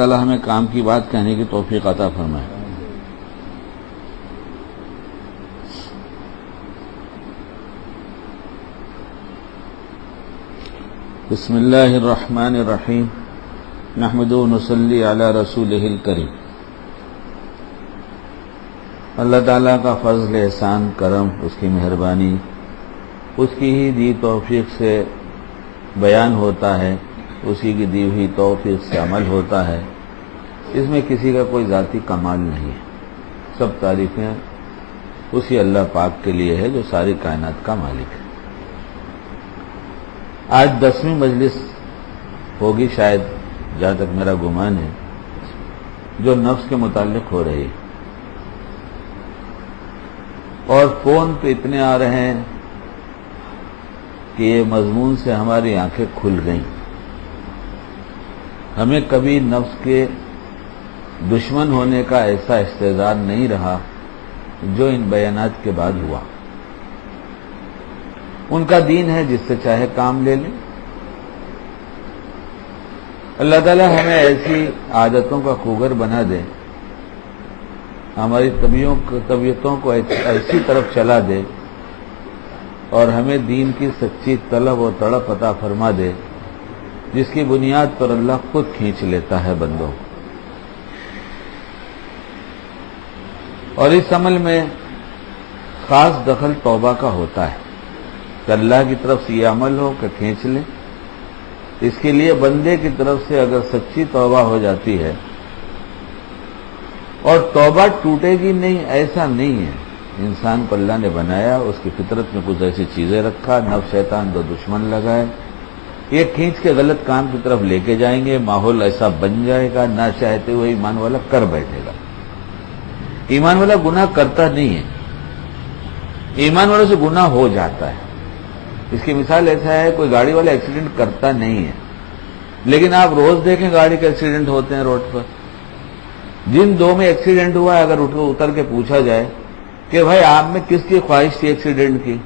تعالیٰ ہمیں کام کی بات کہنے کی توفیق عطا فرمائے۔ بسم اللہ الرحمن الرحیم، نحمدہ و نصلی علی رسولہ الکریم۔ اللہ تعالیٰ کا فضل، احسان، کرم، اس کی مہربانی، اس کی ہی دی توفیق سے بیان ہوتا ہے، اسی کی دی ہوئی توفیق سے عمل ہوتا ہے۔ اس میں کسی کا کوئی ذاتی کمال نہیں ہے، سب تعریفیں اسی اللہ پاک کے لیے ہے جو ساری کائنات کا مالک ہے۔ آج 10ویں مجلس ہوگی شاید، جہاں تک میرا گمان ہے، جو نفس کے متعلق ہو رہی ہے، اور فون پہ اتنے آ رہے ہیں کہ یہ مضمون سے ہماری آنکھیں کھل گئیں۔ ہمیں کبھی نفس کے دشمن ہونے کا ایسا استعداد نہیں رہا جو ان بیانات کے بعد ہوا۔ ان کا دین ہے، جس سے چاہے کام لے لیں۔ اللہ تعالی ہمیں ایسی عادتوں کا خوگر بنا دے، ہماری طبیعتوں کو ایسی طرف چلا دے، اور ہمیں دین کی سچی طلب و تڑپ عطا فرما دے، جس کی بنیاد پر اللہ خود کھینچ لیتا ہے بندوں کو۔ اور اس عمل میں خاص دخل توبہ کا ہوتا ہے کہ اللہ کی طرف سے یہ عمل ہو کہ کھینچ لیں۔ اس کے لیے بندے کی طرف سے اگر سچی توبہ ہو جاتی ہے، اور توبہ ٹوٹے گی نہیں، ایسا نہیں ہے۔ انسان کو اللہ نے بنایا، اس کی فطرت میں کچھ ایسی چیزیں رکھا، نفس شیطان دو دشمن لگائے، یہ کھینچ کے غلط کام کی طرف لے کے جائیں گے، ماحول ایسا بن جائے گا، نہ چاہتے ہوئے ایمان والا کر بیٹھے گا۔ ایمان والا گناہ کرتا نہیں ہے، ایمان والے سے گناہ ہو جاتا ہے۔ اس کی مثال ایسا ہے، کوئی گاڑی والا ایکسیڈنٹ کرتا نہیں ہے، لیکن آپ روز دیکھیں گاڑی کے ایکسیڈنٹ ہوتے ہیں روڈ پر۔ جن دو میں ایکسیڈنٹ ہوا ہے، اگر اتر کے پوچھا جائے کہ بھائی آپ میں کس کی خواہش تھی ایکسیڈنٹ کی،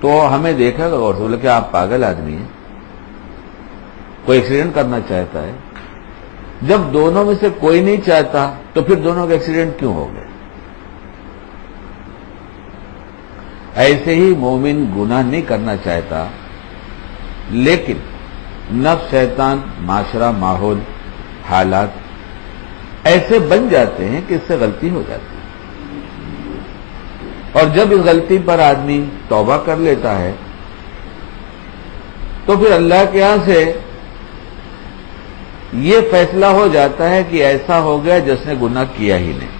تو ہمیں دیکھا گا اور بولے کہ آپ پاگل آدمی ہیں، کوئی ایکسیڈنٹ کرنا چاہتا ہے۔ جب دونوں میں سے کوئی نہیں چاہتا تو پھر دونوں کے ایکسیڈنٹ کیوں ہو گئے؟ ایسے ہی مومن گناہ نہیں کرنا چاہتا، لیکن نفس، شیطان، معاشرہ، ماحول، حالات ایسے بن جاتے ہیں کہ اس سے غلطی ہو جاتی ہے۔ اور جب اس غلطی پر آدمی توبہ کر لیتا ہے تو پھر اللہ کے یہاں سے یہ فیصلہ ہو جاتا ہے کہ ایسا ہو گیا جس نے گناہ کیا ہی نہیں،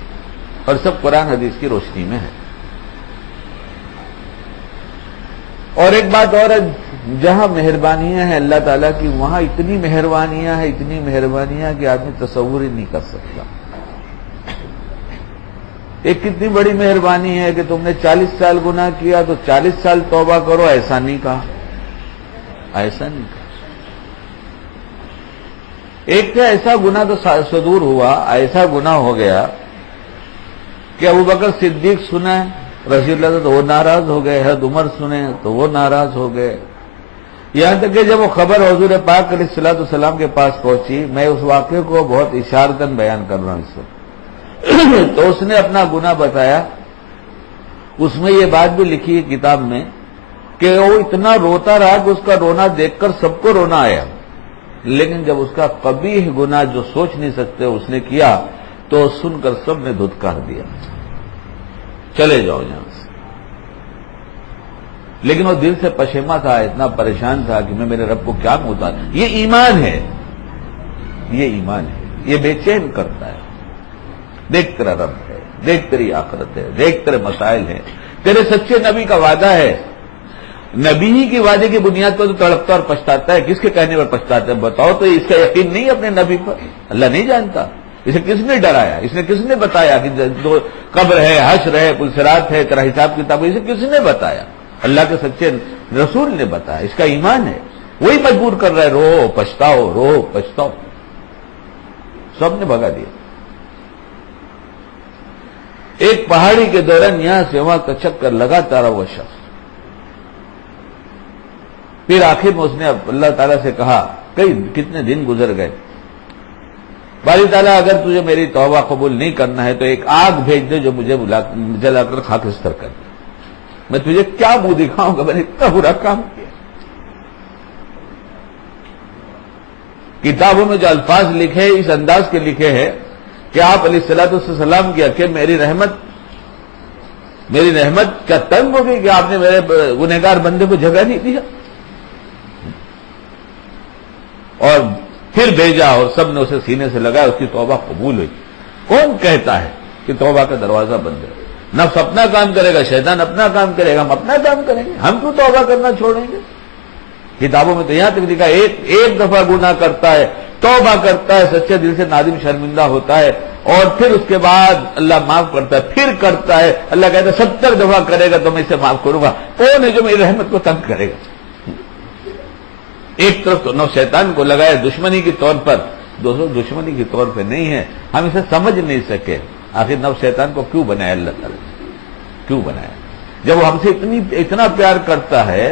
اور سب قرآن حدیث کی روشنی میں ہے۔ اور ایک بات اور ہے، جہاں مہربانیاں ہیں اللہ تعالیٰ کی، وہاں اتنی مہربانیاں ہیں، اتنی مہربانیاں کہ آدمی تصور ہی نہیں کر سکتا۔ ایک کتنی بڑی مہربانی ہے کہ تم نے 40 سال گناہ کیا تو 40 سال توبہ کرو، ایسا نہیں کہا، ایسا نہیں کہا۔ ایک تو ایسا گناہ تو صدور ہوا، ایسا گناہ ہو گیا کہ ابوبکر صدیق سنا رضی اللہ عنہ تو وہ ناراض ہو گئے، حضرت عمر سنے تو وہ ناراض ہو گئے، یہاں تک کہ جب وہ خبر حضور پاک علیہ الصلوۃ والسلام کے پاس پہنچی، میں اس واقعے کو بہت اشارتاً بیان کر رہا ہوں اس وقت، تو اس نے اپنا گناہ بتایا۔ اس میں یہ بات بھی لکھی ہے کتاب میں کہ وہ اتنا روتا رہا کہ اس کا رونا دیکھ کر سب کو رونا آیا، لیکن جب اس کا قبیح گناہ جو سوچ نہیں سکتے اس نے کیا تو سن کر سب نے دھتکار دیا، چلے جاؤ یہاں سے۔ لیکن وہ دل سے پشیماں تھا، اتنا پریشان تھا کہ میں میرے رب کو کیا بتا۔ یہ ایمان ہے، یہ ایمان ہے، یہ بے چین کرتا ہے۔ دیکھ تیرا رب ہے، دیکھ تیری آخرت ہے، دیکھ تیرے مسائل ہیں، تیرے سچے نبی کا وعدہ ہے، نبی ہی کی وعدے کی بنیاد پر تو تڑپتا اور پچھتاتا ہے۔ کس کے کہنے پر پچھتاتا ہے بتاؤ تو؟ اس کا یقین نہیں اپنے نبی پر، اللہ نہیں جانتا، اسے کس نے ڈرایا، اس نے کس نے بتایا کہ قبر ہے، حشر ہے، پلسرات ہے، تیرا حساب کتاب ہے، اسے کس نے بتایا؟ اللہ کے سچے رسول نے بتایا، اس کا ایمان ہے، وہی مجبور کر رہا ہے، رو پچھتاؤ، رو پچھتاؤ، سب نے بھگا دیا۔ ایک پہاڑی کے دوران یہاں سے وہاں کا چکر لگاتا رہا وہ شخص، پھر آخر میں اس نے اللہ تعالیٰ سے کہا، کتنے دن گزر گئے، باری تعالیٰ اگر تجھے میری توبہ قبول نہیں کرنا ہے تو ایک آگ بھیج دے جو مجھے جلا کر خاکستر کر دے. میں تجھے کیا منہ دکھاؤں گا، میں نے اتنا برا کام کیا. کتابوں میں جو الفاظ لکھے اس انداز کے لکھے ہیں کہ آپ علیہ الصلوۃ والسلام کیا کہ میری رحمت کیا تنگ ہو گئی کہ آپ نے میرے گنہگار بندے کو جگہ نہیں دیا، اور پھر بھیجا اور سب نے اسے سینے سے لگایا، اس کی توبہ قبول ہوئی. کون کہتا ہے کہ توبہ کا دروازہ بند ہے؟ نفس اپنا کام کرے گا، شیطان اپنا کام کرے گا، ہم اپنا کام کریں گے. ہم کیوں توبہ کرنا چھوڑیں گے؟ کتابوں میں تو یہاں تک لکھا ہے ایک دفعہ گناہ کرتا ہے، توبہ کرتا ہے، سچے دل سے نادم شرمندہ ہوتا ہے، اور پھر اس کے بعد اللہ معاف کرتا ہے، پھر کرتا ہے، اللہ کہتا ہے 70 دفعہ کرے گا تو میں اسے معاف کروں گا. کون ہے جو میری رحمت کو تنگ کرے گا؟ ایک طرف تو نفس شیطان کو لگائے دشمنی کے طور پر، دوستوں دشمنی کے طور پہ نہیں ہے، ہم اسے سمجھ نہیں سکے. آخر نفس شیطان کو کیوں بنایا اللہ تعالیٰ نے؟ کیوں بنایا؟ جب وہ ہم سے اتنا پیار کرتا ہے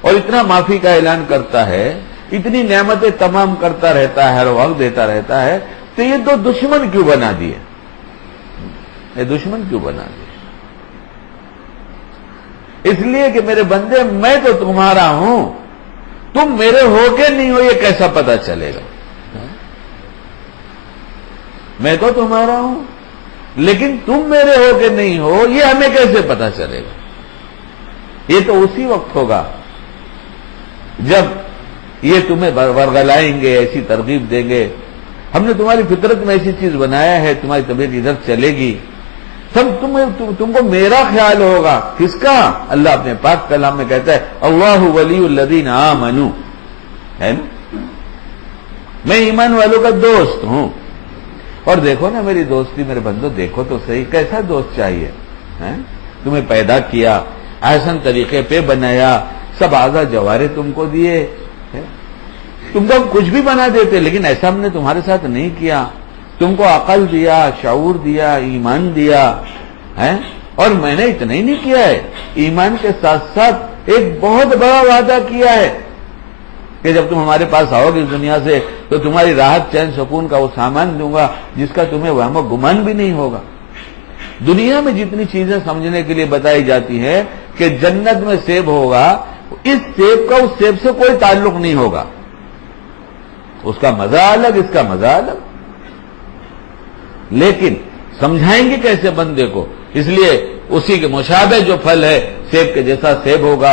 اور اتنا معافی کا اعلان کرتا ہے، اتنی نعمتیں تمام کرتا رہتا ہے، ہر وقت دیتا رہتا ہے، تو یہ دو دشمن کیوں بنا دیے؟ یہ دشمن کیوں بنا دیے؟ اس لیے کہ میرے بندے میں تو تمہارا ہوں، تم میرے ہو کے نہیں ہو یہ کیسا پتا چلے گا؟ میں تو تمہارا ہوں لیکن تم میرے ہو کے نہیں ہو یہ ہمیں کیسے پتا چلے گا؟ یہ تو اسی وقت ہوگا جب یہ تمہیں ورغلائیں گے، ایسی ترغیب دیں گے، ہم نے تمہاری فطرت میں ایسی چیز بنایا ہے، تمہاری طبیعت ادھر چلے گی، سب تم کو میرا خیال ہوگا. کس کا؟ اللہ اپنے پاک کلام میں کہتا ہے اللہ ولی الذین آمنوا، ہے نا؟ میں ایمان والوں کا دوست ہوں. اور دیکھو نا میری دوستی، میرے بندو دیکھو تو صحیح کیسا دوست چاہیے. تمہیں پیدا کیا، احسن طریقے پہ بنایا، سب اعضاء جوارے تم کو دیے، تم کو ہم کچھ بھی بنا دیتے، لیکن ایسا ہم نے تمہارے ساتھ نہیں کیا. تم کو عقل دیا، شعور دیا، ایمان دیا ہے. اور میں نے اتنا ہی نہیں کیا ہے، ایمان کے ساتھ ساتھ ایک بہت بڑا وعدہ کیا ہے کہ جب تم ہمارے پاس آؤ گے اس دنیا سے تو تمہاری راحت چین سکون کا وہ سامان دوں گا جس کا تمہیں وہم و گمان بھی نہیں ہوگا. دنیا میں جتنی چیزیں سمجھنے کے لیے بتائی جاتی ہے کہ جنت میں سیب ہوگا، اس سیب کا اس سیب سے کوئی تعلق نہیں ہوگا، اس کا مزہ الگ، اس کا مزہ الگ. لیکن سمجھائیں گے کیسے بندے کو؟ اس لیے اسی کے مشابہ جو پھل ہے، سیب کے جیسا سیب ہوگا،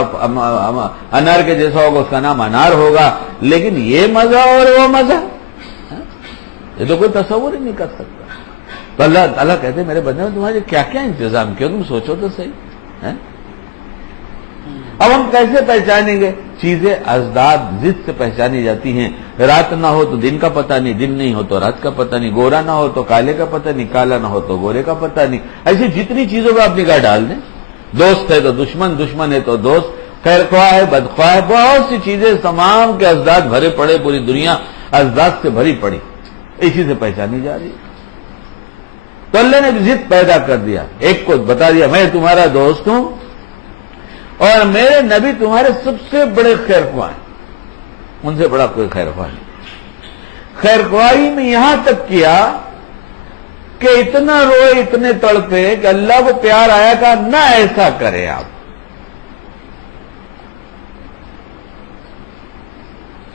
انار کے جیسا ہوگا، اس کا نام انار ہوگا. لیکن یہ مزہ اور وہ مزہ یہ تو کوئی تصور ہی نہیں کر سکتا. تو اللہ تعالیٰ کہتے ہیں میرے بندے میں تمہارے کیا کیا انتظام کیا، تم سوچو تو صحیح. اب ہم کیسے پہچانیں گے؟ چیزیں ازداد ضد سے پہچانی جاتی ہیں. رات نہ ہو تو دن کا پتہ نہیں، دن نہیں ہو تو رات کا پتہ نہیں، گورا نہ ہو تو کالے کا پتہ نہیں، کالا نہ ہو تو گورے کا پتہ نہیں. ایسی جتنی چیزوں پہ آپ نگاہ ڈال دیں، دوست ہے تو دشمن، دشمن ہے تو دوست، خیر خواہ ہے، بدخواہ ہے، بہت سی چیزیں تمام کے ازداد بھرے پڑے، پوری دنیا ازداد سے بھری پڑی، اسی سے پہچانی جا رہی ہے. تو اللہ نے ضد پیدا کر دیا، ایک کو بتا دیا میں تمہارا دوست ہوں اور میرے نبی تمہارے سب سے بڑے خیر خواہ ہیں، ان سے بڑا کوئی خیر خواہ نہیں. خیر خواہی میں یہاں تک کیا کہ اتنا روئے، اتنے تڑپے کہ اللہ کو پیار آیا کہ نہ ایسا کرے آپ.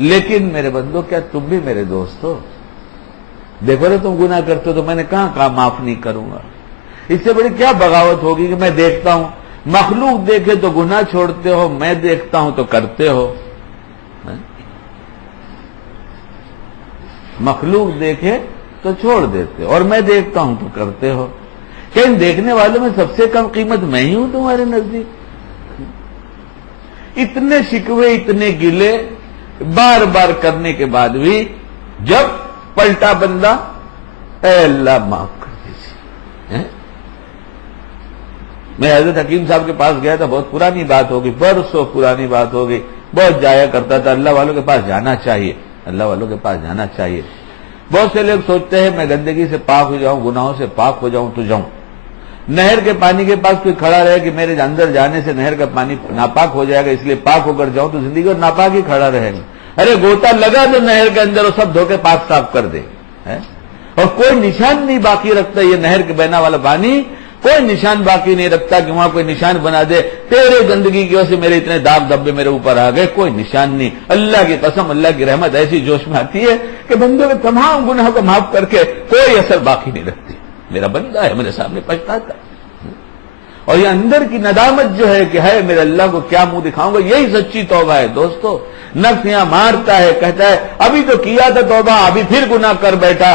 لیکن میرے بندو کیا تم بھی میرے دوست ہو؟ دیکھو نا تم گناہ کرتے ہو تو میں نے کہاں معاف نہیں کروں گا. اس سے بڑی کیا بغاوت ہوگی کہ میں دیکھتا ہوں، مخلوق دیکھے تو گناہ چھوڑتے ہو، میں دیکھتا ہوں تو کرتے ہو. مخلوق دیکھے تو چھوڑ دیتے اور میں دیکھتا ہوں تو کرتے ہو. کہ ان دیکھنے والوں میں سب سے کم قیمت میں ہی ہوں تمہارے نزدیک. اتنے شکوے، اتنے گلے بار بار کرنے کے بعد بھی جب پلٹا بندہ، اے اللہ معاف کر دیجیے. میں حضرت حکیم صاحب کے پاس گیا تھا، بہت پرانی بات ہوگی، برسوں پرانی بات ہوگی، بہت جایا کرتا تھا. اللہ والوں کے پاس جانا چاہیے، اللہ والوں کے پاس جانا چاہیے. بہت سے لوگ سوچتے ہیں میں گندگی سے پاک ہو جاؤں، گناہوں سے پاک ہو جاؤں تو جاؤں. نہر کے پانی کے پاس کوئی کھڑا رہے کہ میرے اندر جانے سے نہر کا پانی ناپاک ہو جائے گا اس لیے پاک ہو کر جاؤں تو زندگی اور ناپاک ہی کھڑا رہے گا. ارے گوتا لگا تو نہر کے اندر وہ سب دھو کے پاک صاف کر دے. اور کوئی نشان نہیں باقی رکھتا یہ نہر کے بہنا والا پانی، کوئی نشان باقی نہیں رکھتا کہ وہاں کوئی نشان بنا دے تیرے گندگی کی وجہ سے میرے اتنے داغ دھبے میرے اوپر آ گئے، کوئی نشان نہیں۔ اللہ کی قسم، اللہ کی رحمت ایسی جوش میں آتی ہے کہ بندوں کے تمام گناہوں کو معاف کر کے کوئی اثر باقی نہیں رکھتی۔ میرا بندہ ہے میرے سامنے پچھتاتا، اور یہ اندر کی ندامت جو ہے کہ ہے میرے اللہ کو کیا منہ دکھاؤں گا، یہی سچی توبہ ہے دوستو۔ نفس یہاں مارتا ہے، کہتا ہے ابھی تو کیا تھا توبہ، ابھی پھر گناہ کر بیٹھا،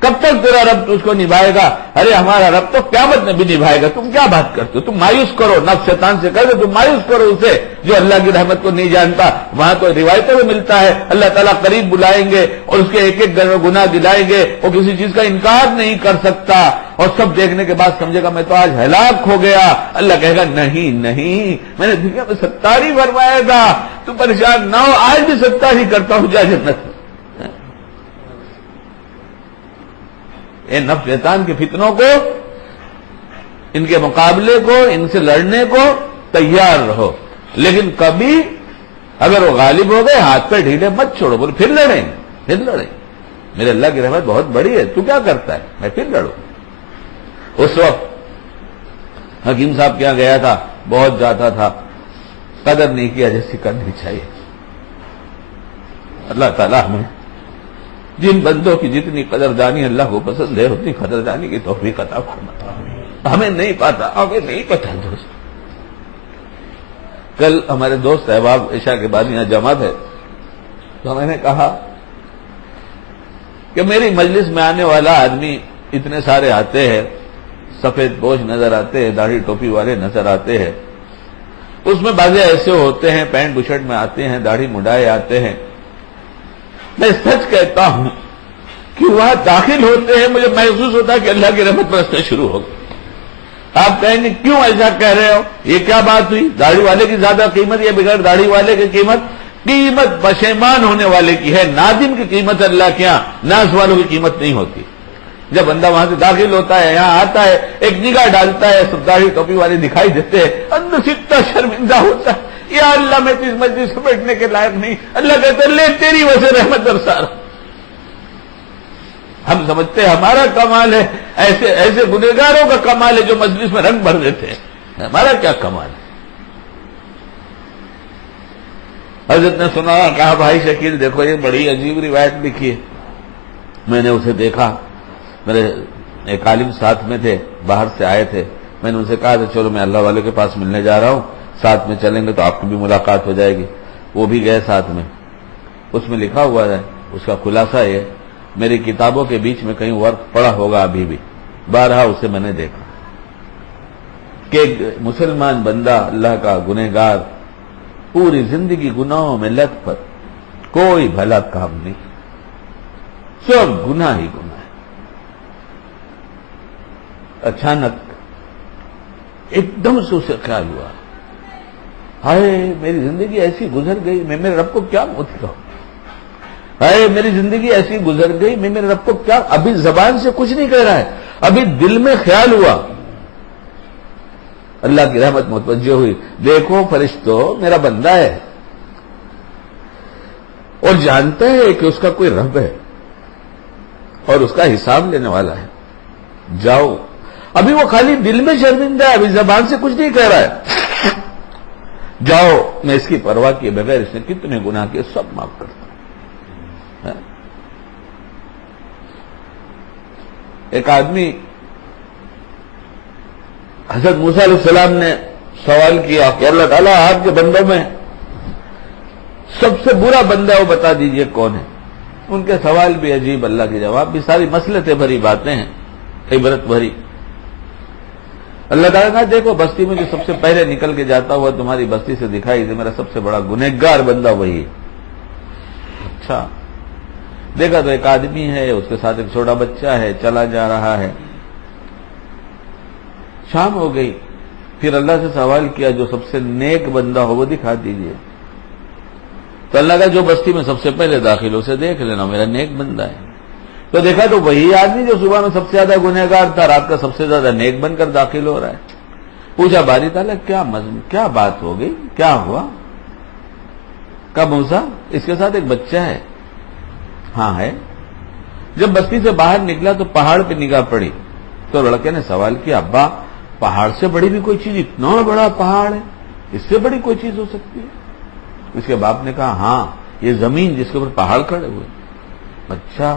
کب تک تیرا رب اس کو نبھائے گا؟ ارے ہمارا رب تو قیامت میں بھی نبھائے گا، تم کیا بات کرتے ہو؟ تم مایوس کرو، نفس شیطان سے کہہ دو تم مایوس کرو اسے جو اللہ کی رحمت کو نہیں جانتا۔ وہاں تو روایتوں میں ملتا ہے اللہ تعالیٰ قریب بلائیں گے اور اس کے ایک ایک گناہ دلائیں گے، وہ کسی چیز کا انکار نہیں کر سکتا، اور سب دیکھنے کے بعد سمجھے گا میں تو آج ہلاک ہو گیا۔ اللہ کہے گا نہیں نہیں، میں نے دنیا میں ستاری فرمایا تھا، تم پریشان نہ ہو، آج بھی ستاری کرتا ہوں، جا جنت میں۔ اے نفس شیطان کے فتنوں کو، ان کے مقابلے کو، ان سے لڑنے کو تیار رہو، لیکن کبھی اگر وہ غالب ہو گئے ہاتھ پہ ڈھیلے مت چھوڑو، بولے پھر لڑیں پھر لڑیں، میرے اللہ کی رحمت بہت بڑی ہے، تو کیا کرتا ہے، میں پھر لڑوں۔ اس وقت حکیم صاحب کیا گیا تھا، بہت جاتا تھا، قدر نہیں کیا جیسی کرنی چاہیے۔ اللہ تعالیٰ ہمیں جن بندوں کی جتنی قدردانی اللہ کو پسند ہے اتنی قدردانی کی توفیق عطا فرمائے۔ ہمیں نہیں پتا دوست۔ کل ہمارے دوست احباب عشاء کے بعد یہاں جمع تھے، تو میں نے کہا کہ میری مجلس میں آنے والا آدمی اتنے سارے آتے ہیں، سفید پوش نظر آتے ہیں، داڑھی ٹوپی والے نظر آتے ہیں، اس میں بعض ایسے ہوتے ہیں پینٹ بشرٹ میں آتے ہیں، داڑھی مڈائے آتے ہیں۔ میں سچ کہتا ہوں کہ وہاں داخل ہوتے ہیں مجھے محسوس ہوتا ہے کہ اللہ کی رحمت برسنا شروع ہو گئی۔ آپ کہیں گے کیوں ایسا کہہ رہے ہو، یہ کیا بات ہوئی؟ داڑھی والے کی زیادہ قیمت یا بغیر داڑھی والے کی قیمت پشیمان ہونے والے کی ہے، نادم کی قیمت اللہ کے یہاں ناز والوں کی قیمت نہیں ہوتی۔ جب بندہ وہاں سے داخل ہوتا ہے، یہاں آتا ہے، ایک نگاہ ڈالتا ہے، سب داڑھی ٹوپی والے دکھائی دیتے ہیں، اندر سے اتنا شرمندہ ہوتا ہے، یا اللہ میں تو اس مجلس سے بیٹھنے کے لائق نہیں۔ اللہ کہتے لے تیری وجہ سے رحمت برسا رہا۔ ہم سمجھتے ہیں ہمارا کمال ہے، ایسے گنہگاروں کا کمال ہے جو مجلس میں رنگ بھر دیتے ہیں، ہمارا کیا کمال ہے؟ حضرت نے سنا، کہا بھائی شکیل دیکھو یہ بڑی عجیب روایت لکھی ہے۔ میں نے اسے دیکھا، میرے ایک عالم ساتھ میں تھے، باہر سے آئے تھے، میں نے ان سے کہا تھا چلو میں اللہ والے کے پاس ملنے جا رہا ہوں، ساتھ میں چلیں گے تو آپ کی بھی ملاقات ہو جائے گی۔ وہ بھی گئے ساتھ میں۔ اس میں لکھا ہوا ہے، اس کا خلاصہ یہ، میری کتابوں کے بیچ میں کہیں ورق پڑا ہوگا ابھی بھی، بارہا اسے میں نے دیکھا کہ ایک مسلمان بندہ اللہ کا گنہگار پوری زندگی گناہوں میں لت پت، کوئی بھلا کام نہیں، سب گناہ ہی گناہ ہے۔ اچانک ایک دم سے اسے خیال ہوا، ہائے میری زندگی ایسی گزر گئی، میں میرے رب کو کیا منہ دکھاؤں؟ ہائے میری زندگی ایسی گزر گئی، میں میرے رب کو کیا، ابھی زبان سے کچھ نہیں کہہ رہا ہے، ابھی دل میں خیال ہوا۔ اللہ کی رحمت متوجہ ہوئی، دیکھو فرشتوں میرا بندہ ہے اور جانتا ہے کہ اس کا کوئی رب ہے اور اس کا حساب لینے والا ہے، جاؤ۔ ابھی وہ خالی دل میں شرمندہ ہے، ابھی زبان سے کچھ نہیں کہہ رہا ہے، جاؤ میں اس کی پرواہ کیے بغیر اس نے کتنے گناہ کیے سب معاف کرتا ہوں۔ ایک آدمی حضرت موسیٰ علیہ السلام نے سوال کیا کہ اللہ تعالیٰ آپ کے بندوں میں سب سے برا بندہ وہ بتا دیجئے کون ہے؟ ان کے سوال بھی عجیب، اللہ کے جواب بھی، ساری مصلحتیں بھری باتیں ہیں، عبرت بھری۔ اللہ تعالیٰ نے دیکھو بستی میں جو سب سے پہلے نکل کے جاتا ہوا تمہاری بستی سے دکھائی دے، میرا سب سے بڑا گنہگار بندہ وہی ہے۔ اچھا، دیکھا تو ایک آدمی ہے، اس کے ساتھ ایک چھوٹا بچہ ہے، چلا جا رہا ہے۔ شام ہو گئی، پھر اللہ سے سوال کیا جو سب سے نیک بندہ ہو وہ دکھا دیجئے۔ تو اللہ کا جو بستی میں سب سے پہلے داخل ہو اسے دیکھ لینا، میرا نیک بندہ ہے۔ تو دیکھا تو وہی آدمی جو صبح میں سب سے زیادہ گنہگار تھا، رات کا سب سے زیادہ نیک بن کر داخل ہو رہا ہے۔ پوچھا باری تعالیٰ کیا بات ہو گئی، کیا ہوا؟ کہا موسیٰ اس کے ساتھ ایک بچہ ہے۔ ہاں ہے۔ جب بستی سے باہر نکلا تو پہاڑ پہ نگاہ پڑی تو لڑکے نے سوال کیا، ابا پہاڑ سے بڑی بھی کوئی چیز، اتنا بڑا پہاڑ ہے، اس سے بڑی کوئی چیز ہو سکتی ہے؟ اس کے باپ نے کہا ہاں، یہ زمین جس کے اوپر پہاڑ کھڑے ہوئے۔ اچھا،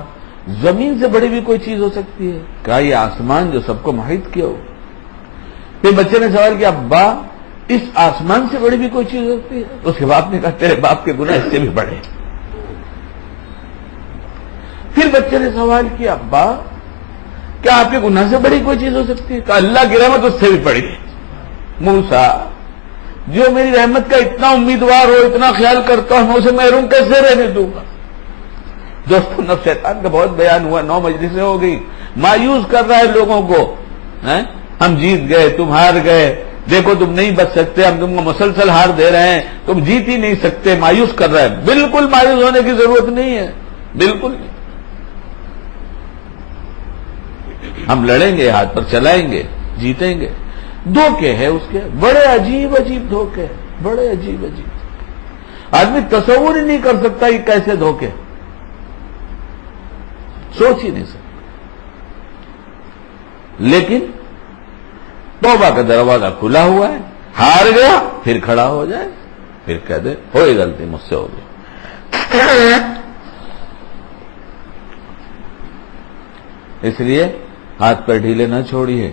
زمین سے بڑی بھی کوئی چیز ہو سکتی ہے؟ کہا یہ آسمان جو سب کو محیط کیا ہو۔ پھر بچے نے سوال کیا، ابا اس آسمان سے بڑی بھی کوئی چیز ہوتی ہے؟ اس کے باپ نے کہا تیرے باپ کے گناہ اس سے بھی بڑے۔ پھر بچے نے سوال کیا، ابا کیا آپ کے گناہ سے بڑی کوئی چیز ہو سکتی ہے؟ کہا اللہ کی رحمت اس سے بھی بڑی ہے۔ موسیٰ، جو میری رحمت کا اتنا امیدوار ہو، اتنا خیال کرتا ہوں، اسے محروم کیسے رہنے دوں گا؟ دوستو، نفس شیطان کا بہت بیان ہوا، 9 مجلسیں ہو گئی، مایوس کر رہا ہے لوگوں کو، ہم جیت گئے، تم ہار گئے، دیکھو تم نہیں بچ سکتے، ہم تم کو مسلسل ہار دے رہے ہیں، تم جیت ہی نہیں سکتے، مایوس کر رہا ہے۔ بالکل مایوس ہونے کی ضرورت نہیں ہے، بالکل نہیں۔ ہم لڑیں گے، ہاتھ پر چلائیں گے، جیتیں گے۔ دھوکے ہیں اس کے، بڑے عجیب عجیب دھوکے، بڑے عجیب عجیب، آدمی تصور ہی نہیں کر سکتا یہ کیسے دھوکے، سوچ ہی نہیں سکتا۔ لیکن توبہ کا دروازہ کھلا ہوا ہے، ہار گیا پھر کھڑا ہو جائے، پھر کہہ دے ہوئی غلطی مجھ سے ہو گئی۔ اس لیے ہاتھ پیر ڈھیلے نہ چھوڑیے۔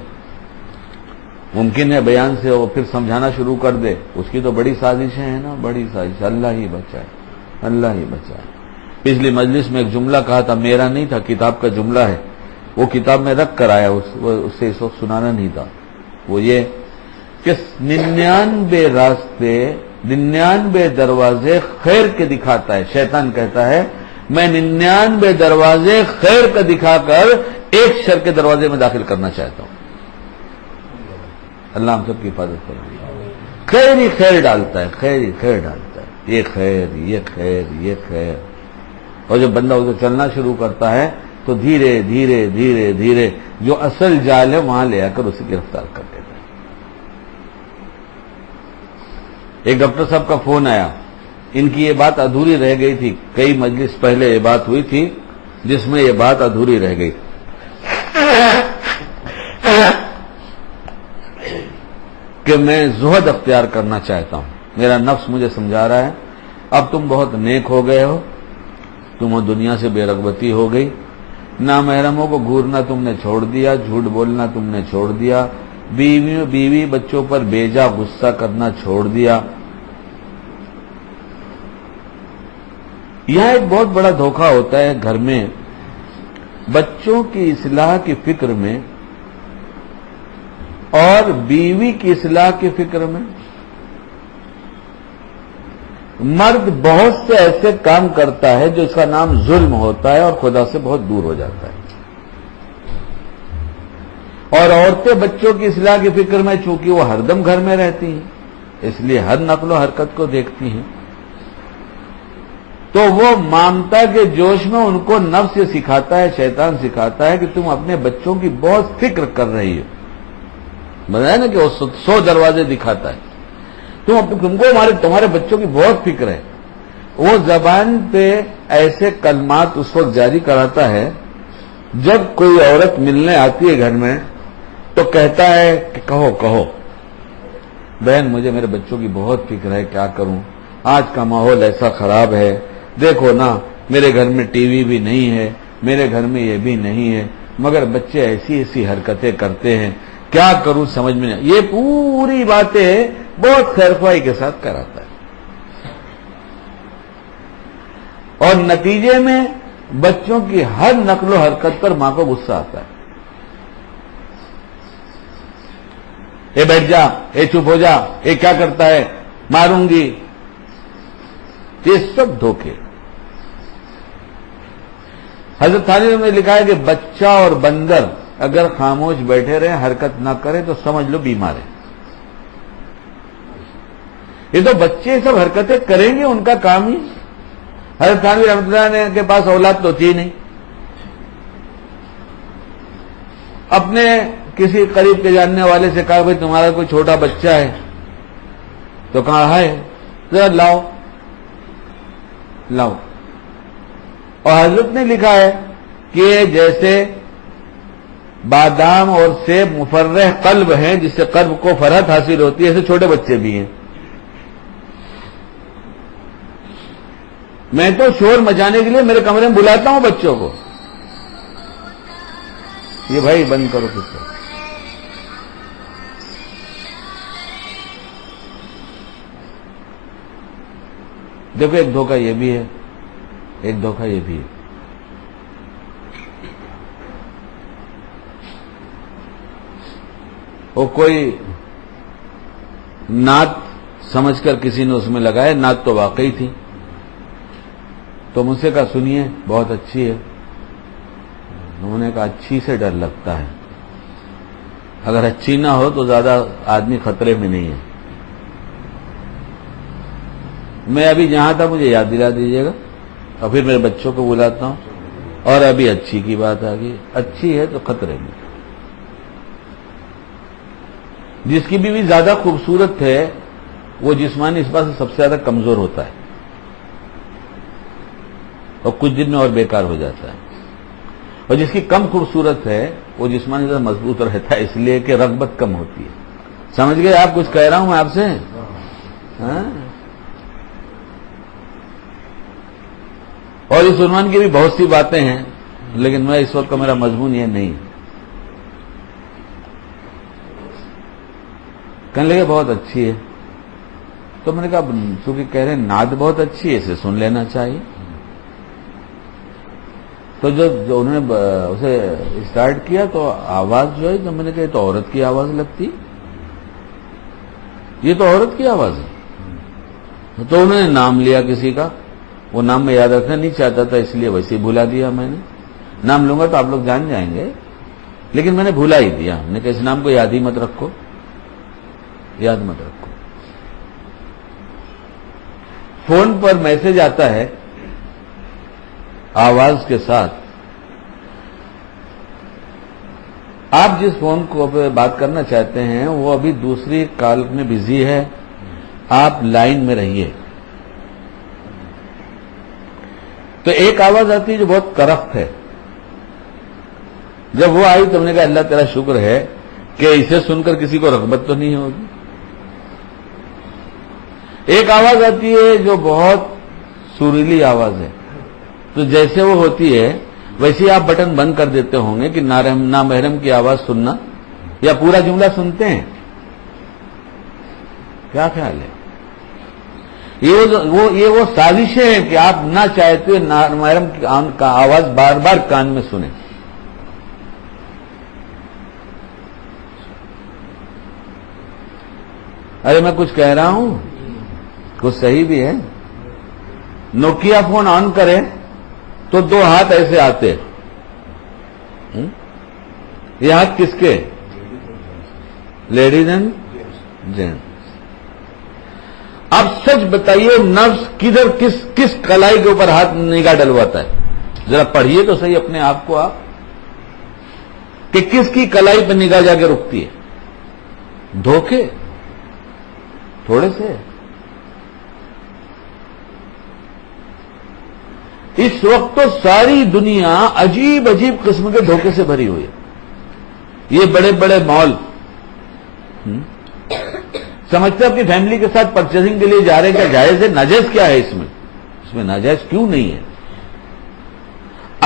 ممکن ہے بیان سے وہ پھر سمجھانا شروع کر دے، اس کی تو بڑی سازشیں ہیں نا، بڑی سازش، اللہ ہی بچائے، اللہ ہی بچائے۔ پچھلی مجلس میں ایک جملہ کہا تھا، میرا نہیں تھا، کتاب کا جملہ ہے، وہ کتاب میں رکھ کر آیا، اس سے اس وقت سنانا نہیں تھا۔ وہ یہ کہ 99 راستے، 99 دروازے خیر کے دکھاتا ہے، شیطان کہتا ہے میں 99 دروازے خیر کا دکھا کر ایک شر کے دروازے میں داخل کرنا چاہتا ہوں۔ اللہ ہم سب کی حفاظت کرے۔ خیر ہی خیر ڈالتا ہے، خیر ہی خیر ڈالتا ہے، یہ خیر، یہ خیر، یہ خیر۔ اور جب بندہ اسے چلنا شروع کرتا ہے تو دھیرے دھیرے دھیرے دھیرے جو اصل جال ہے وہاں لے آ کر اسے گرفتار کر دیتا ہے۔ ایک ڈاکٹر صاحب کا فون آیا، ان کی یہ بات ادھوری رہ گئی تھی، کئی مجلس پہلے یہ بات ہوئی تھی جس میں یہ بات ادھوری رہ گئی کہ میں زہد اختیار کرنا چاہتا ہوں، میرا نفس مجھے سمجھا رہا ہے اب تم بہت نیک ہو گئے ہو، تمہیں دنیا سے بے رغبتی ہو گئی، نامحرموں کو گھورنا تم نے چھوڑ دیا، جھوٹ بولنا تم نے چھوڑ دیا، بیوی بچوں پر بیجا غصہ کرنا چھوڑ دیا۔ یہاں ایک بہت بڑا دھوکہ ہوتا ہے گھر میں، بچوں کی اصلاح کی فکر میں اور بیوی کی اصلاح کی فکر میں مرد بہت سے ایسے کام کرتا ہے جو اس کا نام ظلم ہوتا ہے اور خدا سے بہت دور ہو جاتا ہے، اور عورتیں بچوں کی اصلاح کی فکر میں چونکہ وہ ہر دم گھر میں رہتی ہیں اس لیے ہر نقل و حرکت کو دیکھتی ہیں، تو وہ مامتا کے جوش میں ان کو نفس یہ سکھاتا ہے، شیطان سکھاتا ہے کہ تم اپنے بچوں کی بہت فکر کر رہی ہو، بتایا نا کہ وہ 100 دروازے دکھاتا ہے، تم کو تمہارے بچوں کی بہت فکر ہے۔ وہ زبان پہ ایسے کلمات اس وقت جاری کراتا ہے جب کوئی عورت ملنے آتی ہے گھر میں تو کہتا ہے کہ کہو بہن مجھے میرے بچوں کی بہت فکر ہے، کیا کروں، آج کا ماحول ایسا خراب ہے، دیکھو نا میرے گھر میں ٹی وی بھی نہیں ہے، میرے گھر میں یہ بھی نہیں ہے، مگر بچے ایسی ایسی حرکتیں کرتے ہیں، کیا کروں سمجھ میں نہیں۔ یہ پوری باتیں بہت خیرخواہی کے ساتھ کراتا ہے، اور نتیجے میں بچوں کی ہر نقل و حرکت پر ماں کو غصہ آتا ہے، اے بیٹھ جا، اے چپ ہو جا، اے کیا کرتا ہے، ماروں گی۔ یہ سب دھوکے۔ حضرت تھانوی نے لکھا ہے کہ بچہ اور بندر اگر خاموش بیٹھے رہے حرکت نہ کرے تو سمجھ لو بیمار ہے۔ یہ تو بچے سب حرکتیں کریں گے، ان کا کام ہی۔ حضرت تھانوی رحمۃ اللہ نے کے پاس اولاد تو تھی نہیں، اپنے کسی قریب کے جاننے والے سے کہا بھائی تمہارا کوئی چھوٹا بچہ ہے، تو کہا ہے ذرا لاؤ۔ اور حضرت نے لکھا ہے کہ جیسے بادام اور سیب مفرح قلب ہیں جس سے قلب کو فرحت حاصل ہوتی ہے، ایسے چھوٹے بچے بھی ہیں. میں تو شور مچانے کے لیے میرے کمرے میں بلاتا ہوں بچوں کو، یہ بھائی بند کرو کس طرح. دیکھو ایک دھوکہ یہ بھی ہے، ایک دھوکہ یہ بھی ہے. وہ کوئی نعت سمجھ کر کسی نے اس میں لگایا، نعت تو واقعی تھی، تو مجھ سے کہا سنیے بہت اچھی ہے. انہوں نے کہا اچھی سے ڈر لگتا ہے، اگر اچھی نہ ہو تو زیادہ آدمی خطرے میں نہیں ہے. میں ابھی جہاں تھا مجھے یاد دلا دیجیے گا، اور پھر میرے بچوں کو بلاتا ہوں. اور ابھی اچھی کی بات آ گئی، اچھی ہے تو خطرے میں. جس کی بیوی زیادہ خوبصورت ہے وہ جسمانی اس بات سے سب سے زیادہ کمزور ہوتا ہے اور کچھ دن میں اور بیکار ہو جاتا ہے. اور جس کی کم خوبصورت ہے وہ جسمانی زیادہ مضبوط رہتا ہے، اس لیے کہ رغبت کم ہوتی ہے. سمجھ گئے آپ کچھ کہہ رہا ہوں میں آپ سے؟ ہاں. اور اس عنوان کی بھی بہت سی باتیں ہیں، لیکن میں اس وقت کا میرا مضمون یہ نہیں. کہنے لگے بہت اچھی ہے، تو میں نے کہا چونکہ کہہ رہے ہیں نعت بہت اچھی ہے اسے سن لینا چاہیے. تو جو انہوں نے اسے اسٹارٹ کیا تو آواز جو ہے، تو میں نے کہا یہ تو عورت کی آواز لگتی، یہ تو عورت کی آواز ہے. تو انہوں نے نام لیا کسی کا، وہ نام میں یاد رکھنا نہیں چاہتا تھا اس لیے ویسے ہی بھلا دیا. میں نے نام لوں گا تو آپ لوگ جان جائیں گے، لیکن میں نے بھلا ہی دیا. میں نے کہا اس نام کو یاد ہی مت رکھو، یاد مت رکھو. فون پر میسج آتا ہے آواز کے ساتھ، آپ جس فون کو پہ بات کرنا چاہتے ہیں وہ ابھی دوسری کال میں بزی ہے، آپ لائن میں رہیے. تو ایک آواز آتی ہے جو بہت کرخت ہے. جب وہ آئی تو ہم نے کہا اللہ تیرا شکر ہے کہ اسے سن کر کسی کو رغبت تو نہیں ہوگی. ایک آواز آتی ہے جو بہت سریلی آواز ہے، تو جیسے وہ ہوتی ہے ویسے آپ بٹن بند کر دیتے ہوں گے کہ نامحرم کی آواز سننا، یا پورا جملہ سنتے ہیں. کیا خیال ہے؟ یہ وہ سازشیں ہیں کہ آپ نہ چاہتے ہوئے نامحرم کا آواز بار بار کان میں سنیں. ارے میں کچھ کہہ رہا ہوں، کچھ صحیح بھی ہے. نوکیا فون آن کریں تو دو ہاتھ ایسے آتے. یہ ہاتھ کس کے؟ Ladies and gents. اب سچ بتائیے نفس کدھر کس کلائی کے اوپر ہاتھ نگاہ ڈلواتا ہے؟ ذرا پڑھیے تو صحیح اپنے آپ کو آپ، کہ کس کی کلائی پہ نگاہ جا کے رکتی ہے. دھوکے تھوڑے سے. اس وقت تو ساری دنیا عجیب عجیب قسم کے دھوکے سے بھری ہوئی ہے. یہ بڑے بڑے مال سمجھتے اپنی فیملی کے ساتھ پرچیزنگ کے لیے جا رہے ہیں، کیا جائز ہے؟ ناجائز کیا ہے اس میں ناجائز کیوں نہیں ہے؟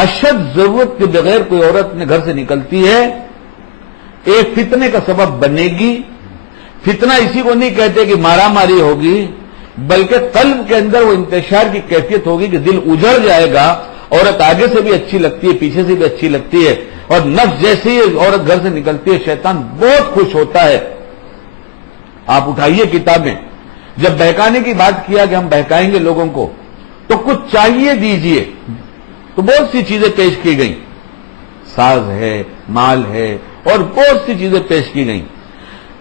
اشد ضرورت کے بغیر کوئی عورت اپنے گھر سے نکلتی ہے، ایک فتنے کا سبب بنے گی. فتنہ اسی کو نہیں کہتے کہ مارا ماری ہوگی، بلکہ قلب کے اندر وہ انتشار کی کیفیت ہوگی کہ دل اجڑ جائے گا. عورت آگے سے بھی اچھی لگتی ہے، پیچھے سے بھی اچھی لگتی ہے، اور نفس جیسے ہی عورت گھر سے نکلتی ہے شیطان بہت خوش ہوتا ہے. آپ اٹھائیے کتابیں، جب بہکانے کی بات کیا کہ ہم بہکائیں گے لوگوں کو تو کچھ چاہیے دیجئے، تو بہت سی چیزیں پیش کی گئیں. ساز ہے، مال ہے، اور بہت سی چیزیں پیش کی گئیں.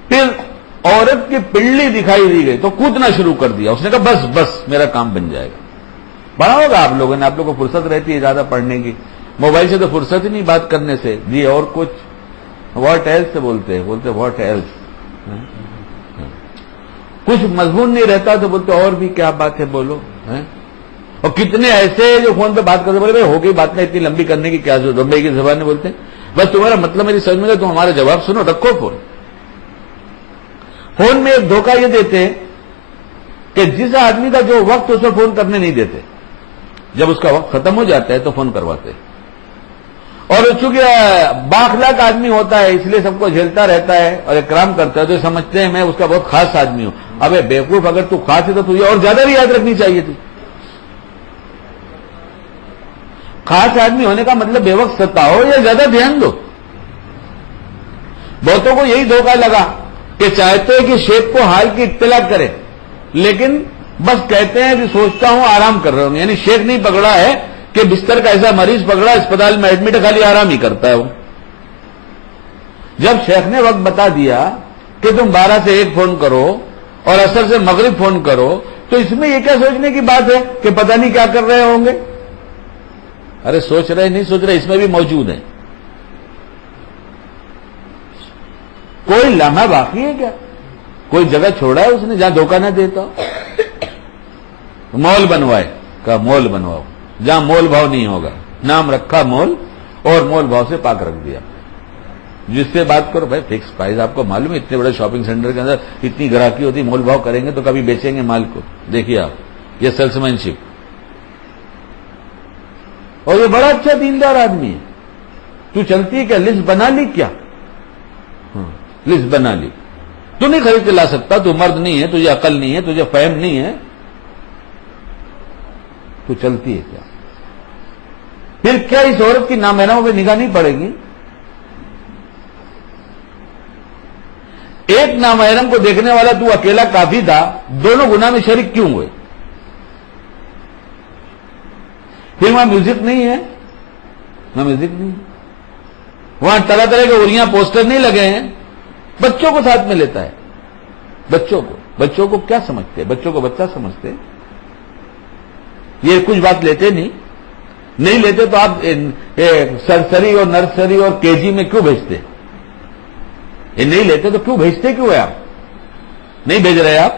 پھر عورت کی پنڈلی دکھائی دی گئی تو کودنا شروع کر دیا. اس نے کہا بس بس میرا کام بن جائے گا. پڑھا ہوگا آپ لوگوں نے، آپ لوگوں کو فرصت رہتی ہے زیادہ پڑھنے کی. موبائل سے تو فرصت ہی نہیں بات کرنے سے. جی اور کچھ واٹ ایلس سے بولتے واٹ ایلس. کچھ مضمون نہیں رہتا تو بولتے اور بھی کیا بات ہے بولو. اور کتنے ایسے جو فون پہ بات کرتے بولے بھائی ہو گئی بات میں اتنی لمبی کرنے کی کیا ضرورت، بمبئی کی زبان میں بولتے ہیں بس تمہارا مطلب میری سمجھ میں تم ہمارا جواب سنو، رکھو فون۔ فون میں ایک دھوکہ یہ دیتے ہیں کہ جس آدمی کا جو وقت اس کو فون کرنے نہیں دیتے، جب اس کا وقت ختم ہو جاتا ہے تو فون کرواتے ہیں، اور چونکہ بااخلاق آدمی ہوتا ہے اس لیے سب کو جھیلتا رہتا ہے اور اکرام کرتا ہے، تو سمجھتے ہیں میں اس کا بہت خاص آدمی ہوں۔ ابے بیوقوف، اگر تو خاص ہے تو تجھے اور زیادہ بھی یاد رکھنی چاہیے تھی۔ خاص آدمی ہونے کا مطلب بے وقت ستاؤ یا زیادہ دھیان دو۔ بہتوں کو یہی دھوکہ لگا کہ چاہتے ہیں کہ شیخ کو حال کی اطلاع کرے، لیکن بس کہتے ہیں کہ سوچتا ہوں آرام کر رہا ہوں، یعنی شیخ نہیں پکڑا ہے کہ بستر کا ایسا مریض پکڑا اسپتال میں ایڈمٹ ہے، خالی آرام ہی کرتا ہے وہ۔ جب شیخ نے وقت بتا دیا کہ تم 12 سے 1 فون کرو اور عصر سے مغرب فون کرو، تو اس میں یہ کیا سوچنے کی بات ہے کہ پتہ نہیں کیا کر رہے ہوں گے؟ ارے سوچ رہے نہیں سوچ رہے، اس میں بھی موجود ہے۔ کوئی لمحہ باقی ہے کیا؟ کوئی جگہ چھوڑا ہے اس نے جہاں دھوکہ نہ دیتا ہو؟ مول بنوائے، کہا مول بنواؤ، جہاں مول بھاؤ نہیں ہوگا، نام رکھا مول، اور مول بھاؤ سے پاک رکھ دیا۔ جس سے بات کرو بھائی فکس پرائز، آپ کو معلوم ہے اتنے بڑے شاپنگ سینٹر کے اندر اتنی گراہکی ہوتی، مول بھاؤ کریں گے تو کبھی بیچیں گے مال کو؟ دیکھیے آپ، یہ سیلس مین شپ، اور یہ بڑا اچھا دیندار آدمی ہے۔ تو چلتی ہے کیا؟ لسٹ بنا لی کیا؟ لسٹ بنا لی، تو نہیں خرید کے لا سکتا، تو مرد نہیں ہے، تجھے عقل نہیں ہے، تجھے فہم نہیں ہے، تو چلتی ہے کیا؟ پھر کیا اس عورت کی نامحرموں پہ نگاہ نہیں پڑے گی؟ ایک نامحرم کو دیکھنے والا تو اکیلا کافی تھا، دونوں گناہ میں شریک کیوں ہوئے؟ پھر وہاں میوزک نہیں ہے، وہاں میوزک نہیں ہے، وہاں طرح طرح کے اریاں پوسٹر نہیں لگے ہیں، بچوں کو ساتھ میں لیتا ہے۔ بچوں کو کیا سمجھتے؟ بچوں کو بچہ سمجھتے؟ یہ کچھ بات لیتے نہیں لیتے تو آپ سرسری اور نرسری اور کے جی میں کیوں بھیجتے؟ یہ نہیں لیتے تو کیوں بھیجتے کیوں ہے؟ آپ نہیں بھیج رہے، آپ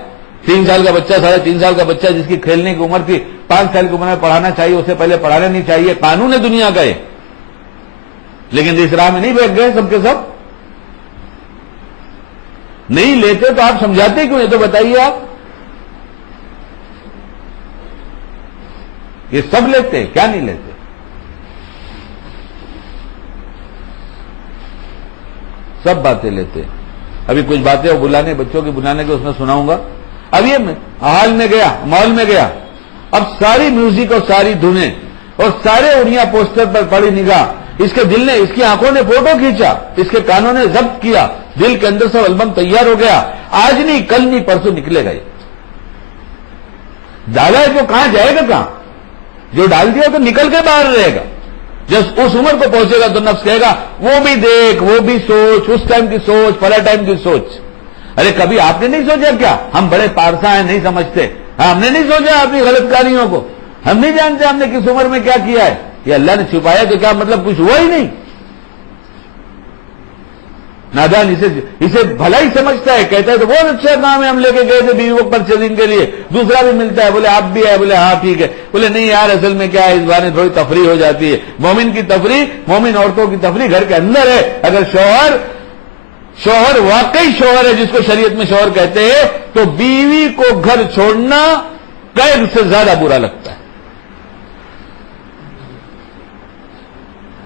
3 سال کا بچہ 3.5 سال کا بچہ جس کی کھیلنے کی عمر تھی 5 سال کی عمر میں پڑھانا چاہیے، اسے پہلے پڑھانا نہیں چاہیے، قانون ہے دنیا کا یہ، لیکن اس راہ میں نہیں بیٹھ گئے سب کے سب؟ نہیں لیتے تو آپ سمجھاتے کیوں؟ یہ تو بتائیے آپ۔ یہ سب لیتے کیا نہیں لیتے؟ سب باتیں لیتے۔ ابھی کچھ باتیں وہ بلانے بچوں کی بلانے کے اس میں سناؤں گا۔ اب یہ ہال میں گیا، مال میں گیا، اب ساری میوزک اور ساری دھنیں اور سارے اڑیاں پوسٹر پر پڑی نگاہ، اس کے دل نے، اس کی آنکھوں نے فوٹو کھینچا، اس کے کانوں نے ضبط کیا، دل کے اندر سے البم تیار ہو گیا، آج نہیں کل نہیں پرسوں نکلے گا۔ ڈالا ہے جو کہاں جائے گا؟ کہاں جو ڈال دیا تو نکل کے باہر رہے گا۔ جب اس عمر کو پہنچے گا تو نفس کہے گا وہ بھی دیکھ، وہ بھی سوچ، اس ٹائم کی سوچ، فلاں ٹائم کی سوچ۔ ارے کبھی آپ نے نہیں سوچا کیا؟ ہم بڑے پارسا ہیں، نہیں سمجھتے، ہم نے نہیں سوچا اپنی غلط کاریوں کو، ہم نہیں جانتے ہم نے کس عمر میں کیا کیا ہے۔ یہ اللہ نے چھپایا تو کیا مطلب کچھ ہوا ہی نہیں؟ نادان اسے بھلا ہی سمجھتا ہے، کہتا ہے تو بہت اچھا کام ہے، ہم لے کے گئے تھے بیوی کو پرچیزنگ کے لیے، دوسرا بھی ملتا ہے، بولے آپ بھی ہے، بولے ہاں ٹھیک ہے، بولے نہیں یار اصل میں کیا ہے، اس بارے تھوڑی تفریح ہو جاتی ہے۔ مومن کی تفریح، مومن عورتوں کی تفریح گھر کے اندر ہے۔ اگر شوہر واقعی شوہر ہے جس کو شریعت میں شوہر کہتے ہیں، تو بیوی کو گھر چھوڑنا قید سے زیادہ برا لگتا ہے۔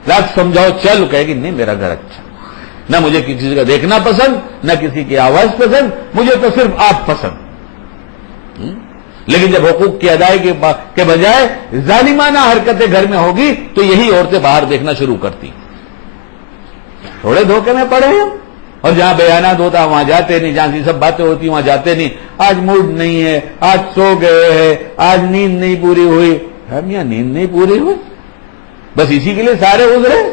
رات سمجھاؤ چل، کہے گی نہیں میرا گھر اچھا، نہ مجھے کسی کا دیکھنا پسند، نہ کسی کی آواز پسند، مجھے تو صرف آپ پسند۔ لیکن جب حقوق کی ادائیگی کے بجائے ظالمانہ حرکتیں گھر میں ہوگی تو یہی عورتیں باہر دیکھنا شروع کرتی۔ تھوڑے دھوکے میں پڑے ہم، اور جہاں بیانات ہوتا وہاں جاتے نہیں، جہاں یہ سب باتیں ہوتی وہاں جاتے نہیں۔ آج موڈ نہیں ہے، آج سو گئے ہیں، آج نیند نہیں پوری ہوئی۔ ہم یہاں نیند نہیں پوری ہوئی، بس اسی کے لیے سارے عذر ہیں،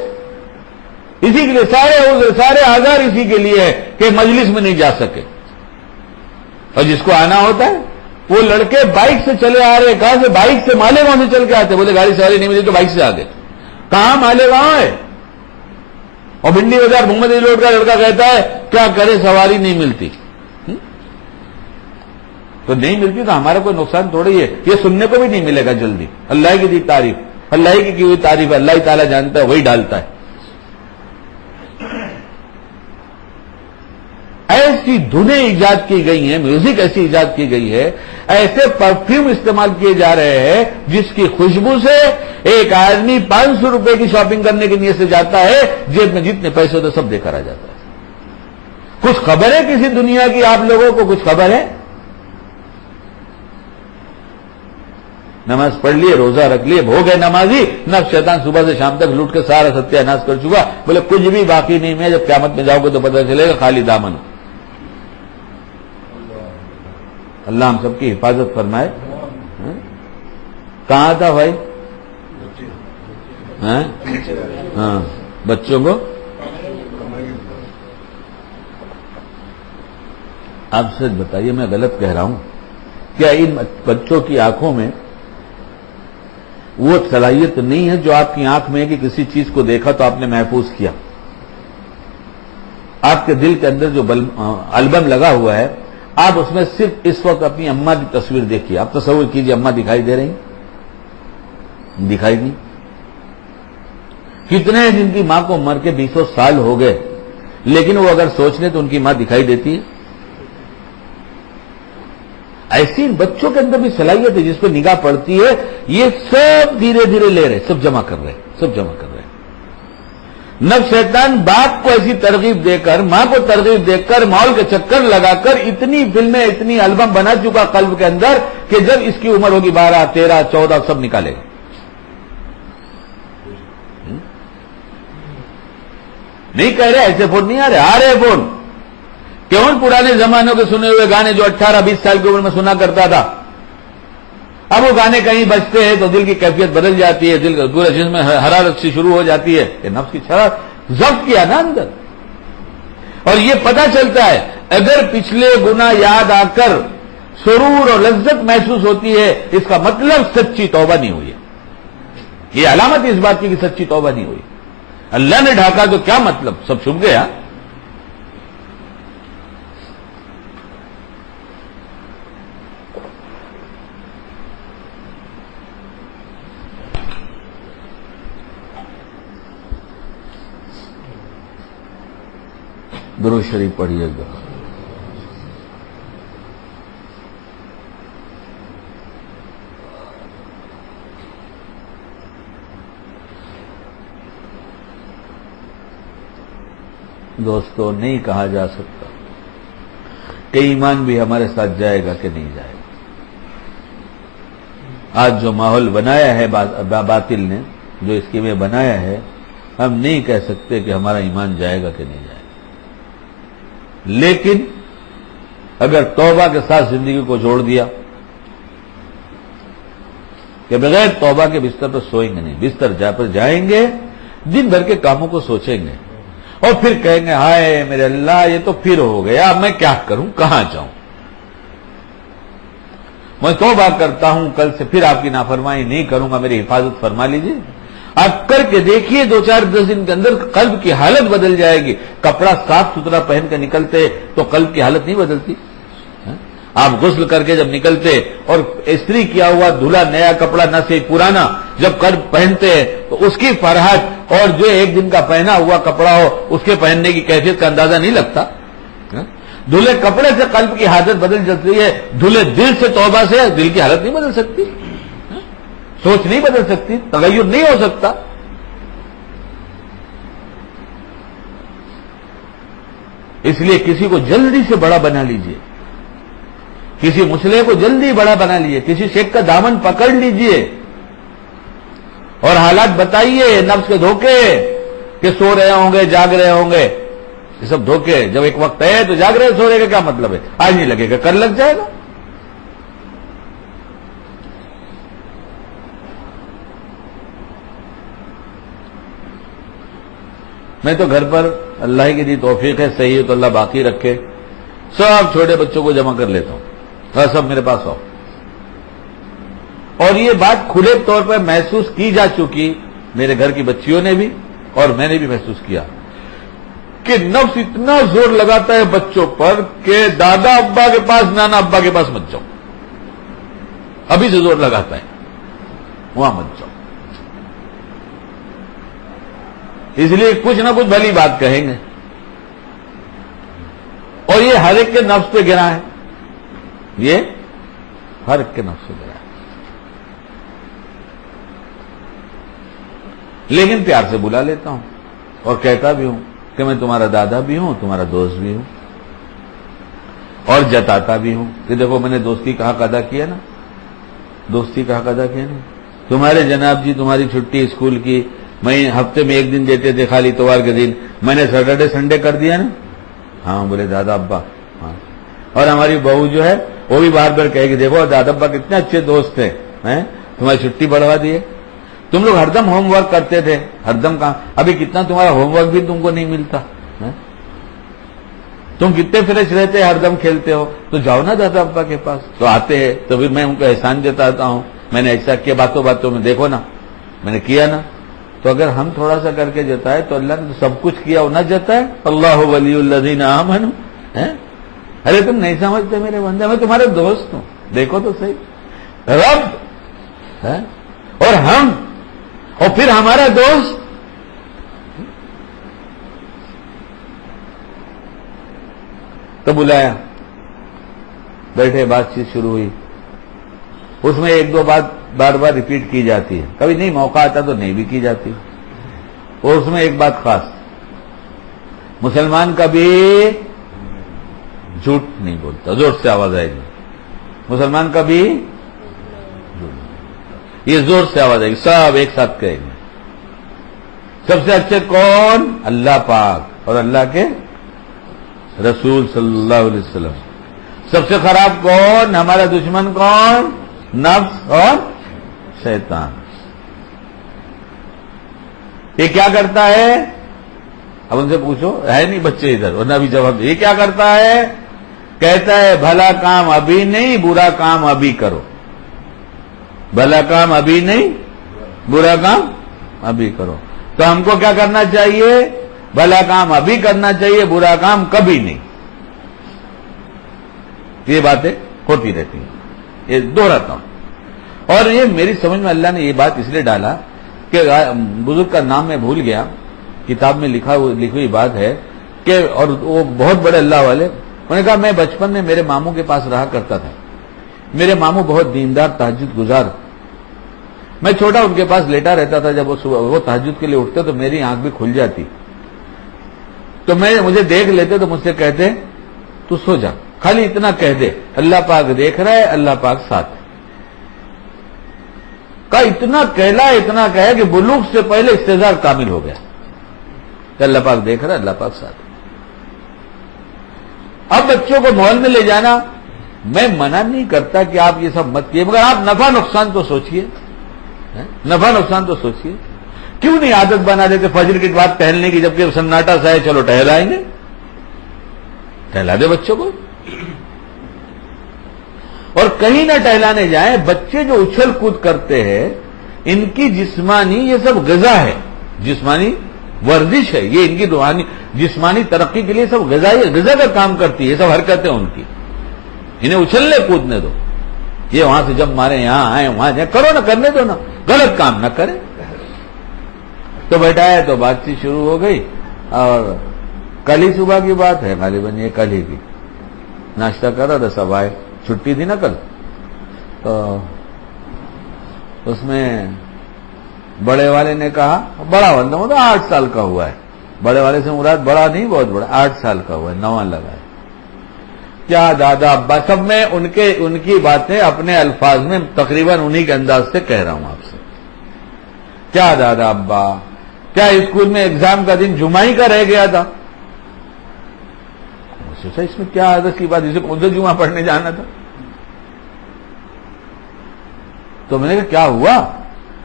اسی کے لیے سارے عذر، سارے آزار اسی کے لیے ہے کہ مجلس میں نہیں جا سکے۔ اور جس کو آنا ہوتا ہے وہ لڑکے بائک سے چلے آ رہے، کہاں سے؟ بائک سے، مالیگاؤں سے چل کے آتے، بولے گاڑی سواری نہیں ملی تو بائک سے آ گئے۔ کہاں مالیگاؤں ہے؟ اور بھنڈی بازار محمد علی روڈ کا لڑکا کہتا ہے کیا کرے سواری نہیں ملتی۔ تو نہیں ملتی تو ہمارا کوئی نقصان تھوڑی ہے، یہ سننے کو بھی نہیں ملے گا جلدی. اللہ کی دی تعریف، اللہ کی ہوئی تعریف اللہ ہی تعالیٰ جانتا ہے، وہی ڈالتا ہے. ایسی دھنیں ایجاد کی گئی ہیں، میوزک ایسی ایجاد کی گئی ہے، ایسے پرفیوم استعمال کیے جا رہے ہیں جس کی خوشبو سے ایک آدمی 500 روپے کی شاپنگ کرنے کی نیت سے جاتا ہے، جیب میں جتنے پیسے ہوتے سب دے کر آ جاتا ہے. کچھ خبر ہے کسی دنیا کی آپ لوگوں کو؟ کچھ خبر ہے؟ نماز پڑھ لیے، روزہ رکھ لیے، ہو گئے نمازی، نفس شیطان صبح سے شام تک لوٹ کے سارا ستیہ ناش کر چکا. بولے کچھ بھی باقی نہیں، میں جب قیامت میں جاؤ گے تو پتہ چلے گا خالی دامن. اللہ ہم سب کی حفاظت فرمائے. کہاں تھا بھائی؟ ہاں بچوں کو آپ سچ بتائیے، میں غلط کہہ رہا ہوں کیا؟ ان بچوں کی آنکھوں میں وہ صلاحیت نہیں ہے جو آپ کی آنکھ میں ہے کہ کسی چیز کو دیکھا تو آپ نے محفوظ کیا. آپ کے دل کے اندر جو البم لگا ہوا ہے، آپ اس میں صرف اس وقت اپنی اماں کی تصویر دیکھیے. آپ تصور کیجئے اماں دکھائی دے رہی؟ دکھائی نہیں. کتنے ہیں جن کی ماں کو مر کے 20 سال ہو گئے، لیکن وہ اگر سوچ لیں تو ان کی ماں دکھائی دیتی ہے. ایسی بچوں کے اندر بھی صلاحیت ہے جس پہ نگاہ پڑتی ہے. یہ سب دھیرے دھیرے لے رہے، سب جمع کر رہے، سب جمع کر رہے. نفس شیطان باپ کو ایسی ترغیب دے کر، ماں کو ترغیب دے کر، ماحول کے چکر لگا کر اتنی فلمیں، اتنی البم بنا چکا قلب کے اندر کہ جب اس کی عمر ہوگی 12، 13، 14 سب نکالے گا. نہیں کہہ رہے ایسے فون نہیں آ رہے فون. کیوں پرانے زمانوں کے سنے ہوئے گانے جو 18-20 سال کی عمر میں سنا کرتا تھا، اب وہ گانے کہیں بجتے ہیں تو دل کی کیفیت بدل جاتی ہے، دل کا پورا جسم میں حرارت سی شروع ہو جاتی ہے. یہ نفس کی شرارت ضبط کیا نا اندر. اور یہ پتہ چلتا ہے اگر پچھلے گناہ یاد آ کر سرور اور لذت محسوس ہوتی ہے، اس کا مطلب سچی توبہ نہیں ہوئی. یہ علامت اس بات کی کہ سچی توبہ نہیں ہوئی. اللہ نے ڈھاکا تو کیا مطلب، سب چھپ گیا. درود شریف پڑھیے گا. دوستو نہیں کہا جا سکتا کہ ایمان بھی ہمارے ساتھ جائے گا کہ نہیں جائے گا. آج جو ماحول بنایا ہے باطل نے، جو اس کے میں بنایا ہے، ہم نہیں کہہ سکتے کہ ہمارا ایمان جائے گا کہ نہیں جائے گا. لیکن اگر توبہ کے ساتھ زندگی کو جوڑ دیا کہ بغیر توبہ کے بستر پر سوئیں گے نہیں، بستر پر جائیں گے، دن بھر کے کاموں کو سوچیں گے اور پھر کہیں گے ہائے میرے اللہ یہ تو پھر ہو گیا، اب میں کیا کروں، کہاں جاؤں، میں توبہ کرتا ہوں، کل سے پھر آپ کی نافرمانی نہیں کروں گا، میری حفاظت فرما لیجیے. آپ کر کے دیکھیے 2-4-10 دن کے اندر قلب کی حالت بدل جائے گی. کپڑا صاف ستھرا پہن کے نکلتے تو قلب کی حالت نہیں بدلتی. آپ غسل کر کے جب نکلتے اور استری کیا ہوا دھلا نیا کپڑا نہ سے پرانا جب قلب پہنتے تو اس کی فرحت اور جو ایک دن کا پہنا ہوا کپڑا ہو اس کے پہننے کی کیفیت کا اندازہ نہیں لگتا. دھلے کپڑے سے قلب کی حالت بدل جاتی ہے، دھلے دل سے توبہ سے دل کی حالت نہیں بدل سکتی، سوچ نہیں بدل سکتی، تغیر نہیں ہو سکتا. اس لیے کسی کو جلدی سے بڑا بنا لیجئے، کسی مسئلے کو جلدی بڑا بنا لیجئے، کسی شیخ کا دامن پکڑ لیجئے اور حالات بتائیے. نفس کے دھوکے کہ سو رہے ہوں گے، جاگ رہے ہوں گے، یہ سب دھوکے. جب ایک وقت ہے تو جاگ رہے سو رہے کا کیا مطلب ہے؟ آج نہیں لگے گا کل لگ جائے گا. میں تو گھر پر اللہ کی دی توفیق ہے، صحیح ہے تو اللہ باقی رکھے، سب چھوٹے بچوں کو جمع کر لیتا ہوں اور سب میرے پاس آؤ. اور یہ بات کھلے طور پر محسوس کی جا چکی، میرے گھر کی بچیوں نے بھی اور میں نے بھی محسوس کیا کہ نفس اتنا زور لگاتا ہے بچوں پر کہ دادا ابا کے پاس، نانا ابا کے پاس مت جاؤ. ابھی سے زور لگاتا ہے وہاں مت جاؤ. اس لیے کچھ نہ کچھ بھلی بات کہیں گے. اور یہ ہر ایک کے نفس پہ گرا ہے, یہ ہر ایک کے نفس پہ گرا ہے. لیکن پیار سے بلا لیتا ہوں اور کہتا بھی ہوں کہ میں تمہارا دادا بھی ہوں, تمہارا دوست بھی ہوں, اور جتاتا بھی ہوں کہ دیکھو میں نے دوستی کا حق ادا کیا نا, دوستی کا حق ادا کیا نا. تمہارے جناب جی تمہاری چھٹی اسکول کی میں ہفتے میں ایک دن دیتے تھے خالی اتوار کے دن, میں نے سیٹرڈے سنڈے کر دیا نا. ہاں بولے دادا ابا. ہاں, اور ہماری بہو جو ہے وہ بھی بار بار کہے گی دیکھو دادا ابا کتنے اچھے دوست تھے, تمہاری چھٹی بڑھوا دیے. تم لوگ ہردم ہوم ورک کرتے تھے, ہردم کہاں, ابھی کتنا تمہارا ہوم ورک بھی تم کو نہیں ملتا. تم کتنے فریش رہتے, ہردم کھیلتے ہو, تو جاؤ نا دادا ابا کے پاس. تو آتے ہیں تو پھر میں ان کو احسان جتاتا ہوں, میں نے ایسا کیا باتوں باتوں میں, دیکھو نا میں نے کیا نا. تو اگر ہم تھوڑا سا کر کے جتائے تو اللہ نے سب کچھ کیا, وہ نہ جتائے. اللہ ولی الذین آمنوا. ارے تم نہیں سمجھتے میرے بندے, میں تمہارے دوست ہوں, دیکھو تو صحیح. رب اور ہم اور پھر ہمارا دوست. تو بلایا, بیٹھے, بات چیت شروع ہوئی. اس میں ایک دو بات بار بار ریپیٹ کی جاتی ہے, کبھی نہیں موقع آتا تو نہیں بھی کی جاتی. اور اس میں ایک بات خاص, مسلمان کبھی جھوٹ نہیں بولتا. زور سے آواز آئے گی, مسلمان کبھی یہ زور سے آواز آئے گی, سب ایک ساتھ کہیں گے. سب سے اچھے کون؟ اللہ پاک اور اللہ کے رسول صلی اللہ علیہ وسلم. سب سے خراب کون؟ ہمارا دشمن کون؟ نفس اور شیطان. یہ کیا کرتا ہے؟ اب ان سے پوچھو, ہے نہیں بچے ادھر ورنہ بھی جواب. یہ کیا کرتا ہے؟ کہتا ہے بھلا کام ابھی نہیں, برا کام ابھی کرو. بھلا کام ابھی نہیں, برا کام ابھی کرو. تو ہم کو کیا کرنا چاہیے؟ بھلا کام ابھی کرنا چاہیے, برا کام کبھی نہیں. یہ باتیں ہوتی رہتی ہیں, یہ دوہراتا ہوں. اور یہ میری سمجھ میں اللہ نے یہ بات اس لیے ڈالا کہ بزرگ کا نام میں بھول گیا, کتاب میں لکھی ہوئی بات ہے کہ, اور وہ بہت بڑے اللہ والے, انہوں نے کہا میں بچپن میں میرے ماموں کے پاس رہا کرتا تھا. میرے ماموں بہت دیندار تہجد گزار. میں چھوٹا ان کے پاس لیٹا رہتا تھا. جب وہ تہجد کے لیے اٹھتے تو میری آنکھ بھی کھل جاتی. تو مجھے دیکھ لیتے تو مجھ سے کہتے تو سو جا, خالی اتنا کہہ دے اللہ پاک دیکھ رہا ہے, اللہ پاک ساتھ ہے. کا اتنا کہا کہ بلوغ سے پہلے استعداد کامل ہو گیا کہ اللہ پاک دیکھ رہا ہے, اللہ پاک ساتھ ہے. اب بچوں کو مال میں لے جانا, میں منع نہیں کرتا کہ آپ یہ سب مت کیے, مگر آپ نفع نقصان تو سوچئے. نفع نقصان تو سوچئے. کیوں نہیں عادت بنا دیتے فجر کے بعد ٹہلنے کی, جبکہ سناٹا سا ہے, چلو ٹہلائیں گے, ٹہلا دے بچوں کو. اور کہیں نہ ٹہلانے جائیں, بچے جو اچھل کود کرتے ہیں ان کی جسمانی یہ سب غذا ہے, جسمانی ورزش ہے, یہ ان کی روحانی جسمانی ترقی کے لیے سب غذا کا کام کرتی ہے, یہ سب حرکتیں ان کی. انہیں اچھلنے کودنے دو. یہ وہاں سے جب مارے یہاں آئے وہاں جائیں, کرو نہ, کرنے دو نا, غلط کام نہ کریں. تو بیٹھایا تو بات چیت شروع ہو گئی. اور کل ہی صبح کی بات ہے, غالباً یہ کل ہی کی, ناشتہ کر رہا تھا, سب آئے, چھٹی تھی نا کل. تو اس میں بڑے والے نے کہا, بڑا بندہ مطلب 8 سال کا ہوا ہے, بڑے والے سے مراد بڑا نہیں بہت بڑا, 8 سال کا ہوا ہے, نواں لگا ہے. کیا دادا ابا, سب میں ان کی باتیں اپنے الفاظ میں تقریباً انہی کے انداز سے کہہ رہا ہوں آپ سے. کیا دادا ابا, کیا اسکول میں ایگزام کا دن جمعہ ہی کا رہ گیا تھا؟ سوچا اس میں کیا حدث کی بات, اسے کون سا جمعہ پڑھنے جانا تھا؟ تو میں نے کہا کیا ہوا؟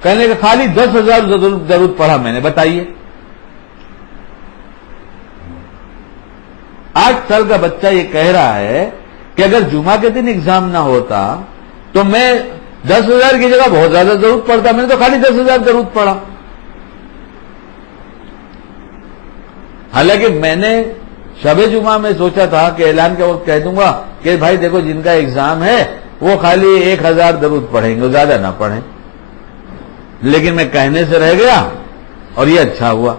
کہنے کہ خالی 10,000 درود پڑھا میں نے. بتائیے 8 سال کا بچہ یہ کہہ رہا ہے کہ اگر جمعہ کے دن ایگزام نہ ہوتا تو میں 10,000 کی جگہ بہت زیادہ درود پڑھتا, میں نے تو خالی 10,000 درود پڑھا. حالانکہ میں نے شب جمعہ میں سوچا تھا کہ اعلان کے وقت کہہ دوں گا کہ بھائی دیکھو جن کا ایگزام ہے وہ خالی 1000 درود پڑھیں گے، زیادہ نہ پڑھیں، لیکن میں کہنے سے رہ گیا اور یہ اچھا ہوا،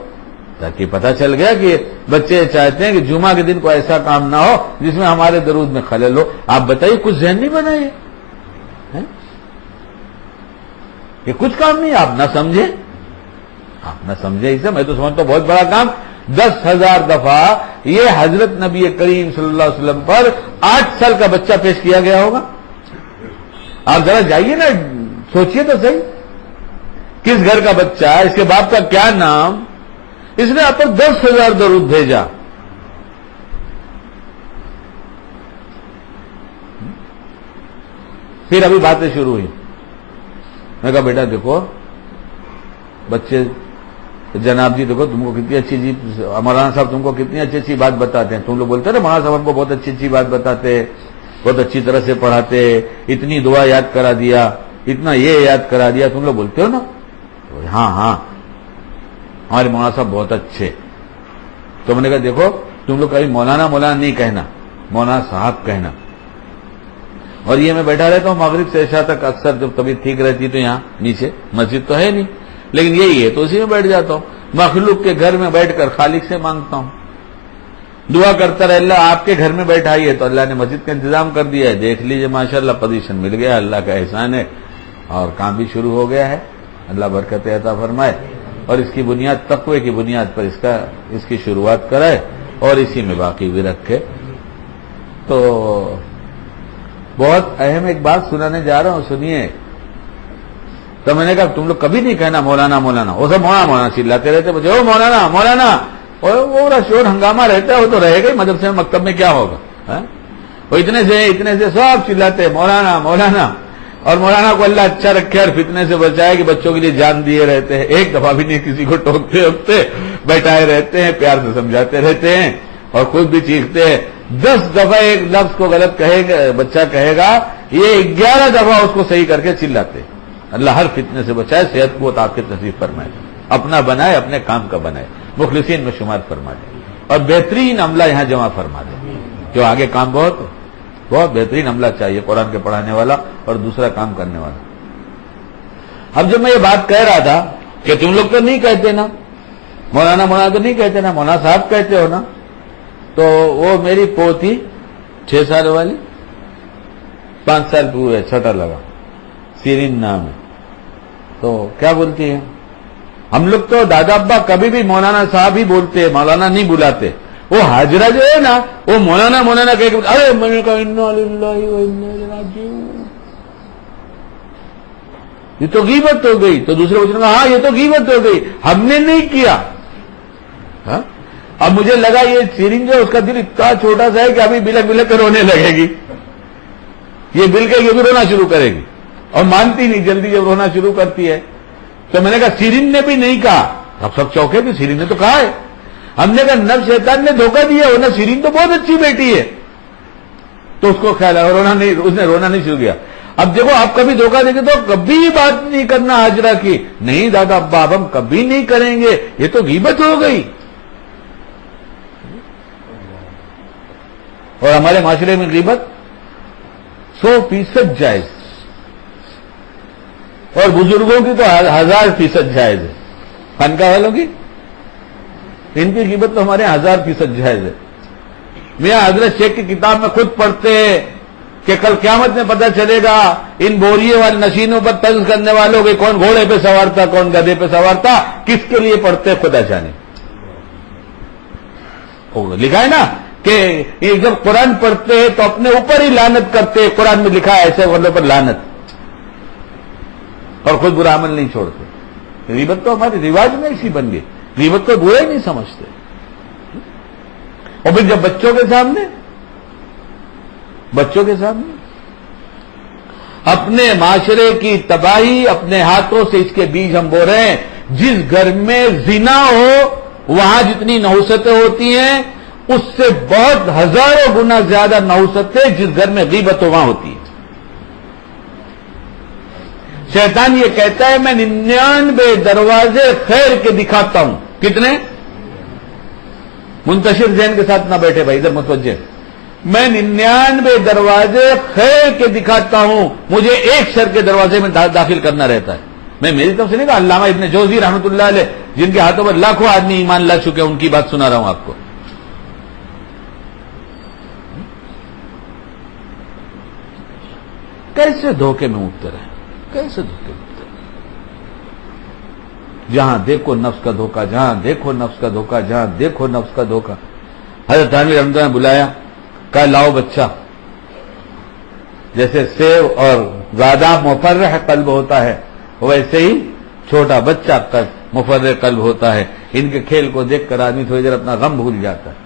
تاکہ پتہ چل گیا کہ بچے چاہتے ہیں کہ جمعہ کے دن کوئی ایسا کام نہ ہو جس میں ہمارے درود میں خلل ہو۔ آپ بتائیے، کچھ ذہن نہیں بنائیے، یہ کچھ کام نہیں، آپ نہ سمجھے، اسے میں تو سمجھتا ہوں بہت بڑا کام۔ 10,000 دفعہ یہ حضرت نبی کریم صلی اللہ علیہ وسلم پر 8 سال کا بچہ پیش کیا گیا ہوگا۔ آپ ذرا جائیے نا، سوچئے تو صحیح، کس گھر کا بچہ ہے، اس کے باپ کا کیا نام، اس نے آپ پر 10,000 درود بھیجا۔ پھر ابھی باتیں شروع ہوئی، میں کہا بیٹا دیکھو بچے، جناب جی دیکھو تم کو کتنی اچھی مولانا صاحب تم کو کتنی اچھی اچھی بات بتاتے ہیں، تم لوگ بولتے ہیں نا مولانا صاحب ہم کو بہت اچھی اچھی بات بتاتے، بہت اچھی طرح سے پڑھاتے، اتنی دعا یاد کرا دیا، اتنا یہ یاد کرا دیا، تم لوگ بولتے ہو نا؟ ہاں ہمارے مولانا صاحب بہت اچھے۔ تو میں نے کہا دیکھو تم لوگ کبھی مولانا نہیں کہنا، مولانا صاحب کہنا۔ اور یہ میں بیٹھا رہتا ہوں مغرب سے عشاء تک، اکثر جب طبیعت ٹھیک رہتی تو یہاں نیچے مسجد تو ہے نہیں، لیکن یہی ہے تو اسی میں بیٹھ جاتا ہوں، مخلوق کے گھر میں بیٹھ کر خالق سے مانگتا ہوں، دعا کرتا رہے اللہ آپ کے گھر میں بیٹھا ہی ہے تو اللہ نے مسجد کا انتظام کر دیا ہے، دیکھ لیجئے ماشاءاللہ پوزیشن مل گیا، اللہ کا احسان ہے، اور کام بھی شروع ہو گیا ہے، اللہ برکت عطا فرمائے، اور اس کی بنیاد تقوی کی بنیاد پر اس کی شروعات کرائے اور اسی میں باقی بھی رکھے۔ تو بہت اہم ایک بات سنانے جا رہا ہوں، سنیے۔ تو میں نے کہا تم لوگ کبھی نہیں کہنا مولانا، وہ سب مولانا چلاتے رہتے بچے، او مولانا، وہ شور ہنگامہ رہتا ہے، وہ تو رہے گا ہی، مدرسے میں مکتب میں کیا ہوگا، وہ اتنے سے سب چلاتے مولانا، اور مولانا کو اللہ اچھا رکھے اور فتنے سے بچائے کہ بچوں کے لیے جان دیے رہتے ہیں، ایک دفعہ بھی نہیں کسی کو ٹوکتے بیٹھائے رہتے ہیں، پیار سے سمجھاتے رہتے ہیں اور خود بھی چیختے ہیں۔ 10 دفعہ ایک لفظ کو غلط کہے گا بچہ کہے گا، یہ 11 دفعہ اس کو صحیح کر کے چلاتے۔ اللہ ہر فتنے سے بچائے، صحت کو طاقت نصیب فرمائے، اپنا بنائے، اپنے کام کا بنائے، مخلصین میں شمار فرما دے، اور بہترین عملہ یہاں جمع فرما دے، جو آگے کام بہت بہترین عملہ چاہیے، قرآن کے پڑھانے والا اور دوسرا کام کرنے والا۔ اب جب میں یہ بات کہہ رہا تھا کہ تم لوگ تو نہیں کہتے نا مولانا تو نہیں کہتے نا، مولانا صاحب کہتے ہو نا، تو وہ میری پوتی 6 سال والی 5 سال پورے چھٹا لگا، سیرین نام ہے، تو کیا بولتی ہے، ہم لوگ تو دادا ابا کبھی بھی مولانا صاحب ہی بولتے، مولانا نہیں بلاتے۔ وہ حاجرہ جو ہے نا، وہ مولانا کہہ کے ارے میں نے کہا انا للہ و انا الیہ راجعون، یہ تو غیبت ہو گئی۔ تو دوسرے بچوں نے کہا ہاں یہ تو غیبت ہو گئی، ہم نے نہیں کیا۔ اب مجھے لگا یہ سیرین جو اس کا دل اتنا چھوٹا سا ہے کہ ابھی بلک کر رونے لگے گی، یہ بل کے یہ بھی رونا شروع کرے گی، اور مانتی نہیں جلدی جب رونا شروع کرتی ہے۔ تو میں نے کہا سیرین نے بھی نہیں کہا، اب سب چوکے کہ سیرین نے تو کہا ہے۔ ہم نے کہا نفس شیطان نے دھوکہ دیا ورنہ سیرین تو بہت اچھی بیٹی ہے۔ تو اس کو خیال ہے اس نے رونا نہیں شروع کیا۔ اب دیکھو آپ کبھی دھوکہ دیں گے تو کبھی بات نہیں کرنا حاجرہ کی، نہیں دادا ابا اب ہم کبھی نہیں کریں گے، یہ تو غیبت ہو گئی۔ اور ہمارے معاشرے میں غیبت 100% جائز، اور بزرگوں کی تو 1000% جائز ہے، خانقاہ والوں کی ان کی غیبت تو ہمارے 1000% جائز ہے۔ میاں حضرت شیخ کی کتاب میں خود پڑھتے ہیں کہ کل قیامت میں پتہ چلے گا ان بوریے والے نشینوں پر طنز کرنے والوں کے کون گھوڑے پہ سوار تھا، کون گدھے پہ سوار تھا، کس کے لیے پڑھتے خدا جانے۔ لکھا ہے نا کہ یہ جب قرآن پڑھتے ہیں تو اپنے اوپر ہی لعنت کرتے ہیں، قرآن میں لکھا ہے ایسے والوں پر لعنت، اور خود برا عمل نہیں چھوڑتے۔ غیبت تو ہمارے رواج میں ایسی بن گئی، غیبت کو برا ہی نہیں سمجھتے۔ اور پھر جب بچوں کے سامنے اپنے معاشرے کی تباہی اپنے ہاتھوں سے اس کے بیج ہم بو رہے ہیں۔ جس گھر میں زنا ہو وہاں جتنی نحوستیں ہوتی ہیں اس سے بہت ہزاروں گنا زیادہ نحوستیں جس گھر میں غیبت ہو وہاں ہوتی ہے۔ شیطان یہ کہتا ہے میں 99 دروازے خیر کے دکھاتا ہوں۔ کتنے؟ منتشر ذہن کے ساتھ نہ بیٹھے بھائی، ادھر متوجہ۔ میں 99 دروازے خیر کے دکھاتا ہوں، مجھے ایک شر کے دروازے میں داخل کرنا رہتا ہے. میں میری طرف سے نہیں کہا، علامہ ابن جوزی رحمۃ اللہ علیہ جن کے ہاتھوں پر لاکھوں آدمی ایمان لا چکے ہیں، ان کی بات سنا رہا ہوں آپ کو. کیسے دھوکے میں اٹھتے رہے، کیسے دھوکے میں اٹھتے رہے. جہاں دیکھو نفس کا دھوکہ، جہاں دیکھو نفس کا دھوکہ، جہاں دیکھو نفس کا دھوکہ. حضرت تھانوی رحمۃ اللہ نے بلایا، کہا لاؤ بچہ. جیسے سیب اور بادام مفرح قلب ہوتا ہے، ویسے ہی چھوٹا بچہ مفرح قلب ہوتا ہے. ان کے کھیل کو دیکھ کر آدمی تھوڑی دیر اپنا غم بھول جاتا ہے.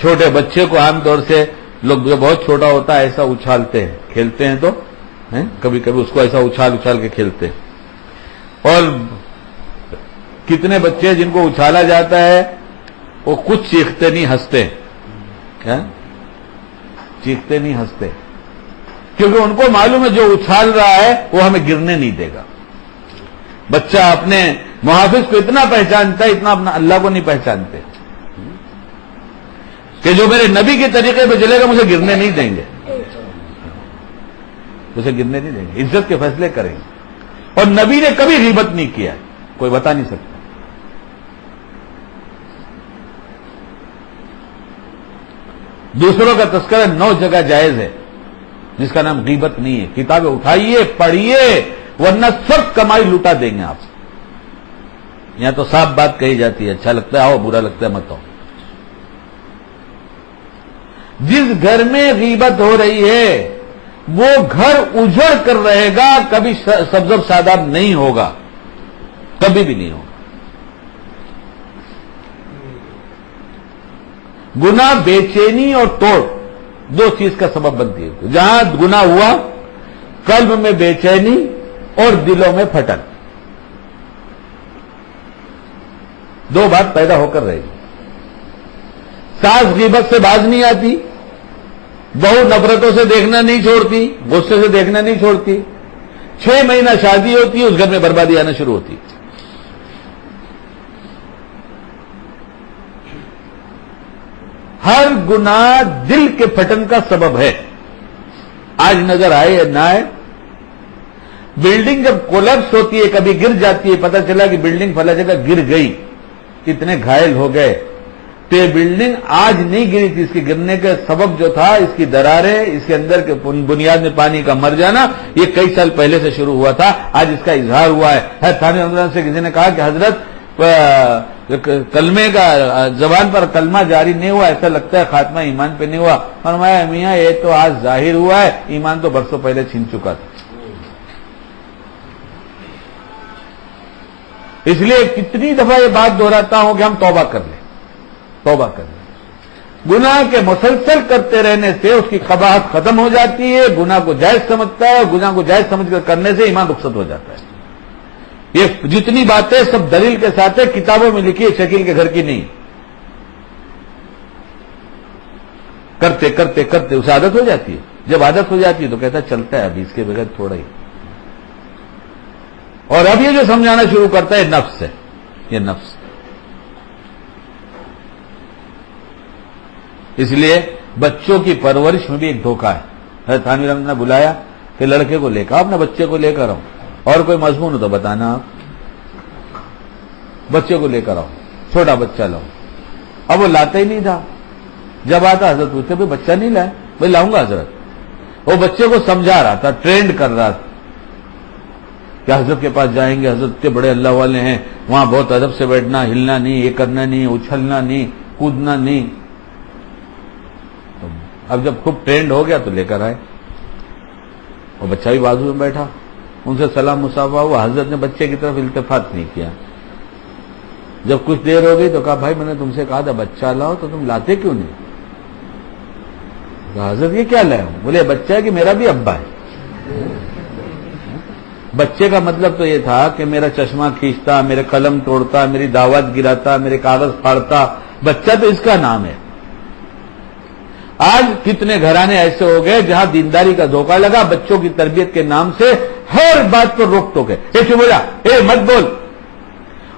چھوٹے بچے کو عام طور سے لوگ جو بہت چھوٹا ہوتا ہے ایسا اچھالتے ہیں، کھیلتے ہیں تو کبھی کبھی اس کو ایسا اچھال کے کھیلتے ہیں. اور کتنے بچے جن کو اچھالا جاتا ہے وہ کچھ چیختے نہیں ہنستے. چیختے نہیں ہنستے، کیونکہ ان کو معلوم ہے جو اچھال رہا ہے وہ ہمیں گرنے نہیں دے گا. بچہ اپنے محافظ کو اتنا پہچانتا ہے، اتنا اپنا اللہ کو نہیں پہچانتے کہ جو میرے نبی کے طریقے پہ چلے گا مجھے گرنے نہیں دیں گے، مجھے گرنے نہیں دیں گے، عزت کے فیصلے کریں گے. اور نبی نے کبھی غیبت نہیں کیا، کوئی بتا نہیں سکتا. دوسروں کا تذکرہ 9 جگہ جائز ہے، جس کا نام غیبت نہیں ہے. کتابیں اٹھائیے، پڑھیے، ورنہ سب کمائی لوٹا دیں گے آپ. یہاں تو صاف بات کہی جاتی ہے، اچھا لگتا ہے آؤ، برا لگتا ہے مت آؤ. جس گھر میں غیبت ہو رہی ہے وہ گھر اجڑ کر رہے گا، کبھی سبز شاداب نہیں ہوگا، کبھی بھی نہیں ہوگا. گناہ بے چینی اور توڑ 2 چیز کا سبب بنتی ہے. جہاں گناہ ہوا قلب میں بے چینی اور دلوں میں پھٹن، 2 بات پیدا ہو کر رہے گی. ساس غیبت سے باز نہیں آتی، بہو نفرتوں سے دیکھنا نہیں چھوڑتی، غصے سے دیکھنا نہیں چھوڑتی. 6 مہینہ شادی ہوتی ہے، اس گھر میں بربادی آنا شروع ہوتی. ہر گناہ دل کے پھٹن کا سبب ہے. آج نظر آئے یا نہ آئے، بلڈنگ جب کولپس ہوتی ہے، کبھی گر جاتی ہے، پتہ چلا کہ بلڈنگ فلاں جگہ گر گئی، اتنے گھائل ہو گئے، تو یہ بلڈنگ آج نہیں گری تھی. اس کے گرنے کا سبب جو تھا، اس کی دراریں، اس کے اندر کے بنیاد میں پانی کا مر جانا، یہ کئی سال پہلے سے شروع ہوا تھا. آج اس کا اظہار ہوا ہے. تھانوی رحمۃ اللہ سے کسی نے کہا کہ حضرت کلمے کا زبان پر کلمہ جاری نہیں ہوا، ایسا لگتا ہے خاتمہ ایمان پہ نہیں ہوا. فرمایا میاں یہ تو آج ظاہر ہوا ہے، ایمان تو برسوں پہلے چھین چکا تھا. اس لیے کتنی دفعہ یہ بات دہراتا ہوں کہ ہم توبہ کر لیں، توبہ کر لیں. گناہ کے مسلسل کرتے رہنے سے اس کی قباحت ختم ہو جاتی ہے، گناہ کو جائز سمجھتا ہے، اور گناہ کو جائز سمجھ کر کرنے سے ایمان رخصت ہو جاتا ہے. یہ جتنی باتیں سب دلیل کے ساتھ ہے، کتابوں میں لکھی ہے، شکیل کے گھر کی نہیں. کرتے کرتے کرتے اسے عادت ہو جاتی ہے. جب عادت ہو جاتی ہے تو کہتا ہے چلتا ہے ابھی اس کے بغیر تھوڑا ہی. اور اب یہ جو سمجھانا شروع کرتا ہے نفس ہے، یہ نفس. اس لیے بچوں کی پرورش میں بھی ایک دھوکہ ہے. حضرت تھانوی رحمۃ اللہ نے بلایا کہ لڑکے کو لے کر، اپنے بچے کو لے کر آؤ، اور کوئی مضمون ہو تو بتانا. آپ بچے کو لے کر آؤ، چھوٹا بچہ لاؤ. اب وہ لاتا ہی نہیں تھا. جب آتا حضرت پوچھتے بھائی بچہ نہیں لائے؟ بھائی لاؤں گا حضرت. وہ بچے کو سمجھا رہا تھا، ٹرینڈ کر رہا تھا کہ حضرت کے پاس جائیں گے، حضرت کے بڑے اللہ والے ہیں، وہاں بہت ادب سے بیٹھنا، ہلنا نہیں، یہ کرنا نہیں، اچھلنا نہیں، کودنا نہیں. اب جب خوب ٹرینڈ ہو گیا تو لے کر آئے. اور بچہ بھی بازو میں بیٹھا، ان سے سلام مصافحہ ہوا. حضرت نے بچے کی طرف التفات نہیں کیا. جب کچھ دیر ہو گئی تو کہا بھائی میں نے تم سے کہا تھا بچہ لاؤ، تو تم لاتے کیوں نہیں؟ کہا حضرت یہ کیا لائے ہوں؟ بولے بچہ ہے کہ میرا بھی ابا ہے. بچے کا مطلب تو یہ تھا کہ میرا چشمہ کھینچتا، میرے قلم توڑتا، میری دعوت گراتا، میرے کاغذ پھاڑتا. بچہ تو اس کا نام ہے. آج کتنے گھرانے ایسے ہو گئے جہاں دینداری کا دھوکہ لگا، بچوں کی تربیت کے نام سے ہر بات پر روک ٹوک ہے. اے چپ ہو جا، اے مت بول.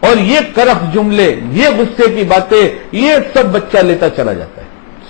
اور یہ کرخ جملے، یہ غصے کی باتیں، یہ سب بچہ لیتا چلا جاتا ہے.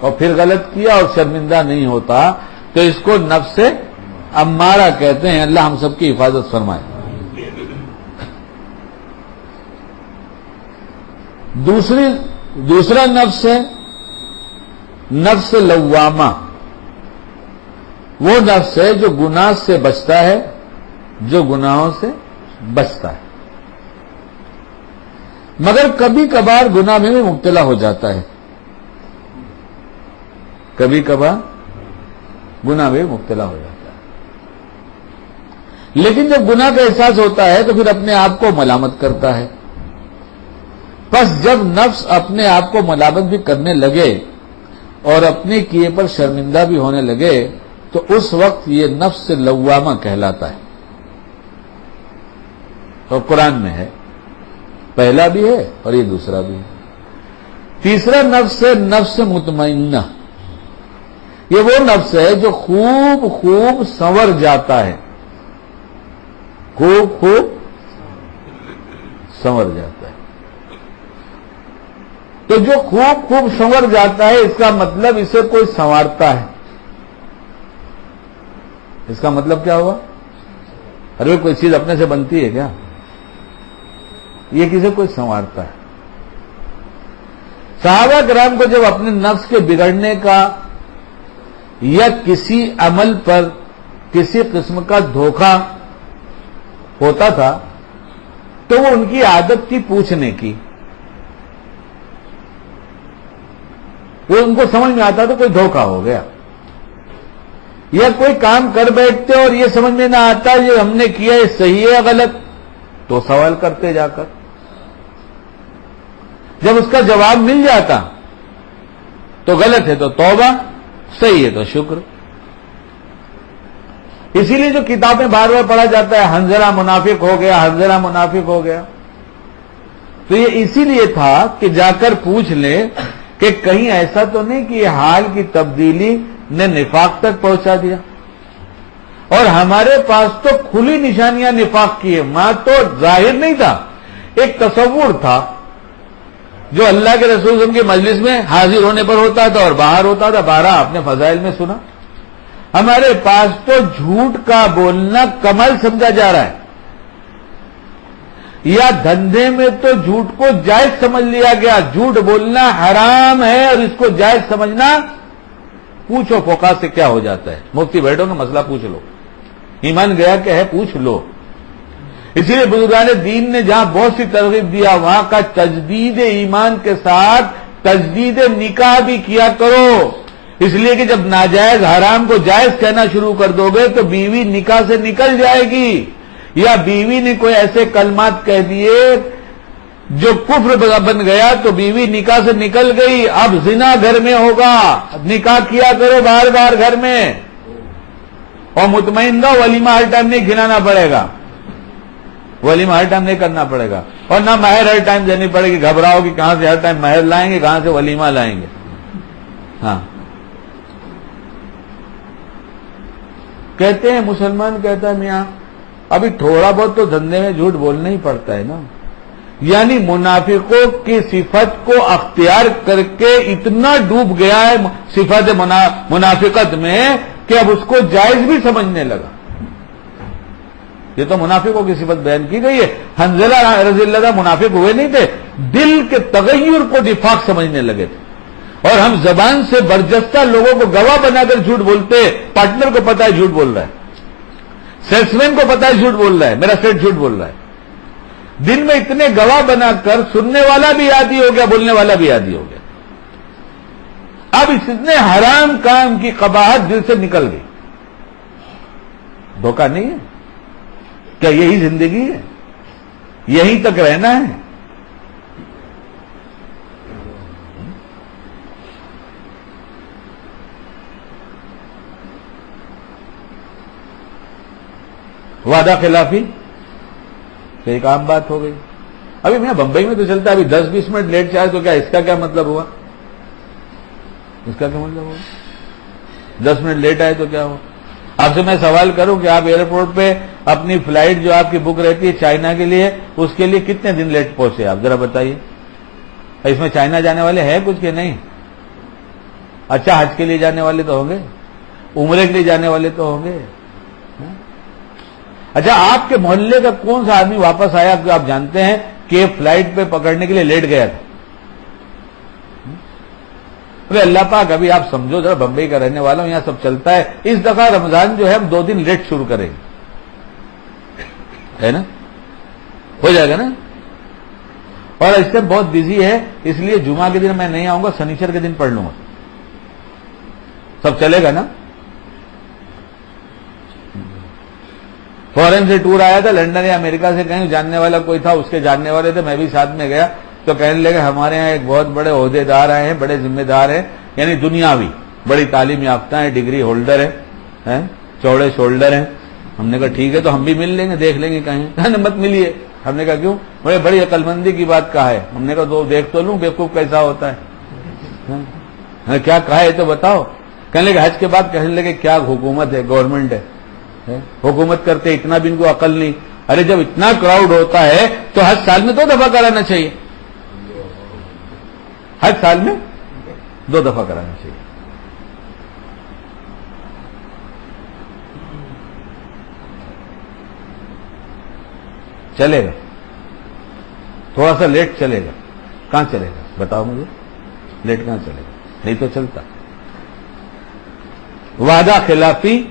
اور پھر غلط کیا اور شرمندہ نہیں ہوتا تو اس کو نفس امارہ کہتے ہیں. اللہ ہم سب کی حفاظت فرمائے. دوسرا نفس ہے نفس لوامہ. وہ نفس ہے جو گناہ سے بچتا ہے، جو گناہوں سے بچتا ہے، مگر کبھی کبھار گناہ میں بھی مبتلا ہو جاتا ہے. کبھی کبھار گناہ میں بھی مبتلا ہو جاتا ہے، لیکن جب گناہ کا احساس ہوتا ہے تو پھر اپنے آپ کو ملامت کرتا ہے. پس جب نفس اپنے آپ کو ملامت بھی کرنے لگے اور اپنے کیے پر شرمندہ بھی ہونے لگے تو اس وقت یہ نفس لوامہ کہلاتا ہے. اور قرآن میں ہے، پہلا بھی ہے اور یہ دوسرا بھی ہے. تیسرا نفس ہے نفس مطمئنہ. یہ وہ نفس ہے جو خوب سنور جاتا ہے، خوب سنور جاتا ہے. تو جو خوب سنور جاتا ہے اس کا مطلب اسے کوئی سنوارتا ہے. اس کا مطلب کیا ہوا؟ ارے کوئی چیز اپنے سے بنتی ہے کیا؟ یہ کسی کوئی سنوارتا ہے. صحابہ کرام کو جب اپنے نفس کے بگڑنے کا یا کسی عمل پر کسی قسم کا دھوکہ ہوتا تھا تو وہ ان کی عادت تھی پوچھنے کی. وہ ان کو سمجھ میں آتا تو کوئی دھوکہ ہو گیا، یا کوئی کام کر بیٹھتے اور یہ سمجھ میں نہ آتا یہ ہم نے کیا یہ صحیح ہے غلط، تو سوال کرتے جا کر. جب اس کا جواب مل جاتا تو غلط ہے تو توبہ، صحیح ہے تو شکر. اسی لیے جو کتابیں بار بار پڑھا جاتا ہے حنظلہ منافق ہو گیا، حنظلہ منافق ہو گیا، تو یہ اسی لیے تھا کہ جا کر پوچھ لے کہ کہیں ایسا تو نہیں کہ یہ حال کی تبدیلی نے نفاق تک پہنچا دیا. اور ہمارے پاس تو کھلی نشانیاں نفاق کی ہے، ماں تو ظاہر نہیں تھا، ایک تصور تھا جو اللہ کے رسول صلی اللہ علیہ وسلم کی مجلس میں حاضر ہونے پر ہوتا تھا اور باہر ہوتا تھا. بارہ آپ نے فضائل میں سنا. ہمارے پاس تو جھوٹ کا بولنا کمال سمجھا جا رہا ہے، یا دھندے میں تو جھوٹ کو جائز سمجھ لیا گیا. جھوٹ بولنا حرام ہے اور اس کو جائز سمجھنا، پوچھو فقہا سے کیا ہو جاتا ہے. مفتی بیٹھو گے مسئلہ پوچھ لو، ایمان گیا کہ ہے پوچھ لو. اسی لیے بزرگان دین نے جہاں بہت سی ترغیب دیا وہاں کا تجدید ایمان کے ساتھ تجدید نکاح بھی کیا کرو. اس لیے کہ جب ناجائز حرام کو جائز کہنا شروع کر دو گے تو بیوی نکاح سے نکل جائے گی، یا بیوی نے کوئی ایسے کلمات کہہ دیے جو کفر بن گیا تو بیوی نکاح سے نکل گئی. اب زنا گھر میں ہوگا. نکاح کیا کرو بار بار گھر میں، اور مطمئن رہو ولیمہ ہر ٹائم نہیں کھلانا پڑے گا، ولیمہ ہر ٹائم نہیں کرنا پڑے گا، اور نہ مہر ہر ٹائم دینی پڑے گی. گھبراؤ کہ کہاں سے ہر ٹائم مہر لائیں گے، کہاں سے ولیمہ لائیں گے. ہاں کہتے ہیں مسلمان کہتا ہے میاں ابھی تھوڑا بہت تو دھندے میں جھوٹ بولنا ہی پڑتا ہے نا. یعنی منافقوں کی صفت کو اختیار کر کے اتنا ڈوب گیا ہے صفت منافقت میں کہ اب اس کو جائز بھی سمجھنے لگا. یہ تو منافقوں کی صفت بیان کی گئی ہے. حنظلہ رضی اللہ عنہ منافق ہوئے نہیں تھے، دل کے تغیر کو نفاق سمجھنے لگے تھے. اور ہم زبان سے برجستہ لوگوں کو گواہ بنا کر جھوٹ بولتے. پارٹنر کو پتا ہے جھوٹ بول رہا ہے، سیلسمین کو پتا ہے جھوٹ بول رہا ہے، میرا سیٹ جھوٹ بول رہا ہے. دن میں اتنے گواہ بنا کر سننے والا بھی عادی ہو گیا، بولنے والا بھی عادی ہو گیا. اب اس اتنے حرام کام کی قباحت دل سے نکل گئی. دھوکہ نہیں ہے کیا؟ یہی زندگی ہے، یہیں تک رہنا ہے. وعدہ خلافی تو ایک عام بات ہو گئی. ابھی میں بمبئی میں تو چلتا ہے، ابھی 10-20 منٹ لیٹ چاہے تو کیا اس کا کیا مطلب ہوا؟ اس کا کیا مطلب ہوا؟ 10 منٹ لیٹ آئے تو کیا ہوا؟ آپ سے میں سوال کروں کہ آپ ایئرپورٹ پہ اپنی فلائٹ جو آپ کی بک رہتی ہے چائنا کے لیے، اس کے لیے کتنے دن لیٹ پہنچے آپ ذرا بتائیے. اس میں چائنا جانے والے ہیں کچھ کہ نہیں؟ اچھا حج کے لیے جانے والے تو ہوں گے، عمرے کے لیے جانے والے تو ہوں گے. اچھا آپ کے محلے کا کون سا آدمی واپس آیا کہ آپ جانتے ہیں کہ فلائٹ پہ پکڑنے کے لیے لیٹ گیا تھا؟ ارے اللہ پاک ابھی آپ سمجھو ذرا، بمبئی کا رہنے والا ہوں، یہاں سب چلتا ہے. اس دفعہ رمضان جو ہے ہم 2 دن لیٹ شروع کریں گے، ہے نا؟ ہو جائے گا نا؟ اور اس سے بہت بزی ہے، اس لیے جمعہ کے دن میں نہیں آؤں گا، شنیچر کے دن پڑھ لوں گا. سب چلے گا نا؟ فورن سے ٹور آیا تھا، لنڈن یا امریکہ سے کہیں جاننے والا کوئی تھا، اس کے جاننے والے تھے، میں بھی ساتھ میں گیا تو کہنے لگے ہمارے ہاں ایک بہت بڑے عہدے دار آئے ہیں، بڑے ذمہ دار ہیں، یعنی دنیاوی، بڑی تعلیم یافتہ ہیں، ڈگری ہولڈر ہیں، چوڑے شولڈر ہیں. ہم نے کہا ٹھیک ہے تو ہم بھی مل لیں گے، دیکھ لیں گے کہیں. کہنے مت ملیے. ہم نے کہا کیوں؟ بڑی عقل مندی کی بات کہا ہے. ہم نے کہا تو دیکھ تو لوں بیوقوف کیسا ہوتا ہے. کیا کہا ہے تو بتاؤ. کہنے لگے حج کے بعد کہنے لگے کیا حکومت ہے، گورنمنٹ ہے، حکومت کرتے اتنا بھی ان کو عقل نہیں. ارے جب اتنا کراؤڈ ہوتا ہے تو حج سال میں 2 دفعہ کرانا چاہیے. حج سال میں 2 دفعہ کرانا چاہیے. چلے گا تھوڑا سا لیٹ چلے گا. کہاں چلے گا بتاؤ مجھے، لیٹ کہاں چلے گا؟ نہیں تو چلتا. وعدہ خلافی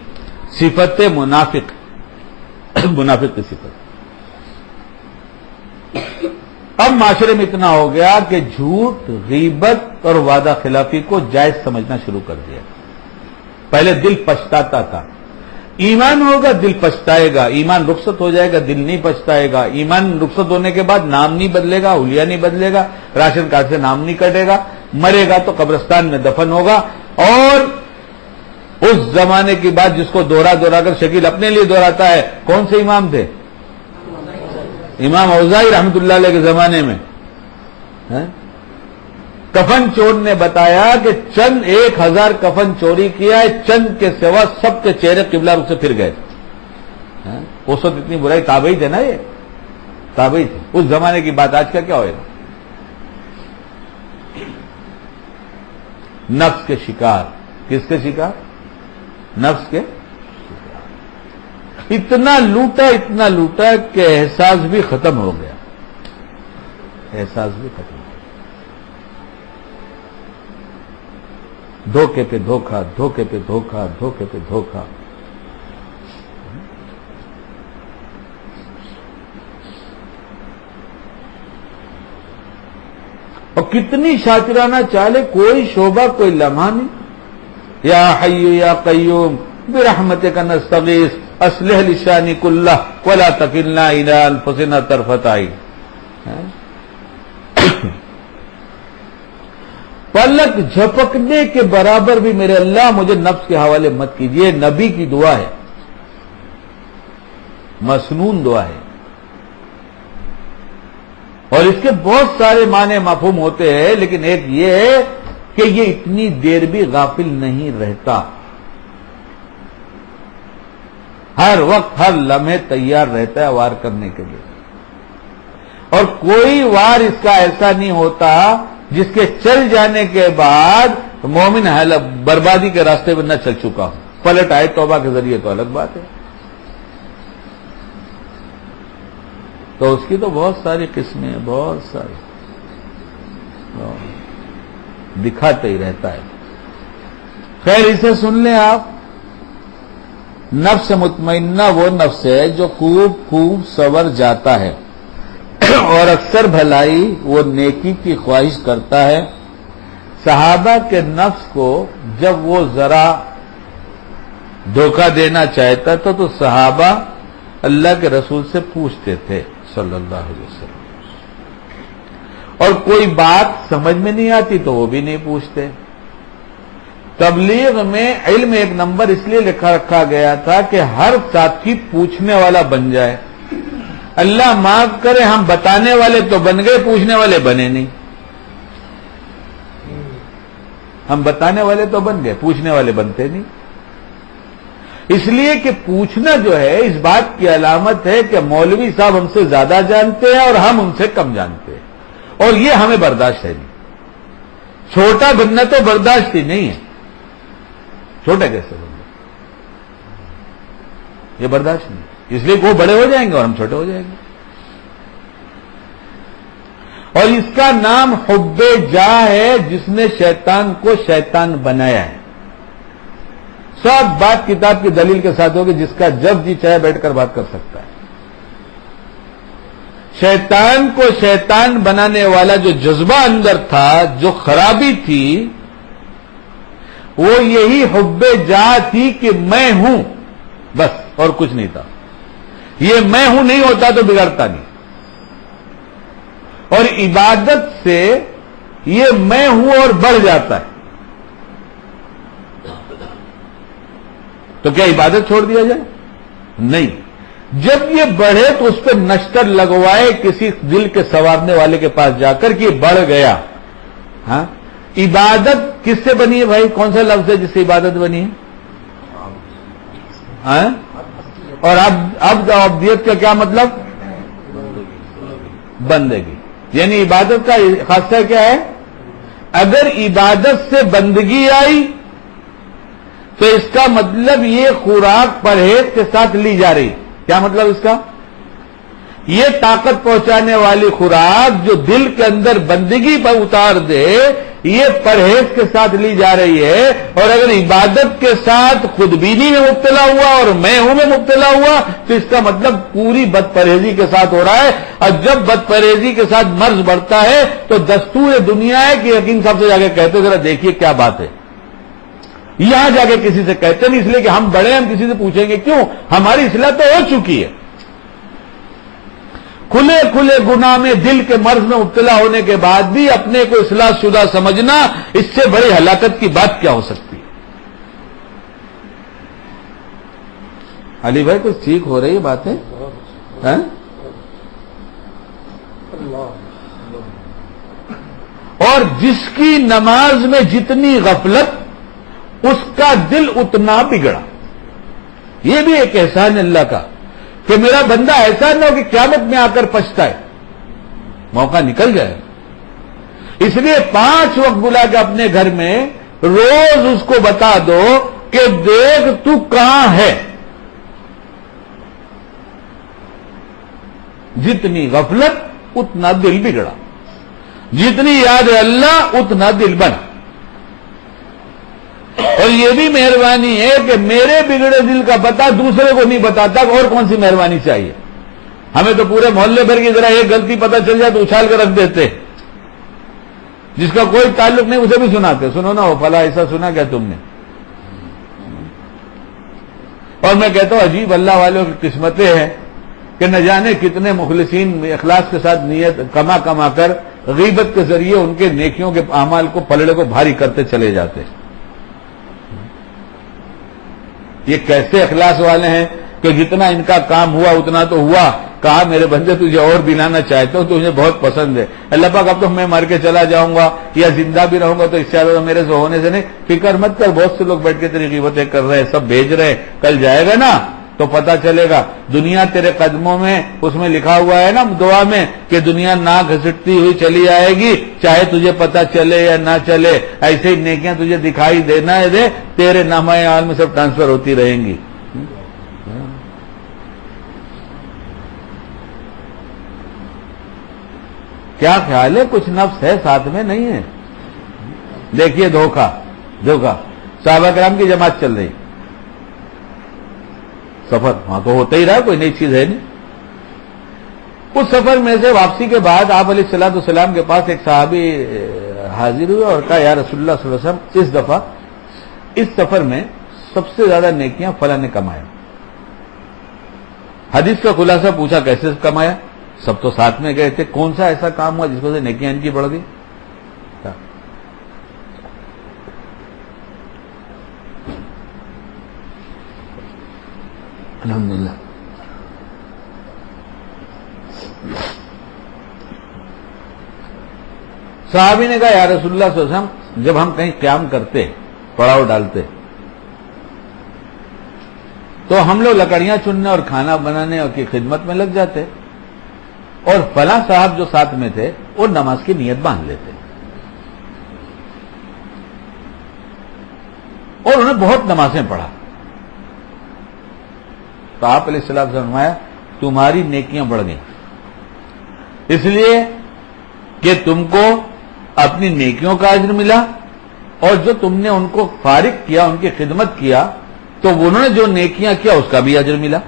صفت منافق، منافق کی صفت. اب معاشرے میں اتنا ہو گیا کہ جھوٹ، غیبت اور وعدہ خلافی کو جائز سمجھنا شروع کر دیا. پہلے دل پچھتاتا تھا. ایمان ہوگا دل پچھتائے گا، ایمان رخصت ہو جائے گا دل نہیں پچھتائے گا. ایمان رخصت ہونے کے بعد نام نہیں بدلے گا، حلیہ نہیں بدلے گا، راشن کارڈ سے نام نہیں کٹے گا، مرے گا تو قبرستان میں دفن ہوگا. اور اس زمانے کی بات جس کو دوہرا دوہرا کر شکیل اپنے لیے دہراتا ہے، کون سے امام تھے؟ امام اوزاعی رحمت اللہ علیہ کے زمانے میں کفن چور نے بتایا کہ چند 1000 کفن چوری کیا ہے، چند کے سوا سب کے چہرے قبلہ رخ سے پھر گئے. اس وقت اتنی برائی تابعی تھے نا، یہ تابعی تھے اس زمانے کی بات. آج کا کیا ہوئے گا؟ نفس کے شکار. کس کے شکار؟ نفس کے شکار. اتنا لوٹا کہ احساس بھی ختم ہو گیا. احساس بھی ختم ہو گیا. دھوکے پہ دھوکا، دھوکے پہ دھوکا، دھوکے پہ دھوکا. اور کتنی شاکرانہ چالے، کوئی شعبہ کوئی لمحہ نہیں. یا حی یا قیوم برحمتک نستغیث اصلح لشانی کلہ ولا تکلنا الی انفسنا طرفۃ عین. پلک جھپکنے کے برابر بھی میرے اللہ مجھے نفس کے حوالے مت کیجیے. نبی کی دعا ہے، مسنون دعا ہے. اور اس کے بہت سارے معنی مفہوم ہوتے ہیں، لیکن ایک یہ ہے کہ یہ اتنی دیر بھی غافل نہیں رہتا. ہر وقت ہر لمحے تیار رہتا ہے وار کرنے کے لیے. اور کوئی وار اس کا ایسا نہیں ہوتا جس کے چل جانے کے بعد مومن بربادی کے راستے پر نہ چل چکا ہو. پلٹ آئے توبہ کے ذریعے تو الگ بات ہے. تو اس کی تو بہت ساری قسمیں ہیں، بہت ساری دکھاتے ہی رہتا ہے. خیر اسے سن لیں آپ. نفس مطمئنہ وہ نفس ہے جو خوب سور جاتا ہے اور اکثر بھلائی وہ نیکی کی خواہش کرتا ہے. صحابہ کے نفس کو جب وہ ذرا دھوکہ دینا چاہتا تھا تو صحابہ اللہ کے رسول سے پوچھتے تھے صلی اللہ علیہ وسلم. اور کوئی بات سمجھ میں نہیں آتی تو وہ بھی نہیں پوچھتے. تبلیغ میں علم ایک نمبر اس لیے رکھا گیا تھا کہ ہر ساتھی پوچھنے والا بن جائے. اللہ معاف کرے ہم بتانے والے تو بن گئے، پوچھنے والے بنے نہیں. ہم بتانے والے تو بن گئے، پوچھنے والے بنتے نہیں. اس لیے کہ پوچھنا جو ہے اس بات کی علامت ہے کہ مولوی صاحب ہم سے زیادہ جانتے ہیں اور ہم ان سے کم جانتے ہیں، اور یہ ہمیں برداشت ہے نہیں. چھوٹا بننا تو برداشت ہی نہیں ہے. چھوٹے کیسے ہوں گے؟ یہ برداشت نہیں، اس لیے وہ بڑے ہو جائیں گے اور ہم چھوٹے ہو جائیں گے. اور اس کا نام حب جاہ ہے، جس نے شیطان کو شیطان بنایا ہے. سب بات کتاب کی دلیل کے ساتھ ہوگی، جس کا جب جی چاہے بیٹھ کر بات کر سکتا ہے. شیطان کو شیطان بنانے والا جو جذبہ اندر تھا، جو خرابی تھی، وہ یہی حب جاہ تھی کہ میں ہوں، بس اور کچھ نہیں تھا. یہ میں ہوں نہیں ہوتا تو بگڑتا نہیں. اور عبادت سے یہ میں ہوں اور بڑھ جاتا ہے. تو کیا عبادت چھوڑ دیا جائے؟ نہیں. جب یہ بڑھے تو اس پہ نشتر لگوائے کسی دل کے سنوارنے والے کے پاس جا کر کہ یہ بڑھ گیا. ہاں، عبادت کس سے بنی ہے بھائی؟ کون سا لفظ ہے جس سے عبادت بنی ہے؟ ہاں؟ اور اب عبدیت کا کیا مطلب؟ بندگی. یعنی عبادت کا خاصہ کیا ہے؟ اگر عبادت سے بندگی آئی تو اس کا مطلب یہ خوراک پرہیز کے ساتھ لی جا رہی. کیا مطلب اس کا؟ یہ طاقت پہنچانے والی خوراک جو دل کے اندر بندگی پر اتار دے، یہ پرہیز کے ساتھ لی جا رہی ہے. اور اگر عبادت کے ساتھ خودبینی میں مبتلا ہوا اور میں ہوں میں مبتلا ہوا تو اس کا مطلب پوری بد پرہیزی کے ساتھ ہو رہا ہے. اور جب بد پرہیزی کے ساتھ مرض بڑھتا ہے تو دستور دنیا ہے کہ یقین صاحب سے جا کے کہتے ذرا دیکھیے کیا بات ہے. یہاں جا کے کسی سے کہتے نہیں، اس لیے کہ ہم بڑے ہیں، ہم کسی سے پوچھیں گے کیوں؟ ہماری اصلاح تو ہو چکی ہے. کھلے کھلے گناہ میں دل کے مرض میں مبتلا ہونے کے بعد بھی اپنے کو اصلاح شدہ سمجھنا، اس سے بڑی ہلاکت کی بات کیا ہو سکتی ہے؟ علی بھائی کچھ ٹھیک ہو رہی ہے باتیں؟ اور جس کی نماز میں جتنی غفلت، اس کا دل اتنا بگڑا. یہ بھی ایک احسان اللہ کا کہ میرا بندہ ایسا نہ ہو کہ قیامت میں آ کر پچھتائے. موقع نکل جائے. اس لیے 5 وقت بلا کے اپنے گھر میں روز اس کو بتا دو کہ دیکھ تو کہاں ہے. جتنی غفلت اتنا دل بگڑا، جتنی یاد اللہ اتنا دل بنا. اور یہ بھی مہربانی ہے کہ میرے بگڑے دل کا پتہ دوسرے کو نہیں بتاتا. اور کون سی مہربانی چاہیے ہمیں؟ تو پورے محلے بھر کی ذرا ایک غلطی پتہ چل جائے تو اچھال کر رکھ دیتے، جس کا کوئی تعلق نہیں اسے بھی سناتے، سنو نا وہ فلاں ایسا سنا کیا تم نے؟ اور میں کہتا ہوں عجیب اللہ والوں کی قسمتیں ہیں کہ نہ جانے کتنے مخلصین اخلاص کے ساتھ نیت کما کما کر غیبت کے ذریعے ان کے نیکیوں کے اعمال کو پلڑے کو بھاری کرتے چلے جاتے. یہ کیسے اخلاص والے ہیں کہ جتنا ان کا کام ہوا اتنا تو ہوا. کہا میرے بندے تجھے اور دلانا چاہتا ہوں، تجھے بہت پسند ہے. اللہ پاک اب تو میں مر کے چلا جاؤں گا یا زندہ بھی رہوں گا تو اس سے زیادہ میرے سے ہونے سے نہیں. فکر مت کر، بہت سے لوگ بیٹھ کے تیری غیبتیں کر رہے ہیں، سب بھیج رہے ہیں. کل جائے گا نا تو پتہ چلے گا. دنیا تیرے قدموں میں، اس میں لکھا ہوا ہے نا دعا میں کہ دنیا ناک گھسٹتی ہوئی چلی آئے گی، چاہے تجھے پتہ چلے یا نہ چلے. ایسے ہی نیکیاں تجھے دکھائی دینا ہے دے، تیرے نامہ اعمال میں سب ٹرانسفر ہوتی رہیں گی. کیا خیال ہے؟ کچھ نفس ہے ساتھ میں نہیں ہے؟ دیکھیے دھوکہ صحابہ کرام کی جماعت چل رہی، سفر وہاں تو ہوتا ہی رہا، کوئی نئی چیز ہے نہیں. اس سفر میں سے واپسی کے بعد آپ علیہ الصلوۃ والسلام کے پاس ایک صحابی حاضر ہوئے اور کہا یا رسول اللہ صلی اللہ علیہ وسلم اس دفعہ اس سفر میں سب سے زیادہ نیکیاں فلاں نے کمایا. حدیث کا خلاصہ پوچھا کیسے کمایا؟ سب تو ساتھ میں گئے تھے، کون سا ایسا کام ہوا جس وجہ سے نیکیاں ان کی بڑھ گئی؟ الحمدللہ. صحابی نے کہا یا رسول اللہ صلی اللہ علیہ وسلم جب ہم کہیں قیام کرتے، پڑاؤ ڈالتے، تو ہم لوگ لکڑیاں چننے اور کھانا بنانے اور کی خدمت میں لگ جاتے، اور فلاں صاحب جو ساتھ میں تھے وہ نماز کی نیت باندھ لیتے. اور انہوں نے بہت نمازیں پڑھا. تو آپ علیہ السلام سے فرمایا تمہاری نیکیاں بڑھ گئیں، اس لیے کہ تم کو اپنی نیکیوں کا اجر ملا، اور جو تم نے ان کو فارغ کیا، ان کی خدمت کیا، تو انہوں نے جو نیکیاں کیا اس کا بھی اجر ملا،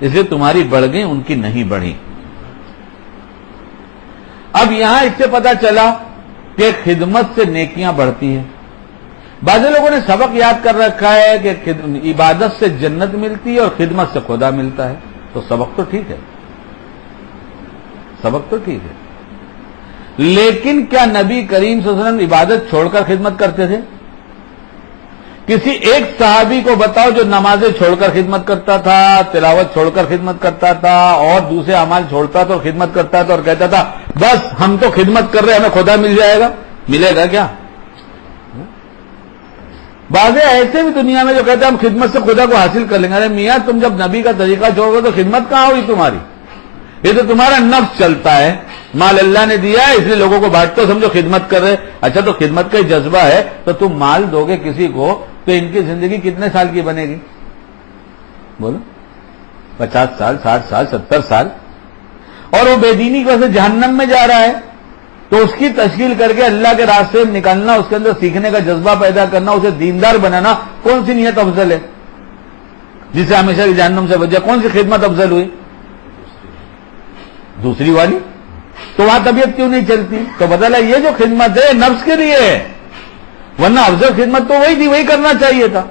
اس لیے تمہاری بڑھ گئی، ان کی نہیں بڑھی. اب یہاں اس سے پتا چلا کہ خدمت سے نیکیاں بڑھتی ہیں. بعض لوگوں نے سبق یاد کر رکھا ہے کہ عبادت سے جنت ملتی ہے اور خدمت سے خدا ملتا ہے. تو سبق تو ٹھیک ہے، سبق تو ٹھیک ہے، لیکن کیا نبی کریم صلی اللہ علیہ وسلم عبادت چھوڑ کر خدمت کرتے تھے؟ کسی ایک صحابی کو بتاؤ جو نمازیں چھوڑ کر خدمت کرتا تھا، تلاوت چھوڑ کر خدمت کرتا تھا، اور دوسرے اعمال چھوڑتا تھا اور خدمت کرتا تھا اور کہتا تھا بس ہم تو خدمت کر رہے ہیں ہمیں خدا مل جائے گا. ملے گا کیا؟ بعض ایسے بھی دنیا میں جو کہتے ہیں ہم خدمت سے خدا کو حاصل کر لیں گے. ارے میاں تم جب نبی کا طریقہ چھوڑ گے تو خدمت کہاں ہوئی تمہاری؟ یہ تو تمہارا نفس چلتا ہے. مال اللہ نے دیا ہے اس لیے لوگوں کو بانٹتے ہو، سمجھو خدمت کر رہے. اچھا تو خدمت کا جذبہ ہے تو تم مال دو گے کسی کو تو ان کی زندگی کتنے سال کی بنے گی؟ بولو 50 سال، 60 سال، 70 سال. اور وہ بے دینی کی وجہ سے جہنم میں جا رہا ہے تو اس کی تشکیل کر کے اللہ کے راستے میں نکلنا، اس کے اندر سیکھنے کا جذبہ پیدا کرنا، اسے دیندار بنانا، کون سی نیت افضل ہے؟ جسے ہمیشہ کی جہنم سے بچا، کون سی خدمت افضل ہوئی؟ دوسری والی. تو وہاں طبیعت کیوں نہیں چلتی؟ تو بدلا یہ جو خدمت ہے نفس کے لیے ہے، ورنہ افضل خدمت تو وہی تھی، وہی کرنا چاہیے تھا.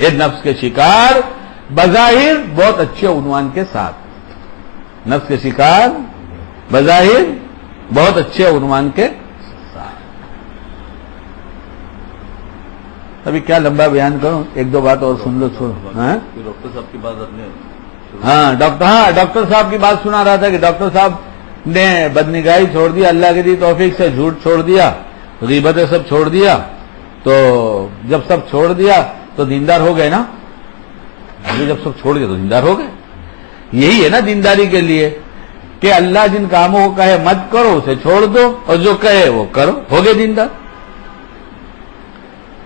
یہ نفس کے شکار بظاہر بہت اچھے عنوان کے ساتھ، نفس کے شکار بظاہر بہت اچھے عنوان کے ساتھ. ابھی کیا لمبا بیان کروں، ایک دو بات اور سن لو. چھوڑو. ڈاکٹر صاحب کی بات اپنے ڈاکٹر صاحب کی بات سنا رہا تھا کہ ڈاکٹر صاحب نے بدنگاہی چھوڑ دیا، اللہ کی دی توفیق سے جھوٹ چھوڑ دیا، غیبتیں سب چھوڑ دیا. تو جب سب چھوڑ دیا تو دیندار ہو گئے نا. جب سب چھوڑ دیا تو دیندار ہو گئے. یہی ہے نا دینداری کے لیے کہ اللہ جن کاموں کو کہے مت کرو اسے چھوڑ دو، اور جو کہے وہ کرو، ہو گئے دیندار.